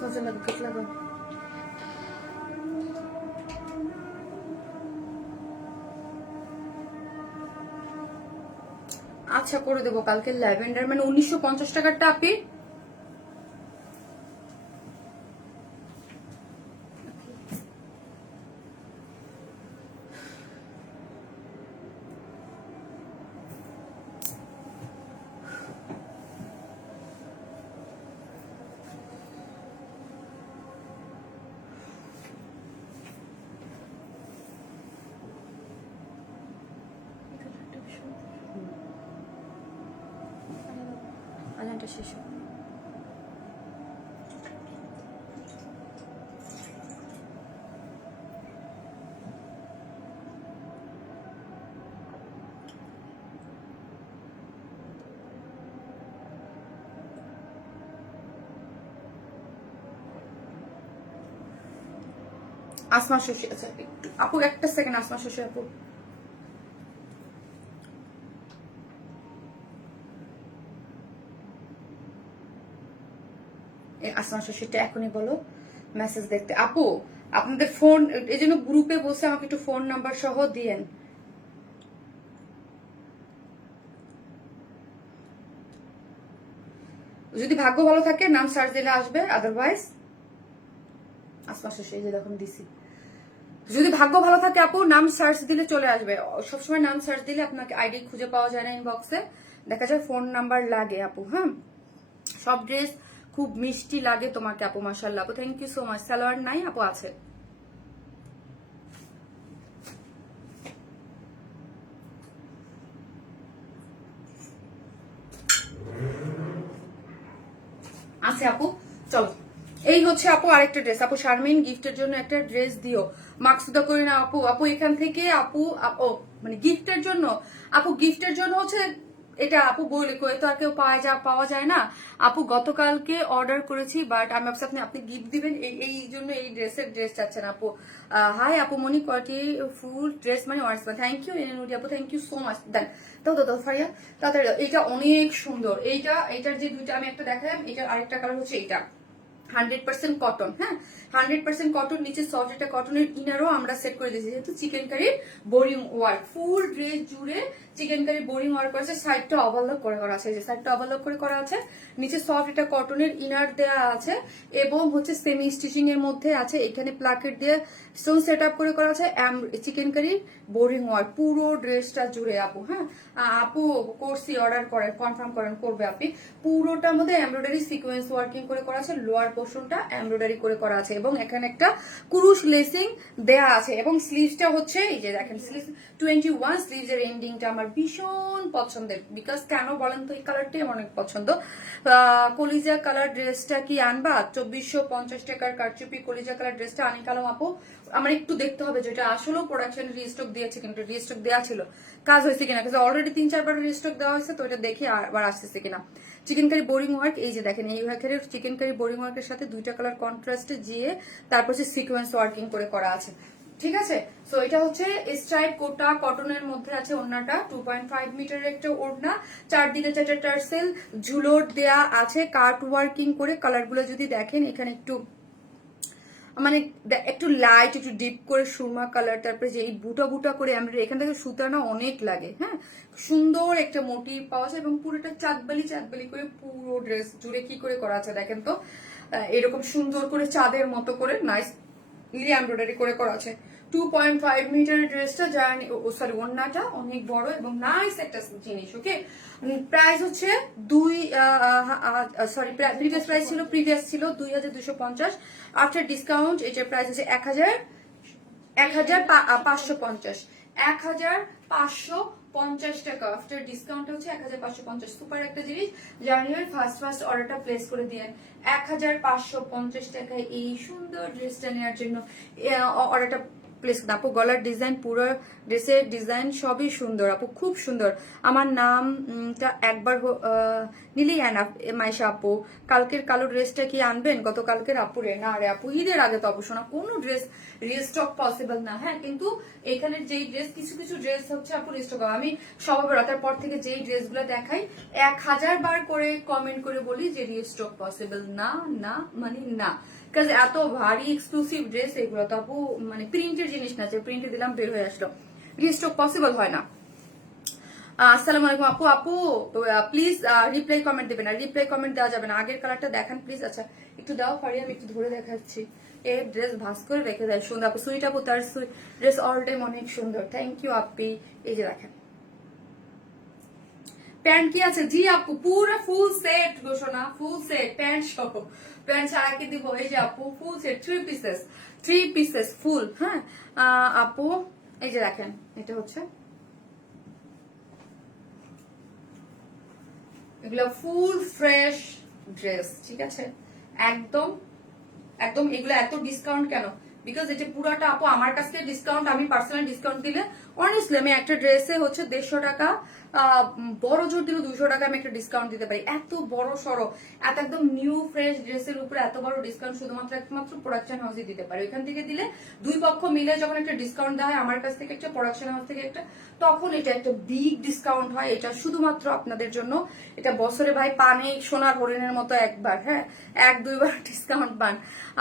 ফজল লাগো কেক লাগো আচ্ছা করে দেবো কালকে ল্যাভেন্ডার মানে 1950 টাকারটা আপনি আজানটা শেষ হোক। আসমা শশী আচ্ছা একটু আপু একটা সেকেন্ড আসমা শশী আপু আসমা শশীটা এখনই বলো মেসেজ দেখতে আপু আপনাদের ফোন এই জন্য গ্রুপে বসে আমাকে একটু ফোন নাম্বার সহ দিয়েন যদি ভাগ্য ভালো থাকে নাম সার্চ দিলে আসবে আদারওয়াইজ আসমা শশী এই যে দেখুন দিছি যদি ভাগ্য ভালো থাকে আপু নাম সার্চ দিলে চলে আসবে সবসময় নাম সার্চ দিলে আপনাকে আইডি খুঁজে পাওয়া যায় না ইনবক্সে দেখা যায় ফোন নাম্বার লাগে আপু হ্যাঁ সব ড্রেস খুব মিষ্টি লাগে তোমাকে আপু মাশাআল্লাহ আপু thank you so much salwar নাই আপু আছে আছে আপু চলো এই হচ্ছে আপু আরেকটা ড্রেস আপু শারমিন গিফটের জন্য একটা ড্রেস দিও মাকসুদা করি না আপু আপু এখান থেকে আপু ও মানে গিফটের জন্য আপু গিফটের জন্য হচ্ছে এটা আপু বলে কয়ে তো আর কেউ পাওয়া যায় না আপু গতকালকে অর্ডার করেছি বাট আমি ভাবছি আপনি গিফট দিবেন এই জন্য এই ড্রেস চাচ্ছেন আপু হাই আপু মনি কোয়ালিটি ফুল ড্রেস মানে ওয়ার্স থ্যাংক ইউ এনএনউডি আপু থ্যাংক ইউ সো মাচ দেন দাও ফারিয়া তাড়াতাড়ি এটা অনেক সুন্দর এইটার যে দুইটা আমি একটা দেখালাম এটার আরেকটা কালার হচ্ছে এইটা 100% কটন হ্যাঁ 100% কটন নিচে সফট একটা কটনের ইনারও আমরা সেট করে দিয়েছি যেহেতু চিকেন কারির বোরিং ওয়ার্ক ফুল ড্রেস জুড়ে চিকেন কারি বোরিং ওয়ার্ক করা আছে সাইডটা ওভারলক করে করা আছে যে সাইডটা ওভারলক করে করা আছে নিচে সফট একটা কটনের ইনার দেয়া আছে এবং হচ্ছে সেমি স্টিচিং এর মধ্যে আছে এখানে প্লাকেট দিয়ে স্টোন সেট আপ করে করা আছে চিকেন কারি বোরিং ওয়ার্ক পুরো ড্রেসটা জুড়ে আপু হ্যাঁ আপু কোর্সি অর্ডার করেন কনফার্ম করেন করবে আপনি পুরোটার মধ্যে এমব্রয়ডারি সিকোয়েন্স ওয়ার্কিং করে করা আছে লোয়ার পোর্শনটা এমব্রয়ডারি করে করা আছে এবং এখানে একটা কুরুশ লেসিং দেয়া আছে এবং স্লিভসটা হচ্ছে এই যে দেখেন স্লিভ 21 স্লিভস এর এন্ডিংটা আমার ভীষণ পছন্দের বিকজ কেন বলেন তো এই কালারটাই আমার অনেক পছন্দ কলিজা কালার ড্রেসটা কি আনবা 2450 টাকার কারচুপি কলিজা কালার ড্রেসটা আনি কালাম আপু আমার একটু দেখতে হবে যেটা আসলেও প্রোডাকশন রিস্টক দিয়েছে কিন্তু রিস্টক দেওয়া ছিল কাজ হয়েছে কিনা অলরেডি 3-4 বার রিস্টক দেওয়া হয়েছে তো এটা দেখে আবার আসতেছে কিনা চিকেন কারি বোরিং ওয়ার্ক এই যে দেখেন এই ওয়ার্কের চিকেন কারি বোরিং ওয়ার্কের সাথে দুইটা কালার কন্ট্রাস্টে দিয়ে তারপর হচ্ছে সিকোয়েন্স ওয়ার্কিং করে করা আছে ঠিক আছে সো এটা হচ্ছে স্ট্রাইপ কোটা কটনের মধ্যে আছে ওড়নাটা 2.5 মিটারের একটা ওড়না চারদিকে চারটা টার্সেল ঝুলোর দেয়া আছে কাট ওয়ার্কিং করে কালারগুলো যদি দেখেন এখানে একটু মানে একটু লাইট একটু ডিপ করে সুরমা কালার তারপরে যে এই বুটা বুটা করে আমরা এখান থেকে সুতানো অনেক লাগে হ্যাঁ সুন্দর একটা মোটিভ পাওয়া যায় এবং পুরোটা চাঁদবালি করে পুরো ড্রেস জুড়ে কি করে করা আছে দেখেন তো এরকম সুন্দর করে চাঁদের মতো করে নাইস এমব্রয়ডারি করে করা আছে 2.5 মিটার ড্রেসটা সরি ওড়নাটা অনেক বড় এবং নাইস একটা জিনিস ওকে প্রাইস হচ্ছে প্রিভিয়াস ছিল 2250 আফটার ডিসকাউন্ট এটার প্রাইস হচ্ছে 1550 টাকা আফটার ডিসকাউন্ট হচ্ছে 1550 সুপার একটা জিনিস জানুয়ারি ফার্স্ট অর্ডারটা প্লেস করে দিয়েন 1550 টাকায় এই সুন্দর ড্রেসটা নেওয়ার জন্য অর্ডারটা প্লিজ আপু গলার ডিজাইন পুরো ড্রেসের ডিজাইন সবই সুন্দর আপু, খুব সুন্দর। আমার নামটা একবার নিলেই এনাফ। মাইশা আপু কালকের কালো ড্রেসটা কি আনবেন? গতকালকের আপুরে না রে আপু, ঈদের আগে তো অবশ্য না, কোনো ড্রেস রিস্টক পসিবল না। হ্যাঁ, কিন্তু এখানে যেই ড্রেস, কিছু কিছু ড্রেস হচ্ছে আপু রিস্টক। আমি সবাই রাতের পর থেকে যেই ড্রেসগুলো দেখাই 1000 বার করে কমেন্ট করে বলি যে রিস্টক পসিবল না, না মানে না। কাজ এত ভারী এক্সক্লুসিভ ড্রেস এগুলো তো আপু, মানে প্রিন্টের জিনিস না, যে প্রিন্টে দিলাম বের হয়ে আসলো, রিস্টক পসিবল হয় না। আসসালামু আলাইকুম আপু। আপু প্লিজ রিপ্লাই কমেন্ট দেবেন, আর রিপ্লাই কমেন্ট দেওয়া যাবে না। আগের কালারটা দেখান প্লিজ। আচ্ছা একটু দাও ফারি, আমি একটু ধরে দেখাচ্ছি। এই ড্রেস ভাস করে রেখে দেয় সুন্দর আপু। সুইট আপু তার ড্রেস অল টাইম অনেক সুন্দর, থ্যাংক ইউ আপি। এই যে দেখেন প্যান্ট কি আছে? জি আপু পুরো ফুল সেট ঘোষণা, ফুল সেট প্যান্ট সহ, প্যান্ট ছাড়া কি দিব? এই যে আপু ফুল সেট, 3 পিসেস ফুল। হ্যাঁ আপু এই যে দেখেন, এটা হচ্ছে এগুলো ফুল ফ্রেশ ড্রেস, ঠিক আছে? একদম একদম এগুলো এত ডিসকাউন্ট কেন? বিকজ এটা পুরাটা আপু আমার কাছ থেকে ডিসকাউন্ট। আমি পার্সোনাল ডিসকাউন্ট দিলে অনেস্টলি আমি একটা ড্রেসে হচ্ছে 150 টাকা, বড় জোর দিলে 200 টাকা আমি একটা ডিসকাউন্ট দিতে পারি। এত বড় সড়ো, এত একদম নিউ ফ্রেশ ড্রেসের উপরে এত বড় ডিসকাউন্ট শুধুমাত্র একমাত্র প্রোডাকশন হাউসে দিতে পারে। ওইখান থেকে দিলে দুই পক্ষ মিলে যখন একটা ডিসকাউন্ট দেওয়া হয়, আমার কাছ থেকে একটা, প্রোডাকশন হাউস থেকে একটা, তখন এটা একটা বিগ ডিসকাউন্ট হয়। এটা শুধুমাত্র আপনাদের জন্য। এটা বছরে ভাই পানে সোনার হরিণের মতো একবার, হ্যাঁ 1-2 বার ডিসকাউন্ট পান।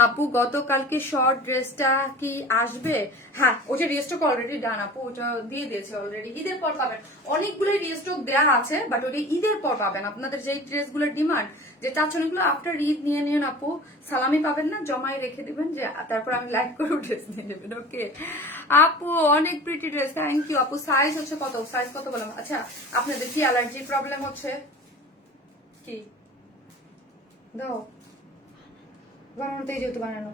আপু গতকালকে শর্ট ড্রেসটা কি আসবে? হ্যাঁ ওটা রিস্টক অলরেডি ডান আপু, ওটা দিয়ে দিয়েছে অলরেডি। ঈদের পর পাবেন, অনেকগুলো রিস্টক দেওয়া আছে, বাট ওটা ঈদের পর পাবেন। আপনাদের যেই ড্রেসগুলোর ডিমান্ড, যে চাচ্ছেন এগুলো আফটার ঈদ নিয়ে নিন আপু, সালামি পাবেন না, জমাই রেখে দিবেন, যে তারপর আমি লাইক করে ড্রেস নিয়ে নেবেন। ওকে আপু অনেক প্রিটি ড্রেস, থ্যাংক ইউ আপু। সাইজ হচ্ছে কত? সাইজ কত বললাম? আচ্ছা আপনাদের কি অ্যালার্জি প্রবলেম হচ্ছে কি? দাও বানানোতেই যেহেতু বানানো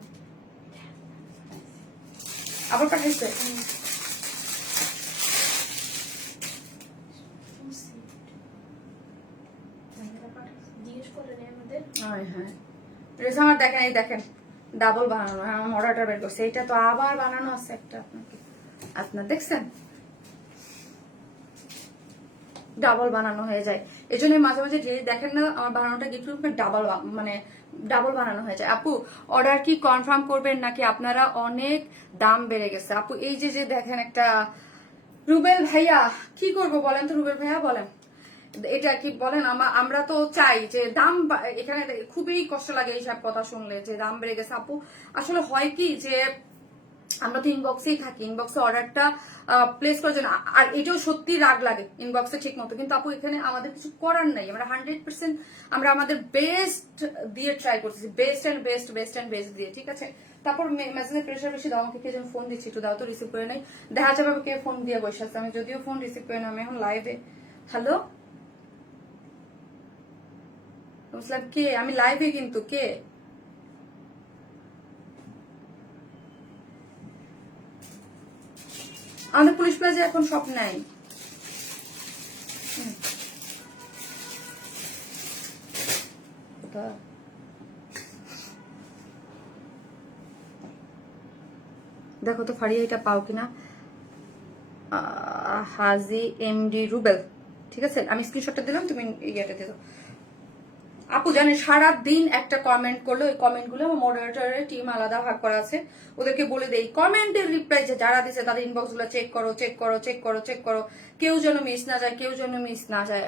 আবার পাঠাইছে। জিজ্ঞেস করে নেই আমাদের। হ্যাঁ ড্রেস আমার দেখেন, এই দেখেন ডাবল বানানো। হ্যাঁ আমার অর্ডারটা বের করছে, এটা তো আবার বানানো আছে একটা আপনাকে, আপনার দেখছেন ডাবল বানানো হয়ে যায়। এই জন্য মাঝে মাঝে যে দেখেন না আমার বানানোটা একটু ডাবল, মানে ডাবল বানানো হয়ে যায়। আপু অর্ডার কি কনফার্ম করবেন নাকি আপনারা অনেক দাম বেড়ে গেছে? আপু এই যে যে দেখেন একটা, রুবেল ভাইয়া কি করব বলেন তো, রুবেল ভাইয়া বলেন এটা কি বলেন? আমরা তো চাই যে দাম এখানে খুবই কষ্ট লাগে এইসব কথা শুনলে, যে দাম বেড়ে গেছে। আপু আসলে হয় কি, যে আমরা তো ইনবক্সেই থাকি, ইনবক্সে অর্ডারটা প্লেস করার জন্য, আর এটাও সত্যি রাগ লাগে ইনবক্সে ঠিক মতো, কিন্তু আপু এখানে আমাদের কিছু করার নাই। আমরা 100% আমরা আমাদের বেস্ট দিয়ে ট্রাই করতেছি, বেস্ট অ্যান্ড বেস্ট দিয়ে, ঠিক আছে? তারপর মেসেজের প্রেশার বেশি দাও। আমাকে কে যেন ফোন দিচ্ছি, একটু দাও তো, রিসিভ করে নাই। দেখা যাবে কে ফোন দিয়ে বসে আছে, আমি যদিও ফোন রিসিভ করে না, আমি এখন লাইভে। হ্যালো বুঝলাম কে, আমি লাইভে, কিন্তু কে? আমাদের পুলিশ প্লাজা এখন সব নাই। দেখো তো ফারিয়া এটা পাও কিনা। হাজি এমডি রুবেল, ঠিক আছে আমি স্ক্রিনশটটা দিলাম, তুমি ইয়েটা দিয়ে দাও। আপু জানেন সারা দিন একটা কমেন্ট করলে ওই কমেন্ট গুলো আমার মডারেটরের টিম আলাদা ভাগ করা আছে, ওদেরকে বলে দেই কমেন্টের রিপ্লাই যারা দিচ্ছে তাদের ইনবক্স গুলো চেক করো, কেউ যেন মিস না যায়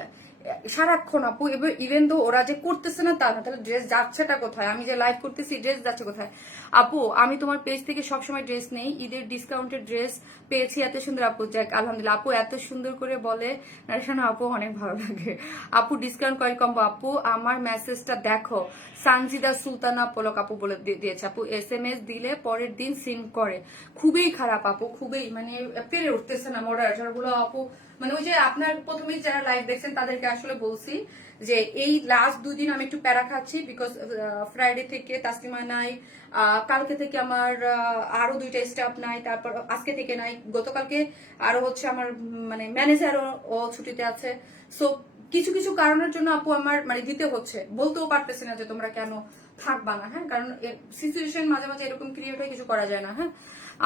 সারাক্ষণ। আপু এবার ইভেন তো ওরা যে করতেছে না তা না, তাহলে ড্রেস যাচ্ছেটা কোথায়? আমি যে লাইভ করতেছি ড্রেস যাচ্ছে কোথায়? আপু আমি তোমার পেজ থেকে সবসময় ড্রেস নেই, ঈদের ডিসকাউন্টের ড্রেস পেয়েছি এত সুন্দর। আপু যাক আলহামদুলিল্লাহ। আপু এত সুন্দর করে বলে নারেশন, আপু অনেক ভালো লাগে। আপু ডিসকাউন্ট করে কম্বো। আপু আমার মেসেজটা দেখো, সানজিদা সুলতানা পলক আপু বলে দিয়েছে। আপু SMS দিলে পরের দিন সিন করে, খুবই খারাপ আপু, খুবই মানে পেরে উঠতেছে না মডারেটর গুলো আপু। মানে ওই যে আপনার প্রথমেই যারা লাইভ দেখছেন তাদেরকে আসলে বলছি যে এই লাস্ট 2 দিন আমি একটু প্যারা খাচ্ছি, বিকজ ফ্রাইডে থেকে তাসলিমা নাই, কালকে থেকে আমার আরো 2টা স্টাফ নাই, তারপর আজকে থেকে নাই, গতকালকে আরো হচ্ছে আমার মানে ম্যানেজারও ও ছুটিতে আছে। সো কিছু কিছু কারণের জন্য আপু আমার মানে দিতে হচ্ছে, বলতেও পারতেছি না যে তোমরা কেন থাকবা না। হ্যাঁ কারণ সিচুয়েশন মাঝে মাঝে এরকম ক্রিয়েট হয়, কিছু করা যায় না। হ্যাঁ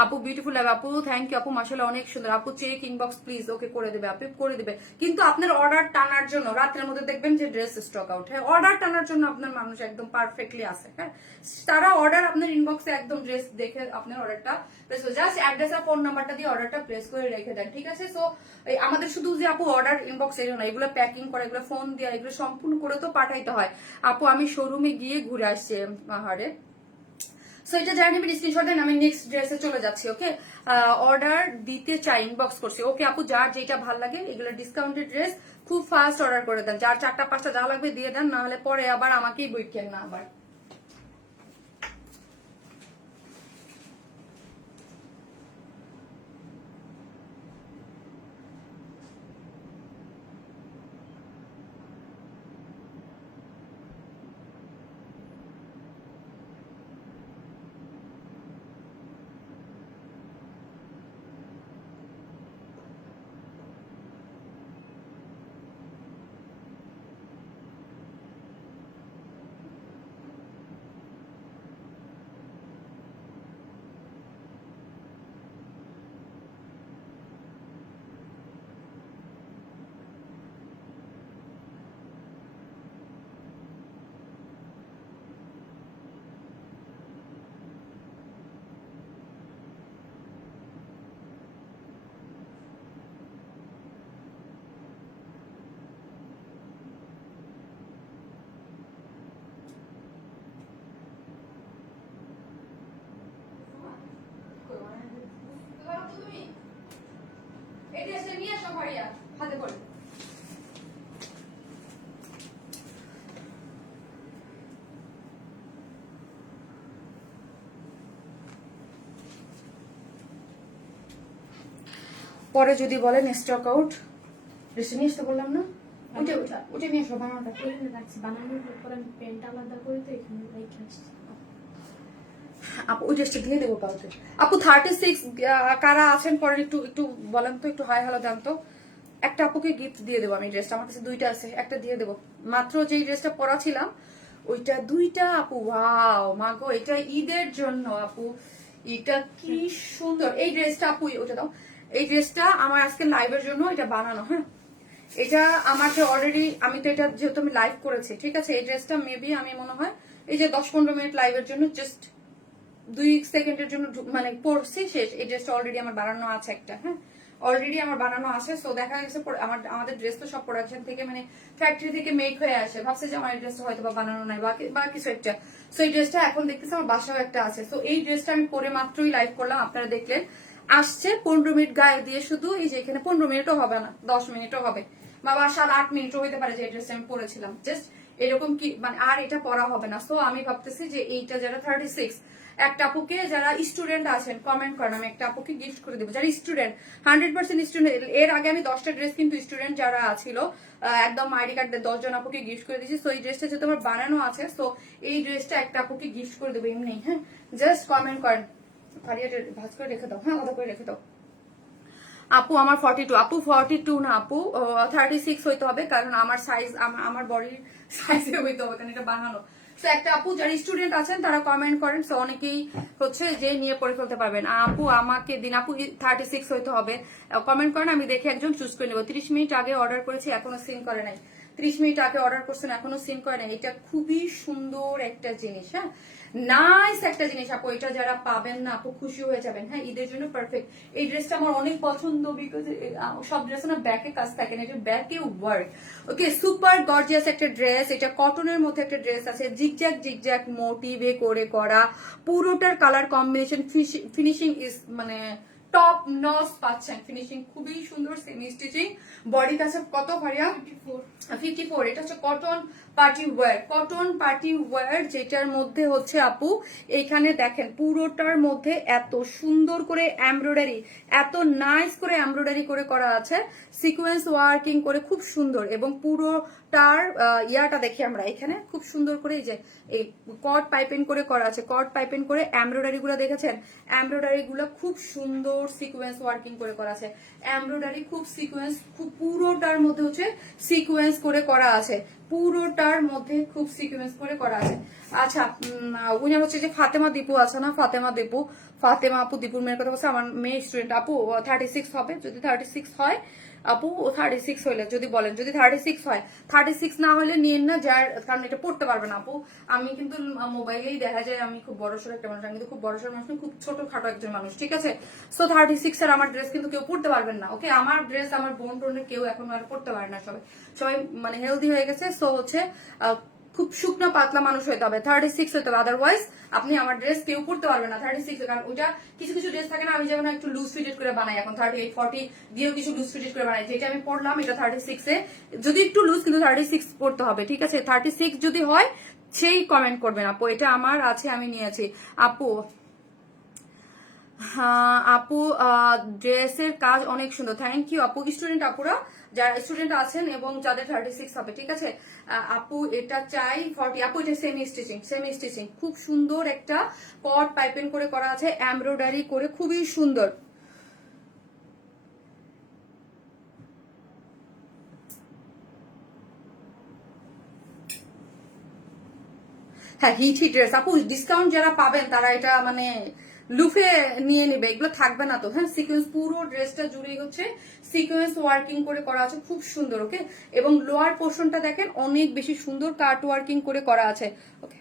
আপু বিউটিফুল লাগে আপু, থ্যাংক ইউ আপু, মাশাআল্লাহ অনেক সুন্দর আপু। চেক ইনবক্স প্লিজ, ওকে করে দেবে আপু, করে দেবে। কিন্তু আপনার অর্ডার টানার জন্য রাতের মধ্যে দেখবেন যে ড্রেস স্টক আউট। হ্যাঁ, অর্ডার টানার জন্য আপনার মানুষ একদম পারফেক্টলি আছে। হ্যাঁ, তারা অর্ডার আপনার ইনবক্সে একদম ড্রেস দেখে আপনার অর্ডারটা প্লেস করে, জাস্ট অ্যাড্রেস আর ফোন নাম্বারটা দিয়ে অর্ডারটা প্লেস করে রেখে দেন, ঠিক আছে? সো আমাদের শুধু যে আপু অর্ডার ইনবক্স এর না, এগুলো প্যাকিং করে, এগুলো ফোন দিয়ে, এগুলো সম্পূর্ণ করে তো পাঠাইতে হয় আপু। আমি শোরুমে গিয়ে ঘুরে আসছি হারে। সো এটা যারা নেবেন স্ক্রিনশট দেন, আমি নেক্সট ড্রেসে চলে যাচ্ছি। ওকে, অর্ডার দিতে চাই, ইনবক্স করছি। ওকে আপু, যার যেটা ভালো লাগে, এগুলো ডিসকাউন্টেড ড্রেস, খুব ফাস্ট অর্ডার করে দেন। যার 4টা 5টা যা লাগবে দিয়ে দেন, না হলে পরে আবার আমাকেই বইকেন না আবার। পরে যদি বলেন স্টক আউট, ড্রেসটা নিয়ে আসতে বললাম না, উঠে নিয়ে এসো বানানোটা। বানানোর পর আমি প্যান্ট আলাদা করে তো এখানে রেখে আসছি। আপু ওই ড্রেসটা দিয়ে দেবো কাউকে। আপু 36 কারা আছেন পরে একটু একটু বলেন তো, একটু হাই হ্যালো জানতো। একটা আপুকে গিফট দিয়ে দেবো আমি, ড্রেসটা আমার কাছে 2টা আছে, একটা দিয়ে দেবো। মাত্র যেই ড্রেসটা পরা ছিলাম ওইটা 2টা আপু। ওয়াও মাগো, এটা ঈদের জন্য আপু, এটা কি সুন্দর এই ড্রেসটা আপু। ওটা দাও, এই ড্রেসটা আমার আজকে লাইভের জন্য এটা বানানো। হ্যাঁ, এটা আমাকে অলরেডি, আমি তো এটা যেহেতু আমি লাইভ করেছি, ঠিক আছে? এই ড্রেসটা মেবি আমি মনে হয় এই যে 10-15 মিনিট লাইভের জন্য জাস্ট 2 সেকেন্ডের জন্য মানে পরছি, শেষ। এই ড্রেসটা অলরেডি আমার বানানো আছে একটা। হ্যাঁ, অলরেডি আমার বানানো আছে। সো দেখা গেছে আমাদের ড্রেস তো সব প্রোডাকশন থেকে মানে ফ্যাক্টরি থেকে মেক হয়ে আসে। ভাবছে যে আমার এই ড্রেসটা হয়তো বা বানানো নাই বা কিছু একটা। সো এই ড্রেসটা এখন দেখতেছি আমার বাসাও একটা আছে। সো এই ড্রেসটা আমি পরে মাত্রই লাইভ করলাম, আপনারা দেখলেন। আসছে 15 মিনিট গায়ে দিয়ে, শুধু এই যে এখানে 15 মিনিটও হবে না, 10 মিনিটও হবে, বা 7-8 মিনিটও হইতে পারে যে এই ড্রেসটা আমি পরেছিলাম। জাস্ট এরকম কি মানে আর এটা পরা হবে না। সো আমি ভাবতেছি যে এইটা যারা 36 একটা আপুকে, যারা স্টুডেন্ট আছেন কমেন্ট করেন, আমি একটা আপুকে গিফট করে দেবো। যারা স্টুডেন্ট 100% স্টুডেন্ট, এর আগে আমি 10টা ড্রেস কিন্তু স্টুডেন্ট যারা ছিল একদম আইডি কার্ড 10 জন আপুকে গিফট করে দিয়েছি। সো এই ড্রেসটা যেহেতু আমার বানানো আছে, সো এই ড্রেসটা একটা আপুকে গিফট করে দেবো এমনি। হ্যাঁ, জাস্ট কমেন্ট করেন, ফারিয়া ভাজ করে রেখে দাও। হ্যাঁ, আলাদা করে রেখে দাও। আপু আমার 42, আপু 42 না আপু 36 হইতে হবে, কারণ আমার সাইজ, আমার বডির সাইজে হইতে হবে, কারণ এটা বানানো। তো একটা আপু যারা স্টুডেন্ট আছেন তারা কমেন্ট করেন, সো অনেকেই হচ্ছে যে নিয়ে পড়ে ফেলতে পারবেন। আপু আমাকে দিন, আপু 36 হইতে হবে, কমেন্ট করেন, আমি দেখে একজন চুজ করে নেবো। 30 মিনিট আগে অর্ডার করেছি, এখনো সিন করে নাই। 30 মিনিট আগে অর্ডার করছেন, এখনো সিন করে নাই। এটা খুবই সুন্দর একটা জিনিস। হ্যাঁ, নাইস একটা জিনিস আপু, এটা যারা পাবেন না আপু খুশি হয়ে যাবেন। হ্যাঁ, ঈদের জন্য পারফেক্ট। এই ড্রেসটা আমার অনেক পছন্দ, বিকজ সব ড্রেস না ব্যাকে কাজ থাকে না, এটা ব্যাকে ওয়ার্ক। ওকে, সুপার গর্জিয়াস একটা ড্রেস, এটা কটনের মধ্যে একটা ড্রেস আছে, জিগজ্যাগ জিগজ্যাগ মোটিভে করে করা, পুরোটার কালার কম্বিনেশন, ফিনিশিং ইজ মানে টপ নস পাচ্ছেন, ফিনিশিং খুবই সুন্দর, সেমি স্টিচিং। বডি কাছে কত ভারিয়া 54। এটা হচ্ছে cotton party wear, cotton party wear, যেটার মধ্যে হচ্ছে আপু এইখানে দেখেন পুরোটার মধ্যে এত সুন্দর করে এমব্রয়ডারি, এত নাইস করে এমব্রয়ডারি করে করা আছে, সিকোয়েন্স ওয়ার্কিং করে খুব সুন্দর। এবং পুরোটার ইয়াটা দেখি আমরা এখানে খুব সুন্দর করে এই যে এই কট পাইপিং করে করা আছে, কট পাইপিং করে এমব্রয়ডারি গুলো দেখেছেন, এমব্রয়ডারি গুলো খুব সুন্দর সিকোয়েন্স ওয়ার্কিং করে করা আছে। এমব্রয়ডারি খুব সিকোয়েন্স, খুব পুরোটার মধ্যে হচ্ছে সিকোয়েন্স করে করা আছে, পুরোটার মধ্যে খুব সিকোয়েন্স করে করা আছে। আচ্ছা, উইনার হচ্ছে যে ফাতেমা দীপু আছে না, ফাতেমা দীপু, ফাতেমা আপু দীপুর মেয়ের কথা বলছে, আমার মেয়ে স্টুডেন্ট আপু 36 হবে, যদি 36 হয় আপু 36 হইলে যদি বলেন, যদি 36 হয়, 36 না হলে নিয়েন না, যার কারণ এটা পড়তে পারবে না আপু। আমি কিন্তু মোবাইলেই দেখা যায় আমি খুব বড়সড় একটা মানুষ, আমি কিন্তু খুব বড়সড় মানুষ না, খুব ছোটখাটো একজন মানুষ, ঠিক আছে। সো 36 এর আমার ড্রেস কিন্তু কেউ পড়তে পারবেন না, ওকে। আমার ড্রেস আমার বোন টোনের কেউ এখন আর পড়তে পারে না, সবাই সবাই মানে হেলদি হয়ে গেছে। সো হচ্ছে খুব শুকনো পাতলা মানুষ হইতে হবে, 36 হইতে হবে, আদারওয়াইজ আপনি আমার ড্রেস কেউ পড়তে পারবে না 36। কারণ ওইটা কিছু কিছু ড্রেস থাকে না, আমি যেমন একটু লুজ ফিটেড করে বানাই, এখন 38 40 দিয়েও কিছু লুজ ফিটেড করে বানাই, যেটা আমি পড়লাম এটা 36 এ, যদি একটু লুজ কিন্তু 36 পড়তে হবে, ঠিক আছে। 36 যদি হয় সেই কমেন্ট করবেন আপু, এটা আমার আছে আমি নিয়েছি আপু। হ্যাঁ আপু, ড্রেসের কাজ অনেক সুন্দর, থ্যাংক ইউ আপু। স্টুডেন্ট আপুরা যারা স্টুডেন্ট আছেন এবং যাদের 36 হবে, ঠিক আছে আপু, এটা চাই 40 আপু, এটা সেমি স্টিচিং খুব সুন্দর একটা কট পাইপিং করে করা আছে, এমব্রয়ডারি করে খুবই সুন্দর। হ্যাঁ হিট ড্রেস আপু, ডিসকাউন্ট যারা পাবেন তারা এটা মানে লুফে নিয়ে নেবে, এগুলো থাকবে না তো। হ্যাঁ সিকোয়েন্স পুরো ড্রেসটা জুড়েই হচ্ছে সিকোয়েন্স ওয়ার্কিং করে করা আছে, খুব সুন্দর, ওকে। এবং লোয়ার পোর্শনটা দেখেন অনেক বেশি সুন্দর কাট ওয়ার্কিং করে করা আছে, ওকে।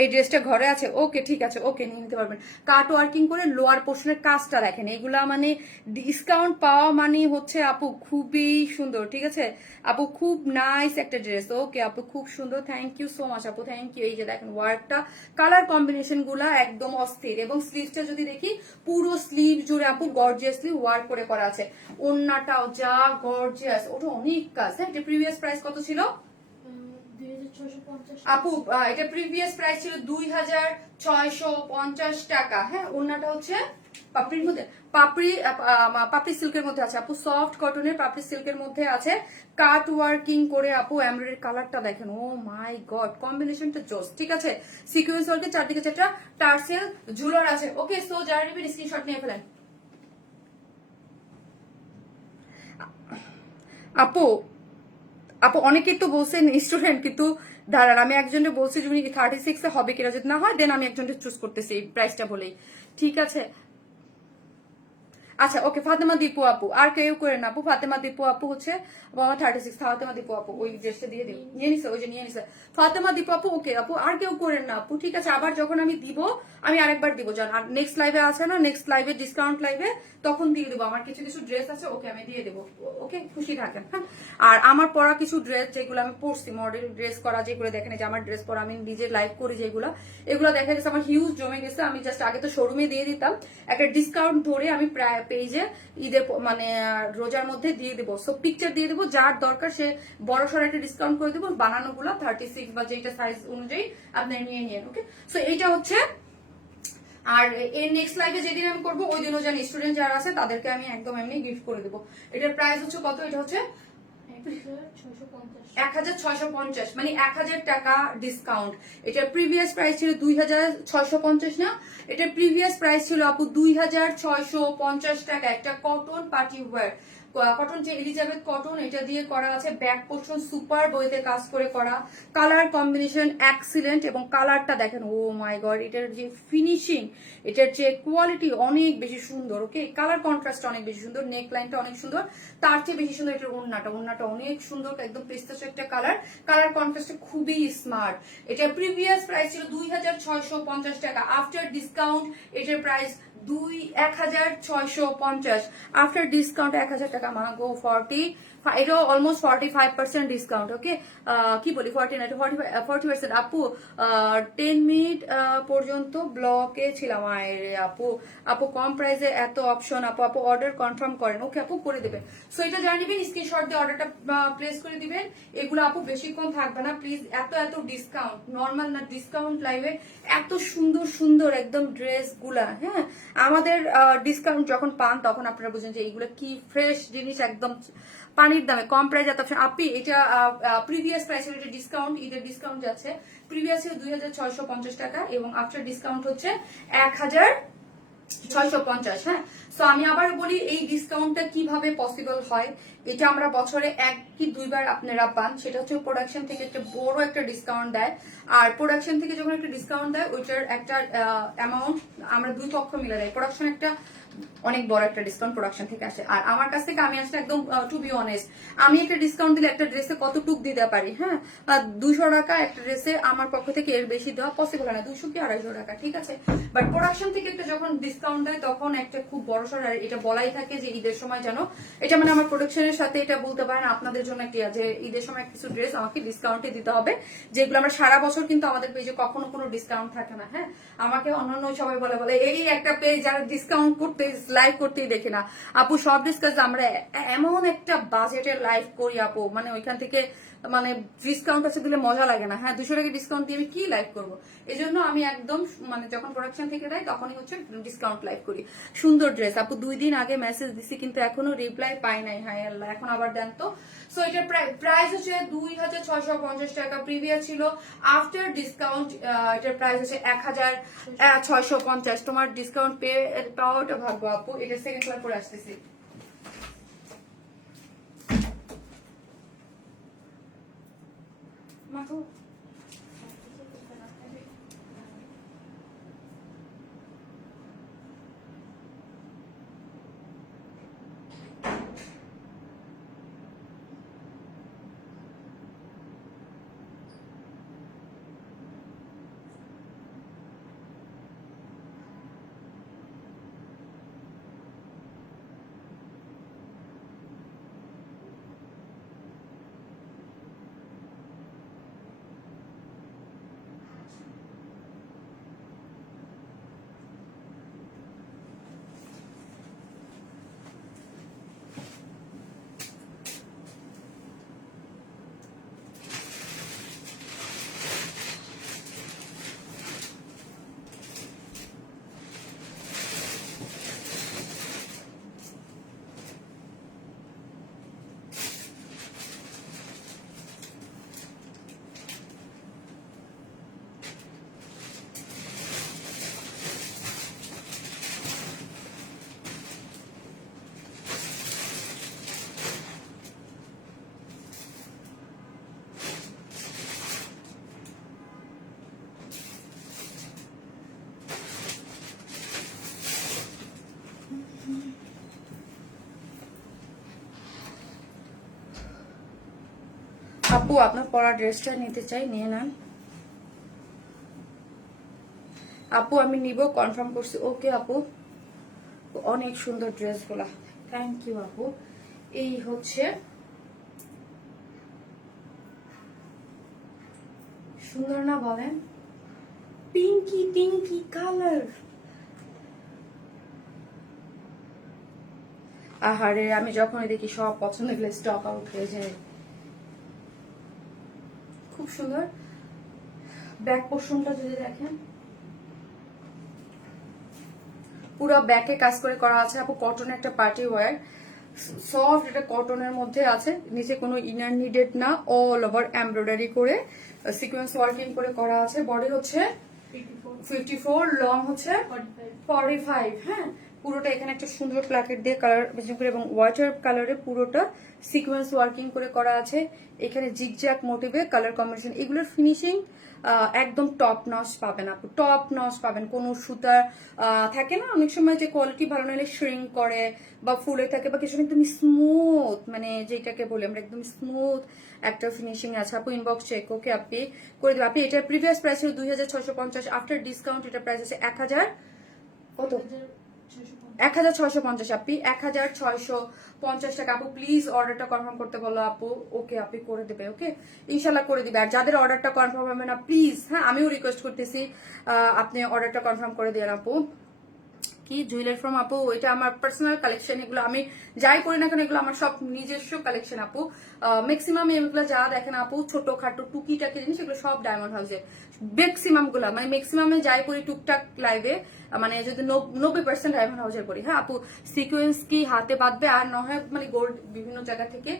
এই ড্রেসটা ঘরে আছে, ওকে ঠিক আছে, ওকে নিয়ে নিতে পারবেন। কাট ওয়ার্কিং করে লোয়ার পোর্শনের কাজটা দেখেন, এগুলা মানে ডিসকাউন্ট পাওয়া মানে হচ্ছে আপু খুবই সুন্দর, ঠিক আছে আপু, খুব নাইস একটা ড্রেস, ওকে আপু খুব সুন্দর, থ্যাংক ইউ সো মাচ আপু, থ্যাংক ইউ। এই যে দেখেন ওয়ার্কটা, কালার কম্বিনেশন গুলা একদম অস্থির, এবং স্লিভসটা যদি দেখি পুরো স্লিভ জুড়ে আপু গর্জিয়াসলি ওয়ার্ক করে করা আছে, ওন্নাটাও যা গর্জিয়াস, ওটা অনেক কাজ। হ্যাঁ এটা প্রিভিয়াস প্রাইস কত ছিল আপু? এটা প্রিভিয়াস প্রাইস ছিল 2650 টাকা। হ্যাঁ ওন্নাটা হচ্ছে পাপড়ির মধ্যে, পাপড়ি সিল্কের মধ্যে আছে আপু, সফট কটনের পাপড়ি সিল্কের মধ্যে আছে, কাট ওয়ার্কিং করে আপু, এমব্রয়ডারি কালারটা দেখেন, ও মাই গড, কম্বিনেশনটা জোস, ঠিক আছে। সিকোয়েন্স ওয়ার্কের চারদিকে চারটা টার্সেল ঝুলার আছে, ওকে। সো যারা নেবেন স্ক্রিনশট নিয়ে ফেলেন আপু। আপু অনেকেই তো বলছেন স্টুডেন্ট, কিন্তু দাঁড়ান আমি একজনকে বলছি যদি 36 এ হবে কিনা, যদি না হয় দেন আমি একজনকে চুজ করতেছি এই প্রাইসটা বলেই, ঠিক আছে। আচ্ছা ওকে, ফাতেমা দীপু আপু, আর কেউ করে না আপু, ফাতেমা দীপু আপু হচ্ছে 36, ফাতেমা দীপু আপু ওই ড্রেসটা দিয়ে দিও, নিয়ে নিছে, ওই যে নিয়ে নিছে ফাতেমা দীপু আপু, ওকে আপু, আর কেউ করেন না আপু, ঠিক আছে। আবার যখন আমি দিব আমি আরেকবার দিব, জান আর নেক্সট লাইভে আছে না, নেক্সট লাইভে ডিসকাউন্ট লাইভে তখন দিয়ে দেবো, আমার কিছু কিছু ড্রেস আছে, ওকে আমি দিয়ে দেবো, ওকে খুশি থাকেন। হ্যাঁ আর আমার পরা কিছু ড্রেস যেগুলো আমি পরছি, মডেল ড্রেস করা যেগুলো দেখেন, যে আমার ড্রেস পরা আমি নিজে লাইভ করি যেগুলো, এগুলো দেখা গেছে আমার হিউজ জমে গেছে, আমি জাস্ট আগে তো শোরুমে দিয়ে দিতাম, একটা ডিসকাউন্ট ধরে আমি প্রায় পেজে ঈদের মানে রোজার মধ্যে দিয়ে দেবো, সো পিকচার দিয়ে দেবো, যার দরকার সে বড় সড় একটা ডিসকাউন্ট করে দেবো, বানানোগুলো 36 বা যেটা সাইজ অনুযায়ী আপনার নিয়ে নিয়ে, ওকে। সো এইটা হচ্ছে, আর এর নেক্সট লাইভে যেদিন আমি করবো ওই দিনও জানি স্টুডেন্ট যারা আছে তাদেরকে আমি একদম এমনি গিফট করে দেবো। এটার প্রাইস হচ্ছে কত, এটা হচ্ছে 1650, মানে 1000 টাকা ডিসকাউন্ট। এটার প্রিভিয়াস প্রাইস ছিল 2650 না, এটার প্রিভিয়াস প্রাইস ছিল আপু 2650 টাকা। একটা কটন পার্টি ওয়্যার, কটন যে এলিজাবেথ কটন, এটা দিয়ে করা আছে, ব্যাক পোর্শন সুপার বইতে কাজ করে করা, কালার কম্বিনেশন এক্সিলেন্ট, এবং কালারটা দেখেন, ও মাই গড, এটার যে ফিনিশিং, এটার যে কোয়ালিটি অনেক বেশি সুন্দর, ওকে। কালার কন্ট্রাস্ট অনেক বেশি সুন্দর, নেক লাইনটা অনেক সুন্দর, তার চেয়ে বেশি সুন্দর এটার ওন্নাটা অনেক সুন্দর, একদম পেস্তাচো একটা কালার, কালার কন্ট্রাস্টটা খুবই স্মার্ট। এটা প্রিভিয়াস প্রাইস ছিল 2650 টাকা, আফটার ডিসকাউন্ট এটার প্রাইস 1650, আফটার ডিসকাউন্ট 1000 টাকা, মাগো 40, এটা অলমোস্ট 45% ডিসকাউন্ট, ওকে। কি বলি 40 না, 40% আপু। 10 মিনিট পর্যন্ত ব্লকে ছিলাম, আপু আপু কম প্রাইসে এত অপশন, আপু অর্ডার কনফার্ম করেন, ওকে আপু করে দেবেন। সো এটা জানিবেন, স্ক্রিনশট দিয়ে অর্ডারটা প্লেস করে দিবেন। এগুলো আপু বেশিক্ষণ থাকবে না প্লিজ, এত ডিসকাউন্ট, নর্মাল না, ডিসকাউন্ট লাইভে এত সুন্দর সুন্দর একদম ড্রেস গুলা। হ্যাঁ আমাদের ডিসকাউন্ট যখন পান তখন আপনারা বুঝেন যে এইগুলো কি ফ্রেশ জিনিস, একদম পানির দামে কম প্রাইস এত অপশন। আপনি এটা প্রিভিয়াস প্রাইস, এটা ডিসকাউন্ট, ঈদের ডিসকাউন্ট যাচ্ছে, প্রিভিয়াস ছিল 2650 টাকা এবং আফটার ডিসকাউন্ট হচ্ছে 650, হ্যাঁ। সো আমি আবার বলি এই ডিসকাউন্টটা কিভাবে পসিবল হয়, এটা আমরা বছরে 1 কি 2 বার আপনারা পান। সেটা হচ্ছে প্রোডাকশন থেকে একটা বড় একটা ডিসকাউন্ট দেয়, আর প্রোডাকশন থেকে যখন একটা ডিসকাউন্ট দেয় ওইটার একটা অ্যামাউন্ট আমরা দুই পক্ষ মিলে দেয়। প্রোডাকশন একটা অনেক বড় একটা ডিসকাউন্ট প্রোডাকশন থেকে আসে, আর আমার কাছ থেকে আমি আসলে একদম টু বি অনেস্ট, আমি একটা ডিসকাউন্ট দিলে একটা ড্রেসে কতটুক দিতে পারি, হ্যাঁ 200 টাকা একটা ড্রেসে আমার পক্ষ থেকে এর বেশি দেওয়া পসিবল হয় না, 200 কি 250 টাকা, ঠিক আছে। বাট প্রোডাকশন থেকে একটা যখন ডিসকাউন্ট দেয় তখন একটা খুব বড় সড়, আর এটা বলাই থাকে যে ঈদের সময় যেন এটা মানে আমার প্রোডাকশনের সাথে এটা বলতে পারেন আপনাদের জন্য একটি যে ঈদের সময় কিছু ড্রেস আমাকে ডিসকাউন্টে দিতে হবে, যেগুলো আমরা সারা বছর কিন্তু আমাদের পেজে কখনো কোনো ডিসকাউন্ট থাকে না, হ্যাঁ। আমাকে অন্যান্য সবাই বলে বলে এই একটা পেজ যারা ডিসকাউন্ট করতে লাইভ করতেই দেখি না আপু, সব ডিসকাউন্ট আমরা এমন একটা বাজেটের লাইভ করি আপু, মানে ওইখান থেকে মানে ডিসকাউন্ট আছে দিলে মজা লাগে না, হ্যাঁ 200 টাকা ডিসকাউন্ট দিয়ে আমি কি লাইভ করবো। এই জন্য আমি একদম মানে যখন প্রোডাকশন থেকে দেয় তখনই হচ্ছে ডিসকাউন্ট লাইভ করি। সুন্দর ড্রেস আপু, 2 দিন আগে মেসেজ দিছি কিন্তু এখনো রিপ্লাই পাই নাই, হায় আল্লাহ, এখন আবার দেন তো। সো এটার প্রাইস হচ্ছে 2650 টাকা, প্রিভিয়াস ছিল। আফটার ডিসকাউন্ট এটার প্রাইস হচ্ছে 1650। তোমার ডিসকাউন্ট পেয়ে পাওয়াটা ভাগ্য আপু। এটা সেকেন্ড ক্লাস করে আসতেছি। মাথো আপু, আপনার পরা ড্রেসটা নিতে চাই, নিয়ে নেন আপু। আমি নিব, কনফার্ম করছি। ওকে আপু, অনেক সুন্দর ড্রেস গুলা, থ্যাংক ইউ আপু। এই হচ্ছে সুন্দর না বলেন, পিঙ্কি পিঙ্কি কালার। আহারে, আমি যখনই দেখি সব পছন্দ হলে স্টক আউট হয়ে যায়। খুব সুন্দর ব্যাক পোর্শনটা যদি দেখেন, পুরো ব্যাকে কাজ করে করা আছে আপু। কটনের একটা পার্টি ওয়্যার, সফট, এটা কটনের মধ্যে আছে, নিচে কোনো ইনার নিডেড না, অল ওভার এমব্রয়ডারি করে সিকোয়েন্স ওয়ার্কিং করে করা আছে। বডি হচ্ছে 54, লং হচ্ছে 45, হ্যাঁ। পুরোটা এখানে একটা সুন্দর প্লাকেট দিয়ে কালার করে এবং ওয়াটার কালারে পুরোটা সিকোয়েন্স ওয়ার্কিং করে করা আছে। এখানে জিগজ্যাগ মোটিভে কালার কম্বিনেশন, এগুলোর ফিনিশিং একদম টপ নচ পাবেন আপু, টপ নচ পাবেন। কোনো সুতা থাকে না অনেক সময় যে কোয়ালিটি ভালো নাহলে শ্রিঙ্ক করে বা ফুলে থাকে বা কিছু, একদম স্মুথ, মানে যেটাকে বলি আমরা একদম স্মুথ একটা ফিনিশিং আছে আপু। ইনবক্স চেক ওকে আপনি করে দেবেন। আপনি এটার প্রিভিয়াস প্রাইস ছিল 2650, আফটার ডিসকাউন্ট এটা প্রাইস আছে 1000 কত 1650 আপনি 1650 টাকা আপু। প্লিজ অর্ডারটা কনফার্ম করতে বলো আপু। ওকে আপনি করে দেবে, ওকে ইনশাল্লাহ করে দিবে। আর যাদের অর্ডারটা কনফার্ম হবে না প্লিজ, হ্যাঁ আমিও রিকোয়েস্ট করতেছি আপনি অর্ডারটা কনফার্ম করে দেন আপু। কি জুয়েলারি ফ্রম আপু, এটা আমার পার্সোনাল কালেকশন, এগুলো আমি যাই করি না কেন এগুলো আমার সব নিজস্ব কালেকশন আপু। ম্যাক্সিমাম এগুলো যা দেখেন আপু ছোট খাটো টুকিটাকি জিনিস, এগুলো সব ডায়মন্ড হাউসের, ম্যাক্সিমাম গুলা মানে ম্যাক্সিমামে যাই পরি টুকটাক লাইভে, মানে যদি 90% ডায়মন্ড হাউসের পরি। হ্যাঁ আপু, সিকোয়েন্স কি হাতে বাঁধবে আর নয় মানে গোল্ড বিভিন্ন জায়গা থেকে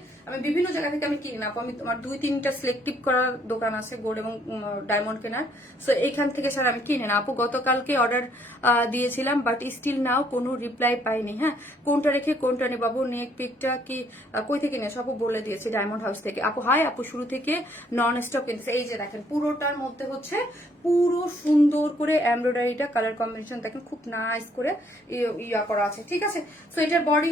আমি কিনি না আপু। আমি তোমার 2-3টা সিলেক্টিভ করার দোকান আছে গোল্ড এবং ডায়মন্ড কেনার, সো এইখান থেকে স্যার আমি কিনি না আপু। গতকালকে অর্ডার দিয়েছিলাম বাট স্টিল নাও কোনো রিপ্লাই পাইনি। হ্যাঁ, কোনটা রেখে কোনটা নেই বাবু, নেক পিকটা কি কই থেকে নিয়েছো আপু? বলে দিয়েছি ডায়মন্ড হাউস থেকে আপু। হাই আপু, শুরু থেকে নন স্টপ কিনতেছে। এই যে দেখেন পুরোটার মধ্যে হচ্ছে পুরো সুন্দর করে এমব্রয়ডারিটা কালার কম্বিনেশন দেখেন খুব নাইস করে ইয়া করা আছে, ঠিক আছে। সো এটার বডি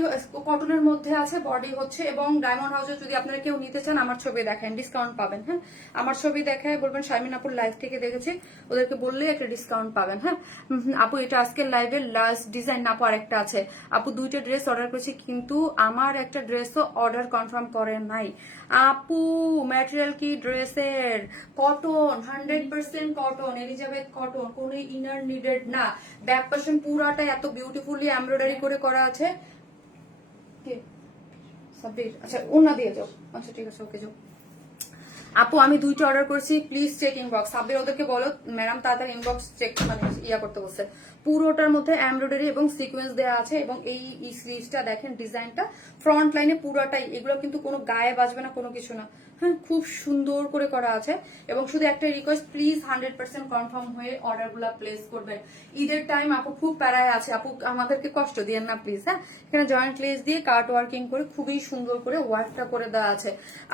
কটনের মধ্যে আছে, বডি হচ্ছে, এবং ডায়মন্ড হাউসে যদি আপনারা কেউ নিতে চান আমার ছবি দেখেন, ডিসকাউন্ট পাবেন। হ্যাঁ, আমার ছবি দেখায় বলবেন শারমিন আপুর লাইভ থেকে দেখেছি, ওদেরকে বললে একটা ডিসকাউন্ট পাবেন। হ্যাঁ আপু, এটা আজকের লাইভের লাস্ট ডিজাইন আপু। আরেকটা আছে আপু, 2টা ড্রেস অর্ডার করেছি কিন্তু আমার একটা ড্রেসও অর্ডার কনফার্ম করে নাই আপু। ম্যাটেরিয়াল কি ড্রেসের? কটন, 100% কটন, এলিজাবেথ কটন, কোনো ইনার নিডেড না। ব্যাক পার্সন পুরাটা এত বিউটিফুলি এমব্রয়ডারি করে করা আছে। কে সাব্বির? আচ্ছা ওনা দিয়ে যাও। আচ্ছা ঠিক আছে, ওকে যাও আপু। আমি 2টা অর্ডার করেছি, প্লিজ চেক ইনবক্স। সাব্বির ওদেরকে বলো ম্যাডাম তাড়াতাড়ি ইনবক্স চেক মানে ইয়া করতে বলছে। পুরোটার মধ্যে এমব্রয়ডারি এবং সিকোয়েন্স দেওয়া আছে, এবং এই স্লিভসটা দেখেন ডিজাইনটা ফ্রন্ট লাইনে পুরোটাই, এগুলো কিন্তু কোনো গায়ে বাজবে না, কোনো কিছু না। হ্যাঁ, খুব সুন্দর করে করা আছে। এবং শুধু একটা রিকোয়েস্ট, প্লিজ 100% কনফার্ম হয়ে অর্ডারগুলো প্লেস করবেন। ঈদের টাইম আপু খুব প্যারায় আছে আপু, আমাদেরকে কষ্ট দিয়েন না প্লিজ। হ্যাঁ, এখানে জয়েন্ট লেস দিয়ে কাট ওয়ার্কিং করে খুবই সুন্দর করে ওয়ার্কটা করে দেওয়া আছে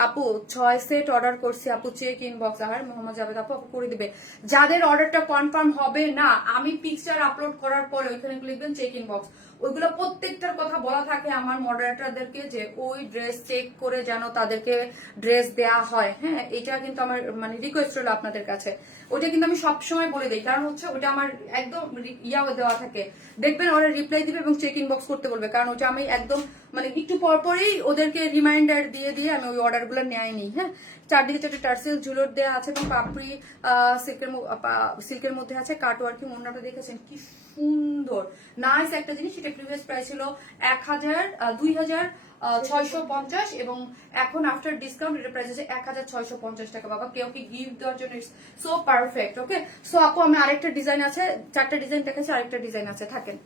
আপু। 6 সেট অর্ডার করছি আপু, চেক ইনবক্স। আর মোহাম্মদ জাভেদ আপু করে দিবে। যাদের অর্ডারটা কনফার্ম হবে না, আমি পিকচার আপলোড করার পরে ওইখানে লিখবেন চেক ইনবক্স। ওইগুলো প্রত্যেকটার কথা বলা থাকে আমার মডারেটরদেরকে যে ওই ড্রেস চেক করে যেন তাদেরকে ড্রেস দেয়া হয়। হ্যাঁ, এটা কিন্তু আমার মানে রিকোয়েস্ট হলো আপনাদের কাছে। ওইটা কিন্তু আমি সবসময় বলে দিই, কারণ হচ্ছে ওটা আমার একদম ইয়া দেওয়া থাকে। দেখবেন ওরা রিপ্লাই দিবে এবং চেক ইনবক্স করতে বলবে, কারণ ওটা আমি একদম মানে একটু পরপরই ওদেরকে রিমাইন্ডার দিয়ে দিয়ে আমি ওই অর্ডারগুলো নেয় নিই। হ্যাঁ, চারদিকে 4টে টার্সেল ঝুলট দেওয়া আছে এবং পাপড়ি সিল্কের মধ্যে আছে কাট ওয়ার্কিং। ওনাটা দেখেছেন কি সুন্দর নাইস একটা জিনিস। এটা প্রিভিয়াস প্রাইস ছিল 2650 এবং এখন আফটার ডিসকাউন্ট এটা প্রাইস আছে 1650 টাকা। বাবা, কেউ কি গিফট দেওয়ার জন্য it's so perfect. Okay, so আপু আমি আরেকটা ডিজাইন আছে, 4টা ডিজাইন দেখাচ্ছি, আরেকটা ডিজাইন আছে, থাকেন।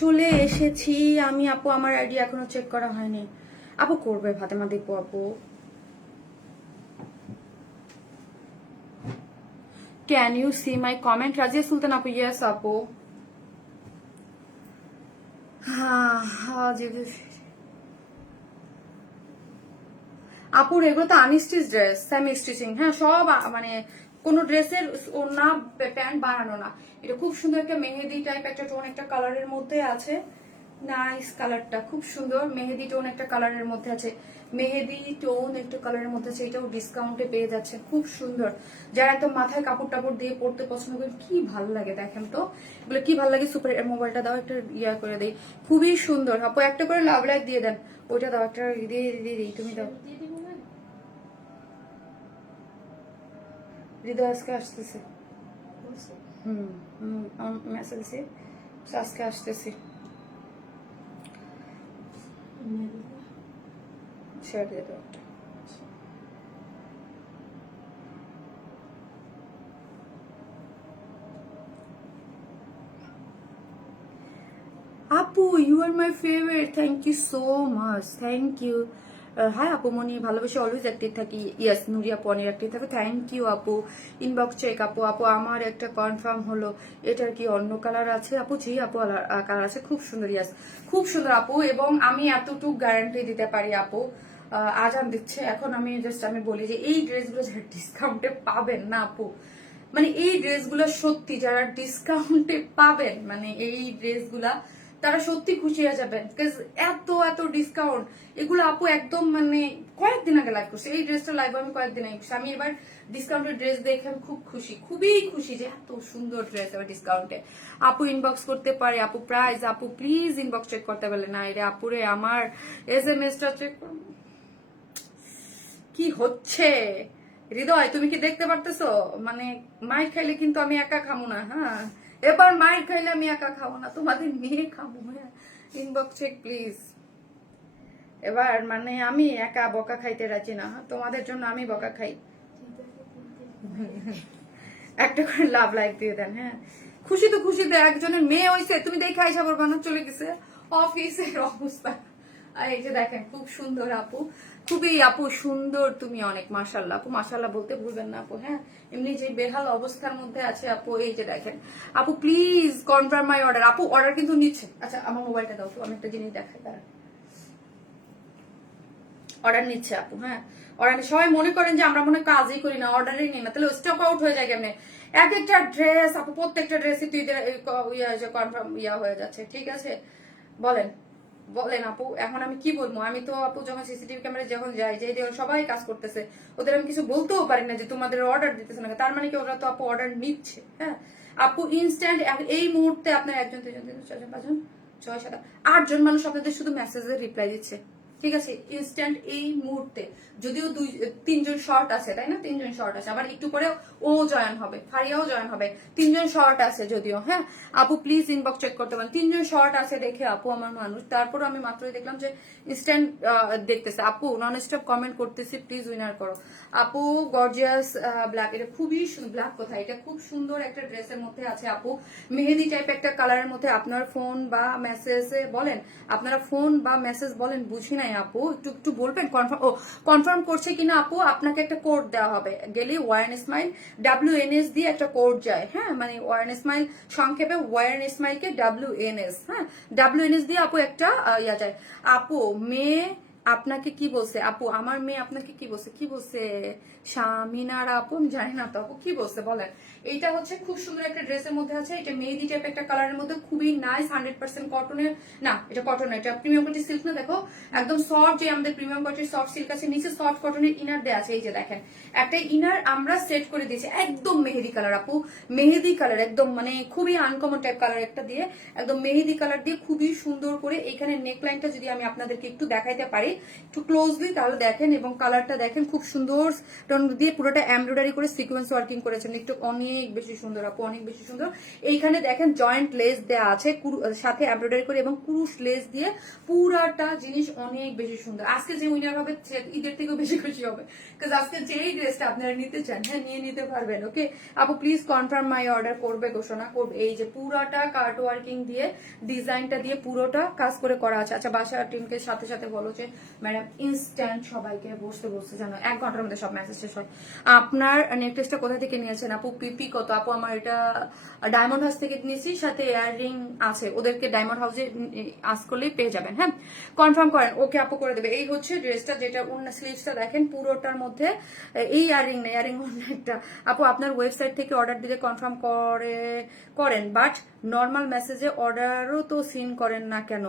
চলে এসেছি আমি আপু, আমার আইডি এখনো চেক করা হয়নি আপু। করবে ফাতেমা দীপু আপু। Can you see my comment? Razia Sultan আপু, ইয়েস আপু। আপুর এগুলো তো আনস্টিচ ড্রেস, সেমি স্টিচিং। হ্যাঁ, সব মানে কোন ড্রেসের ওড়না প্যান্ট বানানো না। এটা খুব সুন্দর একটা মেহেদি টাইপ একটা টোন একটা কালারের মধ্যে আছে। নাইস, কালারটা খুব সুন্দর, মেহেদি টোন একটা কালারের মধ্যে আছে, মেহেদি টোন একটা কালারের মধ্যে আছে, এটাও ডিসকাউন্টে পেয়ে যাচ্ছে, খুব সুন্দর। যারা একদম মাথায় কাপড় টাপড় দিয়ে পড়তে পছন্দ করেন, কি ভালো লাগে দেখেন তো, এগুলো কি ভালো লাগে। সুপার, মোবাইলটা দাও একটা ইয়া করে দেই, খুবই সুন্দর। আপু একটা করে লাভ লাইট দিয়ে দেন, ওইটা দাও একটা, দিয়ে দিয়ে দিই, তুমি দাও। দিয়ে দিব না? হৃদয় আজকে আসতেছে, বলছি। মেসেজ দিছি, আজকে আসতেছি, শেয়ার দিয়ে দাও একটা। আপু you are my favourite, thank you so much, thank you. Hi আপু মনি, ভালোবেসে অলওয়েজ অ্যাক্টিভ থাকি, ইয়েস নুরিয়া পনির অ্যাক্টিভ থাকে, থ্যাংক ইউ আপু। ইনবক্স চেক আপু, আপু আমার একটা কনফার্ম হলো, এটার কি অন্য কালার আছে আপু? জি আপু কালার আছে, খুব সুন্দর, ইয়াস খুব সুন্দর আপু। এবং আমি এতটুকু গ্যারান্টি দিতে পারি আপু, আজান দিচ্ছে এখন, আমি বলি যে এই ড্রেসগুলো যারা ডিসকাউন্টে পাবেন না আপু, মানে এই ড্রেসগুলো সত্যি যারা ডিসকাউন্টে পাবেন, মানে এই ড্রেসগুলা তারা সত্যি খুশি হয়ে যাবেন, এত এত ডিসকাউন্ট এগুলো আপু একদম, মানে কয়েকদিন আগে লাইভ করছে এই ড্রেসটা, লাইভ আমি কয়েকদিন আগে করছি। আমি এবার ডিসকাউন্টের ড্রেস দেখে আমি খুব খুশি, খুবই খুশি যে এত সুন্দর ড্রেস এবার ডিসকাউন্টে। আপু ইনবক্স করতে পারে, আপু প্রাইস, আপু প্লিজ ইনবক্স চেক করতে পারলে না রে আপুরে, আমার SMS-টা চেক কি হচ্ছে। হৃদয় তুমি কি দেখতে পারতেছো, মানে মাইর খাইলে কিন্তু আমি একা খাবো না, হ্যাঁ এবার মাইর খাইলে আমি একা খাবো না, তোমাদের মেয়ে খাবো, হ্যাঁ ইনবক্স চেক প্লিজ। এবার মানে আমি একা বকা খাইতে রাজি না, তোমাদের জন্য আমি বকা খাই। একটা করে লাভ লাইক দিয়ে দেন, হ্যাঁ খুশি তো খুশিতে একজনের মেয়ে হয়েছে, তুমি দেখে আইসা বানানো চলে গেছে অফিসের অবস্থা। আর এই যে দেখেন খুব সুন্দর আপু, খুবই আপু সুন্দর, তুমি অনেক মাশাল্লাহ আপু, মাশাল্লাহ বলতে ভুলবেন না আপু, হ্যাঁ এমনি যে বেহাল অবস্থার মধ্যে আছে আপু, এই যে দেখেন আপু প্লিজ কনফার্ম মাই অর্ডার, আপু অর্ডার কিন্তু নিচ্ছে। আচ্ছা আমার মোবাইলটা দাও তো, আমি একটা জিনিস দেখাই, দাঁড়া অর্ডার নিচ্ছে আপু, হ্যাঁ অর্ডার। সবাই মনে করেন যে আমরা মনে কাজই করি না, অর্ডারই নিই না, তাহলে স্টক আউট হয়ে যায় কেমনে। এক একটা ড্রেস আপু, প্রত্যেকটা ড্রেসই তুই কনফার্ম ইয়া হয়ে যাচ্ছে, ঠিক আছে বলেন বলেন আপু, এখন আমি কি বলবো? আমি তো আপু যখন সিসিটিভি ক্যামেরা যখন যাই, যে সবাই কাজ করতেছে, ওদের আমি কিছু বলতেও পারি না যে তোমাদের অর্ডার দিতেছে না, তার মানে কি ওরা তো আপু অর্ডার নিচ্ছে, হ্যাঁ আপু ইনস্ট্যান্ট এই মুহূর্তে আপনার একজন দুজন তিনজন চারজন পাঁচজন ছয় সাত আটজন মানুষ আপনাদের শুধু মেসেজের রিপ্লাই দিচ্ছে, ঠিক আছে ইনস্ট্যান্ট এই মুহূর্তে। যদিও তিনজন শর্ট আছে, তাই না, তিনজন শর্ট আছে, আবার একটু পরে ও জয়েন হবে, ফারিয়াও জয়েন হবে, তিনজন শর্ট আছে যদিও, হ্যাঁ আপু প্লিজ ইনবক্স চেক করতে পারেন, তিনজন শর্ট আছে দেখে আপু আমার মানুষ, তারপর আমি মাত্রই দেখলাম যে ইনস্ট্যান্ট দেখতেছে আপু, নন স্টপ কমেন্ট করতেছি, প্লিজ উইনার করো আপু। গর্জিয়াস ব্ল্যাক, এটা খুবই ব্ল্যাক কোথায়, এটা খুব সুন্দর একটা ড্রেসের মধ্যে আছে আপু, মেহেদি টাইপ একটা কালারের মধ্যে। আপনার ফোন বা মেসেজে বলেন, আপনারা ফোন বা মেসেজ বলেন, বুঝি নাই আপু, একটু একটু বলবেন কনফার্ম করছে কিনা আপু। আপনাকে একটা কোড দেওয়া হবে, গেলে ওয়ার্ন স্মাইল WNS দিয়ে একটা কোড যায়, হ্যাঁ মানে ওয়ার্ন স্মাইল সংক্ষেপে, ওয়ার্ন স্মাইলকে WNS, হ্যাঁ WNS দিয়ে আপু একটা ইয়া যায়। আপু মেয়ে আপনাকে কি বলছে আপু, আমার মেয়ে আপনাকে কি বলছে, কি বলছে শামিনার আপু, আমি জানি না তো আপু কি বলছে বলেন। এইটা হচ্ছে খুব সুন্দর একটা ড্রেসের মধ্যে আছে, এটা মেহেদি টাইপ একটা কালারের মধ্যে, খুবই নাইস, 100% কটনের, না এটা কটন, এটা প্রিমিয়াম কোয়ালিটি সিল্ক না, দেখো একদম সফট, যে আমাদের প্রিমিয়াম কোয়ালিটির সফট সিল্ক আছে, নিচে সফট কটনের ইনার দেওয়া আছে, এই যে দেখেন একটা ইনার আমরা সেট করে দিয়েছি, একদম মেহেদি কালার আপু, মেহেদি কালার একদম, মানে খুবই আনকমন টাইপ কালার একটা দিয়ে, একদম মেহেদি কালার দিয়ে খুবই সুন্দর করে। এইখানে নেকলাইনটা যদি আমি আপনাদেরকে একটু দেখাইতে পারি একটু ক্লোজলি, তাহলে দেখেন, এবং কালারটা দেখেন খুব সুন্দর টন দিয়ে পুরোটা এমব্রয়ডারি করে সিকোয়েন্স ওয়ার্কিং করেছেন, একটু অনেক বেশি সুন্দর আপু, অনেক বেশি সুন্দর। এইখানে দেখেন জয়েন্ট লেস দেওয়া আছে সাথে এমব্রয়ডারি করে, এবং কুরুশ লেস দিয়ে পুরাটা জিনিস অনেক বেশি সুন্দর। আজকে যে উইনার হবে ঈদের থেকেও বেশি খুশি হবে, কারণ আজকে যেই ড্রেসটা আপনারা নিতে চান, হ্যাঁ নিয়ে নিতে পারবেন। ওকে আপু প্লিজ কনফার্ম মাই অর্ডার করবে, ঘোষণা করবে। এই যে পুরাটা কার্ট ওয়ার্কিং দিয়ে, ডিজাইনটা দিয়ে পুরোটা কাজ করে করা আছে। আচ্ছা বাসার টিমকে সাথে সাথে বলো যে ম্যাডাম ইনস্ট্যান্ট সবাইকে বসতে বসতে জানো 1 ঘন্টার মধ্যে সব মেসেজ শেষ হয়। আপনার নেকলেসটা কোথা থেকে নিয়েছেন আপু, পিপি কত আপু? আমার এটা ডায়মন্ড হাউস থেকে নিয়েছি, সাথে ইয়াররিং আছে, ওদেরকে ডায়মন্ড হাউসে আস করলেই পেয়ে যাবেন, হ্যাঁ কনফার্ম করেন। ওকে আপু করে দেবে। এই হচ্ছে ড্রেসটা, যেটা অন্য স্লিভসটা দেখেন পুরোটার মধ্যে এই ইয়াররিং না, ইয়াররিং অন্য একটা আপু। আপনার ওয়েবসাইট থেকে অর্ডার দিলে কনফার্ম করেন, বাট নর্মাল মেসেজে অর্ডারও তো সিন করেন না কেন?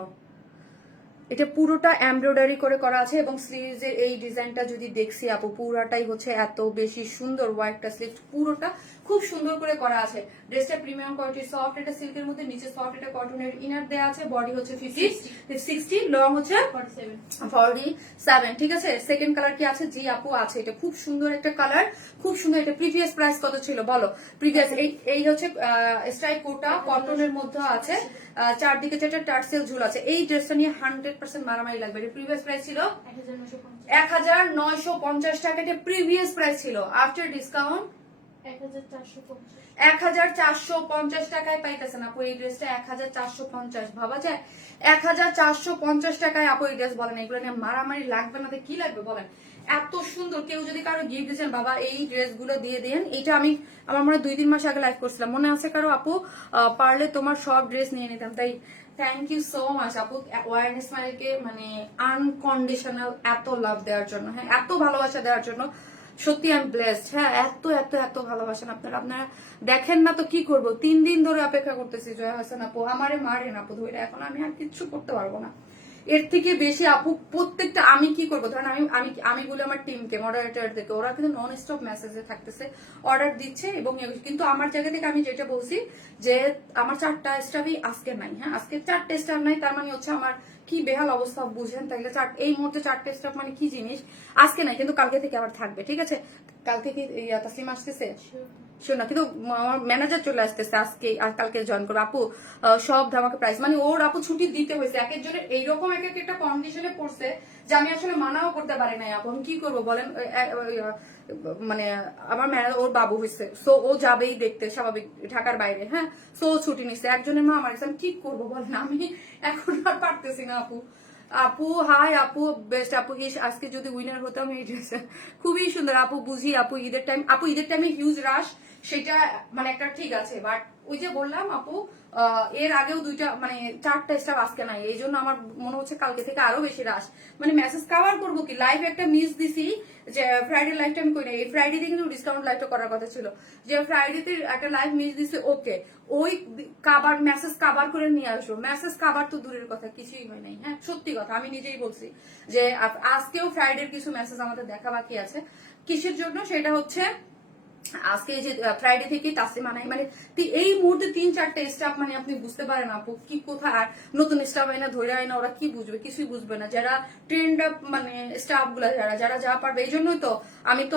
এটা পুরোটা এমব্রয়ডারি করে করা আছে এবং স্লিভসের এই ডিজাইনটা যদি দেখছি আপু পুরোটাই হচ্ছে এত বেশি সুন্দর, ওয়াইটটা স্লিভ পুরোটা খুব সুন্দর করে করা আছে। ড্রেসটা প্রিমিয়াম কোয়ালিটি, সফট, এটা সিল্কের মধ্যে, নিচে সফট, এটা কটনের ইনার দেয়া আছে, বডি হচ্ছে 60, লং হচ্ছে 47। ঠিক আছে, সেকেন্ড কালার কি আছে? জি আপু আছে, এটা খুব সুন্দর একটা কালার, খুব সুন্দর। এটা প্রিভিয়াস প্রাইস কত ছিল বলো? প্রিভিয়াস এই হচ্ছে স্ট্রাইপ কোটা কটনের মধ্যে আছে, চারদিকে চারটা টার্সেল ঝুল আছে। এই ড্রেসটা নিয়ে 100% মারামারি লাগবে। এটা প্রিভিয়াস প্রাইস ছিল 1950 টাকা, এটা প্রিভিয়াস প্রাইস ছিল। আফটার ডিসকাউন্ট 1450 টাকায় পাইতেছেন আপু এই ড্রেসটা। 1450 ভাবা যায়? 1450 টাকায় আপু এই ড্রেস। বলেন এগুলো নিয়ে মারামারি লাগবে না? কি লাগবে বলেন? এত সুন্দর। কেউ যদি কারো গিফট দিচ্ছেন বাবা এই ড্রেস গুলো দিয়ে দেন। এটা আমি আমার মনে হয় 2-3 মাস আগে লাইভ করছিলাম, মনে আছে কারো আপু? পারলে তোমার সব ড্রেস নিয়ে নিতাম। তাই থ্যাংক ইউ সো মাচ আপু ওয়ার্ন স্মাইলকে মানে আনকন্ডিশনাল এত লাভ দেওয়ার জন্য, হ্যাঁ এত ভালোবাসা দেওয়ার জন্য। সত্যি আমি ব্লেসড। হ্যাঁ এত এত এত ভালোবাসেন আপনারা, আপনারা দেখেন না তো কি করবো। 3 দিন ধরে অপেক্ষা করতেছি জয়া হাসান আপু, আমারে মারেন আপু ধরে, এখন আমি আর কিচ্ছু করতে পারবো না এর থেকে বেশি আপু। প্রত্যেকটা আমি কি করবো, ধরেন আমি আমি আমি বলি আমার টিমকে, মডারেটরদেরকে, ওরা কিন্তু নন স্টপ মেসেজে থাকতেছে, অর্ডার দিচ্ছে এবং কিন্তু আমার জায়গা থেকে আমি যেটা বলছি যে আমার 4টা স্টাফই আজকে নাই। হ্যাঁ আজকে 4টে স্টাফ নাই, তার মানে হচ্ছে আমার কি বেহাল অবস্থা বুঝেন তাইলে। এই মুহূর্তে 4টে স্টাফ মানে কি জিনিস, আজকে নাই কিন্তু কালকে থেকে আবার থাকবে। ঠিক আছে, কাল থেকে তাসলিম আসতেছে শোনা, কিন্তু আমার ম্যানেজার চলে আসতেছে আজকে আর কালকে জয়েন করবে আপু। সব ধামাকা প্রাইস, মানে ওর আপু ছুটি দিতে হয়েছে এক একজনের এইরকম এক একটা কন্ডিশনে পড়ছে যে আমি আসলে মানাও করতে পারি নাই আপু। আমি কি করবো বলেন? মানে আমার ম্যানেজার ওর বাবু হয়েছে, সো ও যাবেই দেখতে, স্বাভাবিক ঢাকার বাইরে। হ্যাঁ সো ও ছুটি নিচ্ছে, একজনের মা আমার কাছে। আমি ঠিক করবো বলেন? আমি এখন আর পারতেছি না আপু। আপু হাই আপু, বেস্ট আপু। আজকে যদি উইনার হতাম এই ড্রেসে, খুবই সুন্দর আপু। বুঝি আপু ঈদের টাইম, আপু ঈদের টাইমে হিউজ রাশ, সেটা মানে একটা ঠিক আছে, বাট ওই যে বললাম আপু এর আগেও 2টা মানে 4টা স্টাফ আজকে নাই, এই জন্য আমার মনে হচ্ছে কালকে থেকে আরো বেশি রাশ। মানে মেসেজ কভার করবো কি, লাইভ একটা মিস দিছি যে ফ্রাইডে লাইভটা আমি করি না, এই ফ্রাইডেতে কিন্তু ডিসকাউন্ট লাইভটা করার কথা ছিল, যে ফ্রাইডেতে একটা লাইভ মিস দিছি। ওকে ওই কাবার মেসেজ কাভার করে নিয়ে আসো, মেসেজ কাভার তো দূরের কথা, কিছুই হয় নাই। হ্যাঁ সত্যি কথা, আমি নিজেই বলছি যে আজকেও ফ্রাইডের কিছু মেসেজ আমাদের দেখা বাকি আছে। কিসের জন্য? সেটা হচ্ছে আজকে যে ফ্রাইডে থেকে তাসলিমা নাই, মানে এই মুহূর্তে 3-4টে স্টাফ, মানে আপনি বুঝতে পারেন আপু কি কোথায়। আর নতুন স্টাফ আইনা ধরে আইনা ওরা কি বুঝবে? কিছুই বুঝবে না। যারা ট্রেন্ড আপ মানে স্টাফ গুলা যারা যারা যা পারবে, এই জন্যই তো আমি তো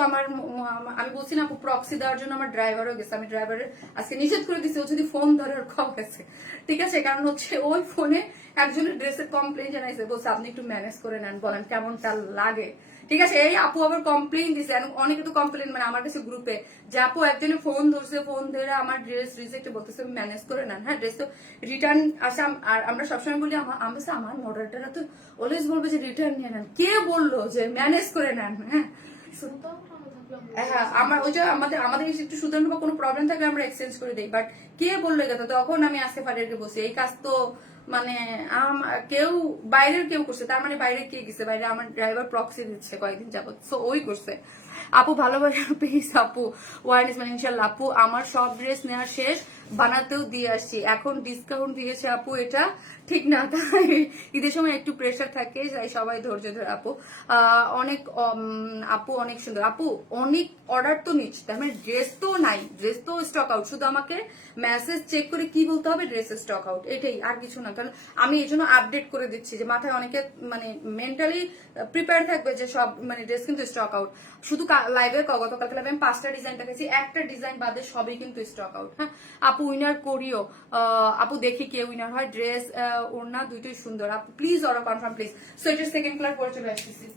আমি বলছি না আপু প্রক্সি দেওয়ার জন্য আমার ড্রাইভারও গেছে, আমি ড্রাইভারের আজকে নিষেধ করে দিচ্ছি, ও যদি ফোন ধরে ওর খবর গেছে। ঠিক আছে, কারণ হচ্ছে ওই ফোনে একজনের ড্রেসের কমপ্লেন জানাইছে, বলছে আপনি একটু ম্যানেজ করে নেন, বলেন কেমনটা লাগে। ঠিক আছে, এই আপু আবার কমপ্লেন দিছে, অনেকে তো কমপ্লেন মানে আমার কাছে গ্রুপে, যে আপু একজনে ফোন ধরছে, ফোন ধরে আমার ড্রেস রিজেক্ট বলতেছে, ম্যানেজ করে নেন। হ্যাঁ ড্রেস তো রিটার্ন আসে, আর আমরা সবসময় বলি আমার মডারেটররা তো অলওয়েজ বলবে যে রিটার্ন নিয়ে নেন। কে বললো যে ম্যানেজ করে নেন? হ্যাঁ হ্যাঁ আমার ওই যে আমাদের আমাদের একটু শুধরানো বা কোনো প্রবলেম থাকলে আমরা এক্সচেঞ্জ করে দিই, বাট কে বললো এই কথা? তখন আমি আসতে ফারিয়াকে বসি, এই কাজ তো মানে কেউ বাইরের কেউ করছে, তার মানে বাইরে কে গেছে? বাইরে আমার ড্রাইভার প্রক্সি দিচ্ছে কয়েকদিন যাবত, সো ওই করছে। আপু ভালোবাসা প্লিজ আপু ওয়ারনেস মানে ইনশাল্লাহ আপু আমার সব ড্রেস নেওয়া শেষ, বানাতেও দিয়ে আসছি, এখন ডিসকাউন্ট দিয়েছে আপু, এটা ঠিক না। তাই ঈদের সময় একটু প্রেশার থাকে, তাই সবাই ধৈর্য ধরে আপু। অনেক আপু অনেক সুন্দর আপু, অনেক অর্ডার তো নিচ্ছে, তার মানে ড্রেস তো নাই, ড্রেস তো স্টক আউট। শুধু আমাকে মেসেজ চেক করে কি বলতে হবে? ড্রেস স্টক আউট, এটাই, আর কিছু না। কারণ আমি এই জন্য আপডেট করে দিচ্ছি, যে মাথায় অনেকে মানে মেন্টালি প্রিপেয়ার থাকবে যে সব মানে ড্রেস কিন্তু স্টক আউট। শুধু লাইভে গতকালকে লাইভে আমি 5টা ডিজাইন দেখেছি, একটা ডিজাইন বাদে সবই কিন্তু স্টক আউট। হ্যাঁ আপু উইনার করিও, আপু দেখি কে উইনার হয়। ড্রেস ওড়না দুইটাই সুন্দর আপু, please order confirm please. So এটা সেকেন্ড কালার পরে চলে আসতেছি।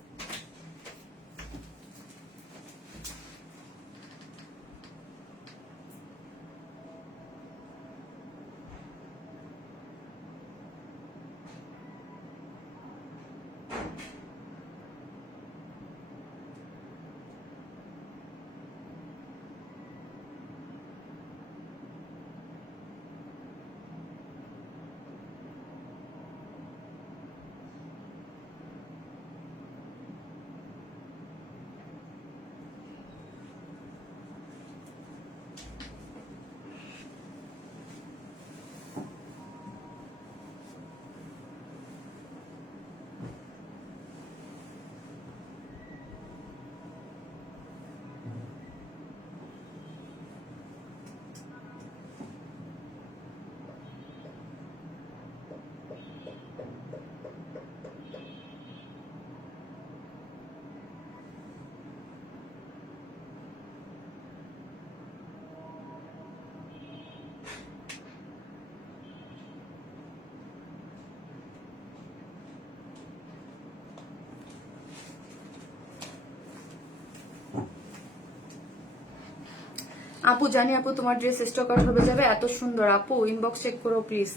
আপু জানি আপু তোমার ড্রেস স্টক আউট হয়ে যাবে, এত সুন্দর আপু, ইনবক্স চেক করো প্লিজ।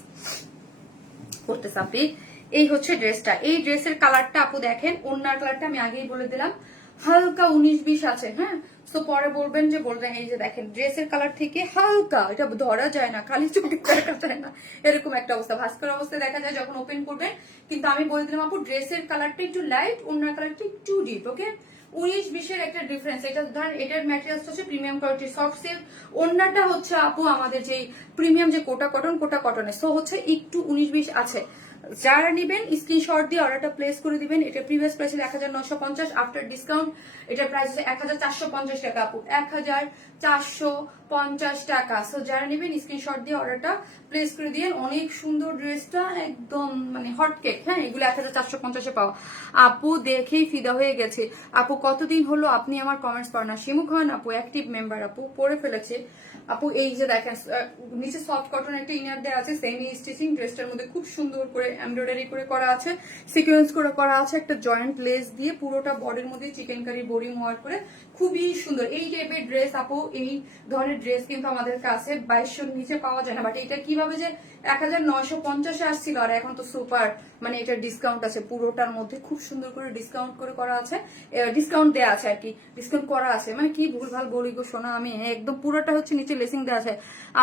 করতেছে আপনি। এই হচ্ছে ড্রেসটা, এই ড্রেসের কালারটা আপু দেখেন, ওড়নার কালারটা আমি আগেই বলে দিলাম হালকা 19-20 আছে, হ্যাঁ। তো পরে বলবেন যে বলবেন এই যে দেখেন ড্রেসের কালার থেকে হালকা, এটা ধরা যায় না, খালি চোখে দেখা যায় না, এরকম একটা অবস্থা, ভাস্কর অবস্থায় দেখা যায় যখন ওপেন করবেন। কিন্তু আমি বলে দিলাম আপু ড্রেসের কালারটা একটু লাইট, ওড়নার কালারটা একটু ডিপ, ওকে। 19-20 একটা ডিফারেন্স। এটা ধরেন এটার ম্যাটেরিয়ালস হচ্ছে প্রিমিয়াম কোয়ালিটি সফট সিল্ক, ওড়নাটা হচ্ছে আপু আমাদের যে প্রিমিয়াম যে কোটা কটনের, সো হচ্ছে একটু 19-20 আছে। যারা নিবেন স্ক্রিনশট দিয়ে অর্ডারটা প্লেস করে দিবেন। এটা প্রিভিয়াস প্রাইস ছিল 1950, আফটার ডিসকাউন্ট এটার প্রাইস হচ্ছে 1450 টাকা আপু, 1450 টাকা। সো যারা নিবেন স্ক্রিনশট দিয়ে অর্ডারটা প্লেস করে দিয়ে। অনেক সুন্দর ড্রেসটা, একদম মানে হট কেক, হ্যাঁ। এগুলো 1450-এ পাওয়া। আপু দেখেই ফিদা হয়ে গেছে। আপু কতদিন হলো আপনি আমার কমেন্টস পড়েন না? শিমু খান আপু অ্যাক্টিভ মেম্বার, আপু পড়ে ফেলেছে। আপু এই যে দেখেন নিচে সফট কটন একটা ইনার দেওয়া আছে, সেমি স্টিচিং, ড্রেসটার মধ্যে খুব সুন্দর করে এমব্রয়ডারি করে করা আছে, সিকোয়েন্স করে করা আছে, একটা জয়েন্ট লেস দিয়ে পুরোটা বডির মধ্যে চিকেন কারি বড়ি মোয়ার করে, খুবই সুন্দর। এই টাইপের ড্রেস আপু, এই ধরনের ড্রেস কিন্তু আমাদের কাছে 2200 নিচে পাওয়া যায় না। বাট এটা কিভাবে যে 1950-এ আসছিল, আর এখন তো সুপার মানে এটা ডিসকাউন্ট আছে, পুরোটার মধ্যে খুব সুন্দর করে ডিসকাউন্ট করে করা আছে, ডিসকাউন্ট দেওয়া আছে আর কি, ডিসকাউন্ট করা আছে, মানে কি ভুলভাল বলি গো শোনা আমি, একদম পুরোটা হচ্ছে নিচে লেসিং দেওয়া আছে।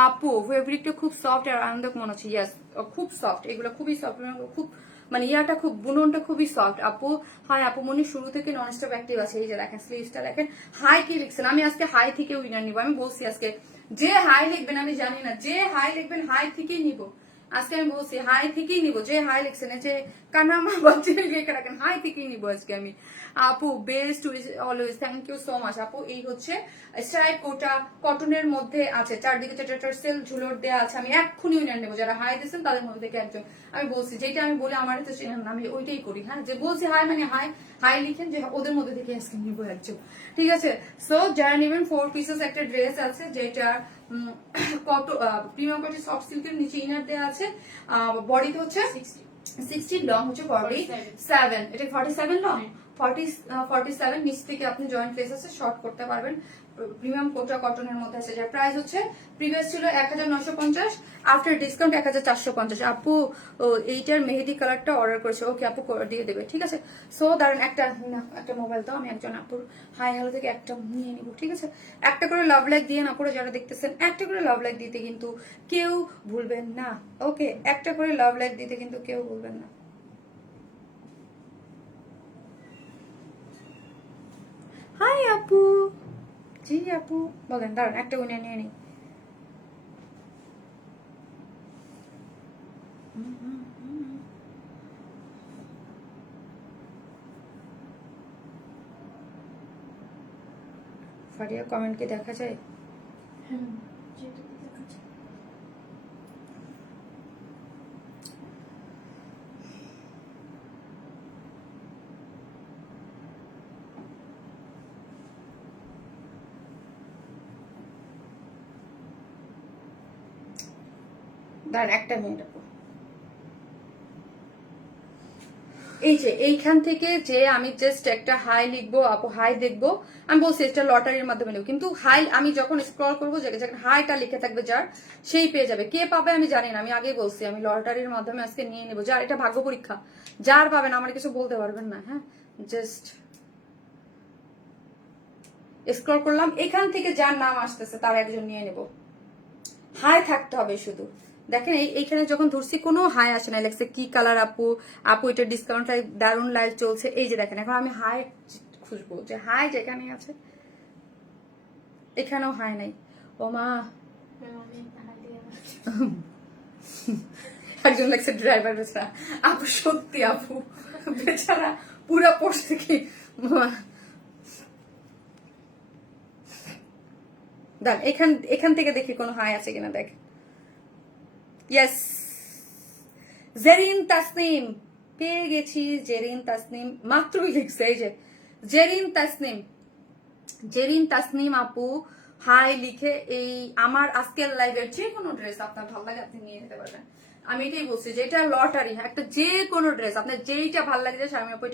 আপু ফেব্রিকটা খুব সফট আর আরামদায়ক মনে হচ্ছে, ইয়াস খুব সফট, এগুলো খুবই সফট, খুব মানে ইয়াটা খুব বুননটা খুবই সফট আপু। হ্যাঁ আপু মনে শুরু থেকে নন স্টপ অ্যাক্টিভ আছে। এই যে দেখেন স্লিভসটা দেখেন, হাই কি লিখছেন, আমি আজকে হাই থেকে উইনার নিব, আমি বলছি আজকে যে হাই লিখবেন, আমি জানি না যে হাই লিখবেন হাই থেকেই নিব, আজকে আমি বলছি হাই থেকেই নিব, যে হাই লিখছেন যে কানামা বাচ্চা লিখে রাখেন, হাই থেকেই নিব আজকে আমি। আপু best always, thank you so much আপু। এই হচ্ছে স্ট্রাইপ কোটা কটনের মধ্যে আছে, চারদিকে টার্সেল ঝুলোর দেওয়া আছে। আমি এক্ষুনি উইনার নেবো, যারা হাই দিচ্ছেন তাদের মধ্যে থেকে একজন। আমি বলছি যেটা আমি বলে আমার তো চেনেন না, আমি ওইটাই করি, হ্যাঁ। যে বলছি হাই মানে হাই, হাই লিখেন, যে ওদের মধ্যে থেকে আজকে নিবো একজন, ঠিক আছে। সো যারা নেবেন 4 পিসেস একটা ড্রেস আছে, যেটা প্রিমিয়াম কোয়ালিটি সফট সিল্কের, নিচে ইনার দেওয়া আছে, বডিতে হচ্ছে 60, লং হচ্ছে 47, এটা 47 লং, 47 নিচ থেকে আপনি জয়েন্ট লেস আছে, শর্ট করতে পারবেন। প্রিমিয়াম কোটা কটনের মধ্যে আছে, যার প্রাইস হচ্ছে প্রিভিয়াস ছিল 1950, আফটার ডিসকাউন্ট 1450। আপু এইটার মেহেদি কালারটা অর্ডার করেছে, ওকে আপু দিয়ে দেবে, ঠিক আছে। সো দাঁড়ান একটা মোবাইল দাও, আমি একজন আপুর হাই হ্যালো থেকে একটা নিয়ে নিব, ঠিক আছে। একটা করে লাভ লাইক দিয়ে না পুরো যারা দেখতেছেন, একটা করে লাভ লাইক দিতে কিন্তু কেউ ভুলবেন না, ওকে। একটা করে লাভ লাইক দিতে কিন্তু কেউ ভুলবেন না। হাই আপু, জি আপু বলেন, দাঁড়ান একটা উইনার নিয়ে নিই। ফারিয়া কমেন্ট কি দেখা যায়? দাঁড়ান একটা মিনিট আপু। এই যে এইখান থেকে যে আমি জাস্ট একটা হাই লিখবো আপু, হাই দেখবো, আমি বলছি এটা লটারির মাধ্যমে নেবো, কিন্তু হাই আমি যখন স্ক্রল করবো যেখানে হাইটা লিখে থাকবে যার, সেই পেয়ে যাবে। কে পাবে আমি জানি না, আমি আগেই বলছি আমি লটারির মাধ্যমে আজকে নিয়ে নেবো, যার এটা ভাগ্য পরীক্ষা, যার পাবেন আমার কিছু বলতে পারবেন না, হ্যাঁ। জাস্ট স্ক্রল করলাম, এখান থেকে যার নাম আসতেছে তার একজন নিয়ে নেব। হাই থাকতে হবে শুধু, দেখেন এইখানে যখন ধরছি কোনো হাই আসে না, লেখছে কি কালার আপু, আপু এটা ডিসকাউন্ট দারুন লাইট চলছে। এই যে দেখেন এখন আমি হাই খুঁজবো, যে হাই যেখানে আছে, এখানেও হাই নাই। ও মা, একজন লেখছে ড্রাইভার বেচারা, আপু সত্যি আপু বেচারা পুরা পোস্ট থেকে দেখ, এখান থেকে দেখি কোনো হাই আছে কিনা, দেখ। ইয়েস, জেরিন তাসনিম পেয়ে গেছি, জেরিন তাসনিম মাত্রই লিখছে, এই যে জেরিন তাসনিম আপু হাই লিখে এই আমার আজকের লাইভের যে কোনো ড্রেস আপনার ভালো লাগে আপনি নিয়ে নিতে পারবেন। আমি এটাই বলছি যে এটা লটারি, একটা যে কোনো ড্রেস আপনার যেইটা ভালো লাগে শারমিন আপু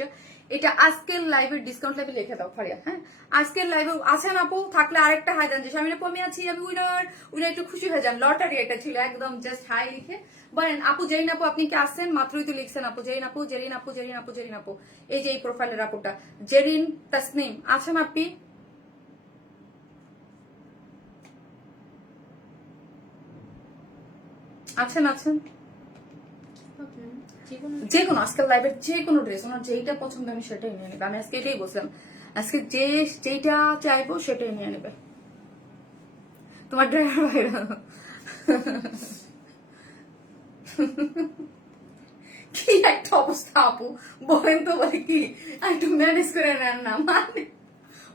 এটা আজকের লাইভের ডিসকাউন্ট লাইভে লিখে দাও ফারিয়া। হ্যাঁ, আজকের লাইভে আছেন আপু, থাকলে আরেকটা হাই দেন যে শারমিন আপু আমি আছি, আমি উইনার, উইনার একটু খুশি হয়ে যান। লটারি এটা ছিল, একদম জাস্ট হাই লিখে বলেন আপু জেরিন আপু আপনি কি আসছেন, মাত্রই তো লিখছেন আপু জেরিন আপু জেরিন আপু জেরিন আপু জেরিন আপু। এই যে এই প্রোফাইলের আপুটা জেরিন তাসনিম আছেন আপনি? আছেন আছেন যে কোনো আজকাল লাইভের যে কোনো ড্রেস ওনার যেইটা পছন্দ আমি সেটাই নিয়ে নেবে। আমি আজকে এটাই বলছিলাম, আজকে যেইটা চাইবো সেটাই নিয়ে নেবে। তোমার ড্রাইভার ভাইরা কি একটা অবস্থা আপু, বলেন তো, বলে কি একটু ম্যানেজ করে নেন না, মানে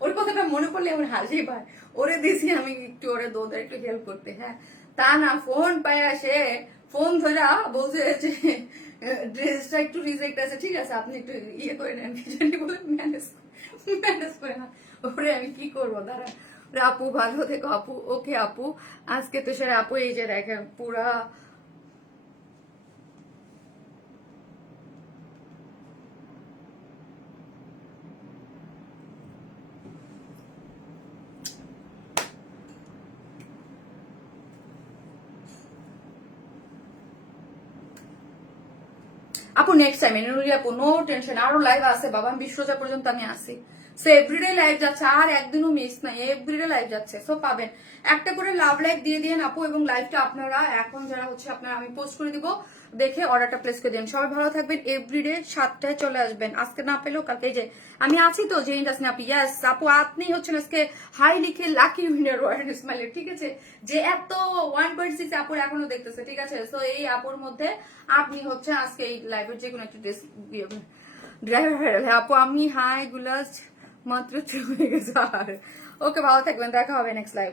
ওর কথাটা মনে পড়লে আমার হাসি পায়। ওরে দিছি আমি একটু ওরে দোদের একটু হেল্প করতে, হ্যাঁ তা না ফোন পায় আসে, ফোন ধরা বলছে যে ড্রেসটা একটু রিজেক্ট আছে, ঠিক আছে আপনি একটু ইয়ে করে নেন, কি জানি বলে ম্যানেজ করে না। ওরে আমি কি করবো, দাঁড়া আপু ভালো থেকো আপু। ওকে আপু, আজকে তো সে আপু এই যে দেখেন পুরা আপু নেক্সট টাইম এনুরি আপু নো টেনশন, আরো লাইভ আছে বাবা, আমি বিশ্বজা পর্যন্ত আমি আসি। সো এভরিডে লাইভ যাচ্ছে, আর একদিনও মিস নাই, এভরিডে লাইভ যাচ্ছে। সো পাবেন একটা করে লাভ লাইক দিয়ে দিন আপু, এবং লাইভটা আপনারা এখন যারা হচ্ছে আপনারা আমি পোস্ট করে দিব দেখে অর্ডারটা প্লেস করে দিন। সবাই ভালো থাকবেন, এভরিডে 7টায় চলে আসবেন, আজকে না পেলেও কালকে। এই যে আমি আছি তো যে ইন্ডাস্ট্রি আপনি, ইয়াস আপু আপনি হচ্ছেন আজকে হাই লিখে লাকি উইনার রয়্যাল ইসমাইলের, ঠিক আছে, যে এত 1.6 আপুর এখনো দেখতেছে, ঠিক আছে। সো এই আপুর মধ্যে আপনি হচ্ছে আজকে এই লাইভের যে কোনো একটা ড্রেস ড্রাইভার আপু আমি হাই গুলাস মাত্র চলে গেছে। আর ওকে ভালো থাকবেন, দেখা হবে নেক্সট লাইভে।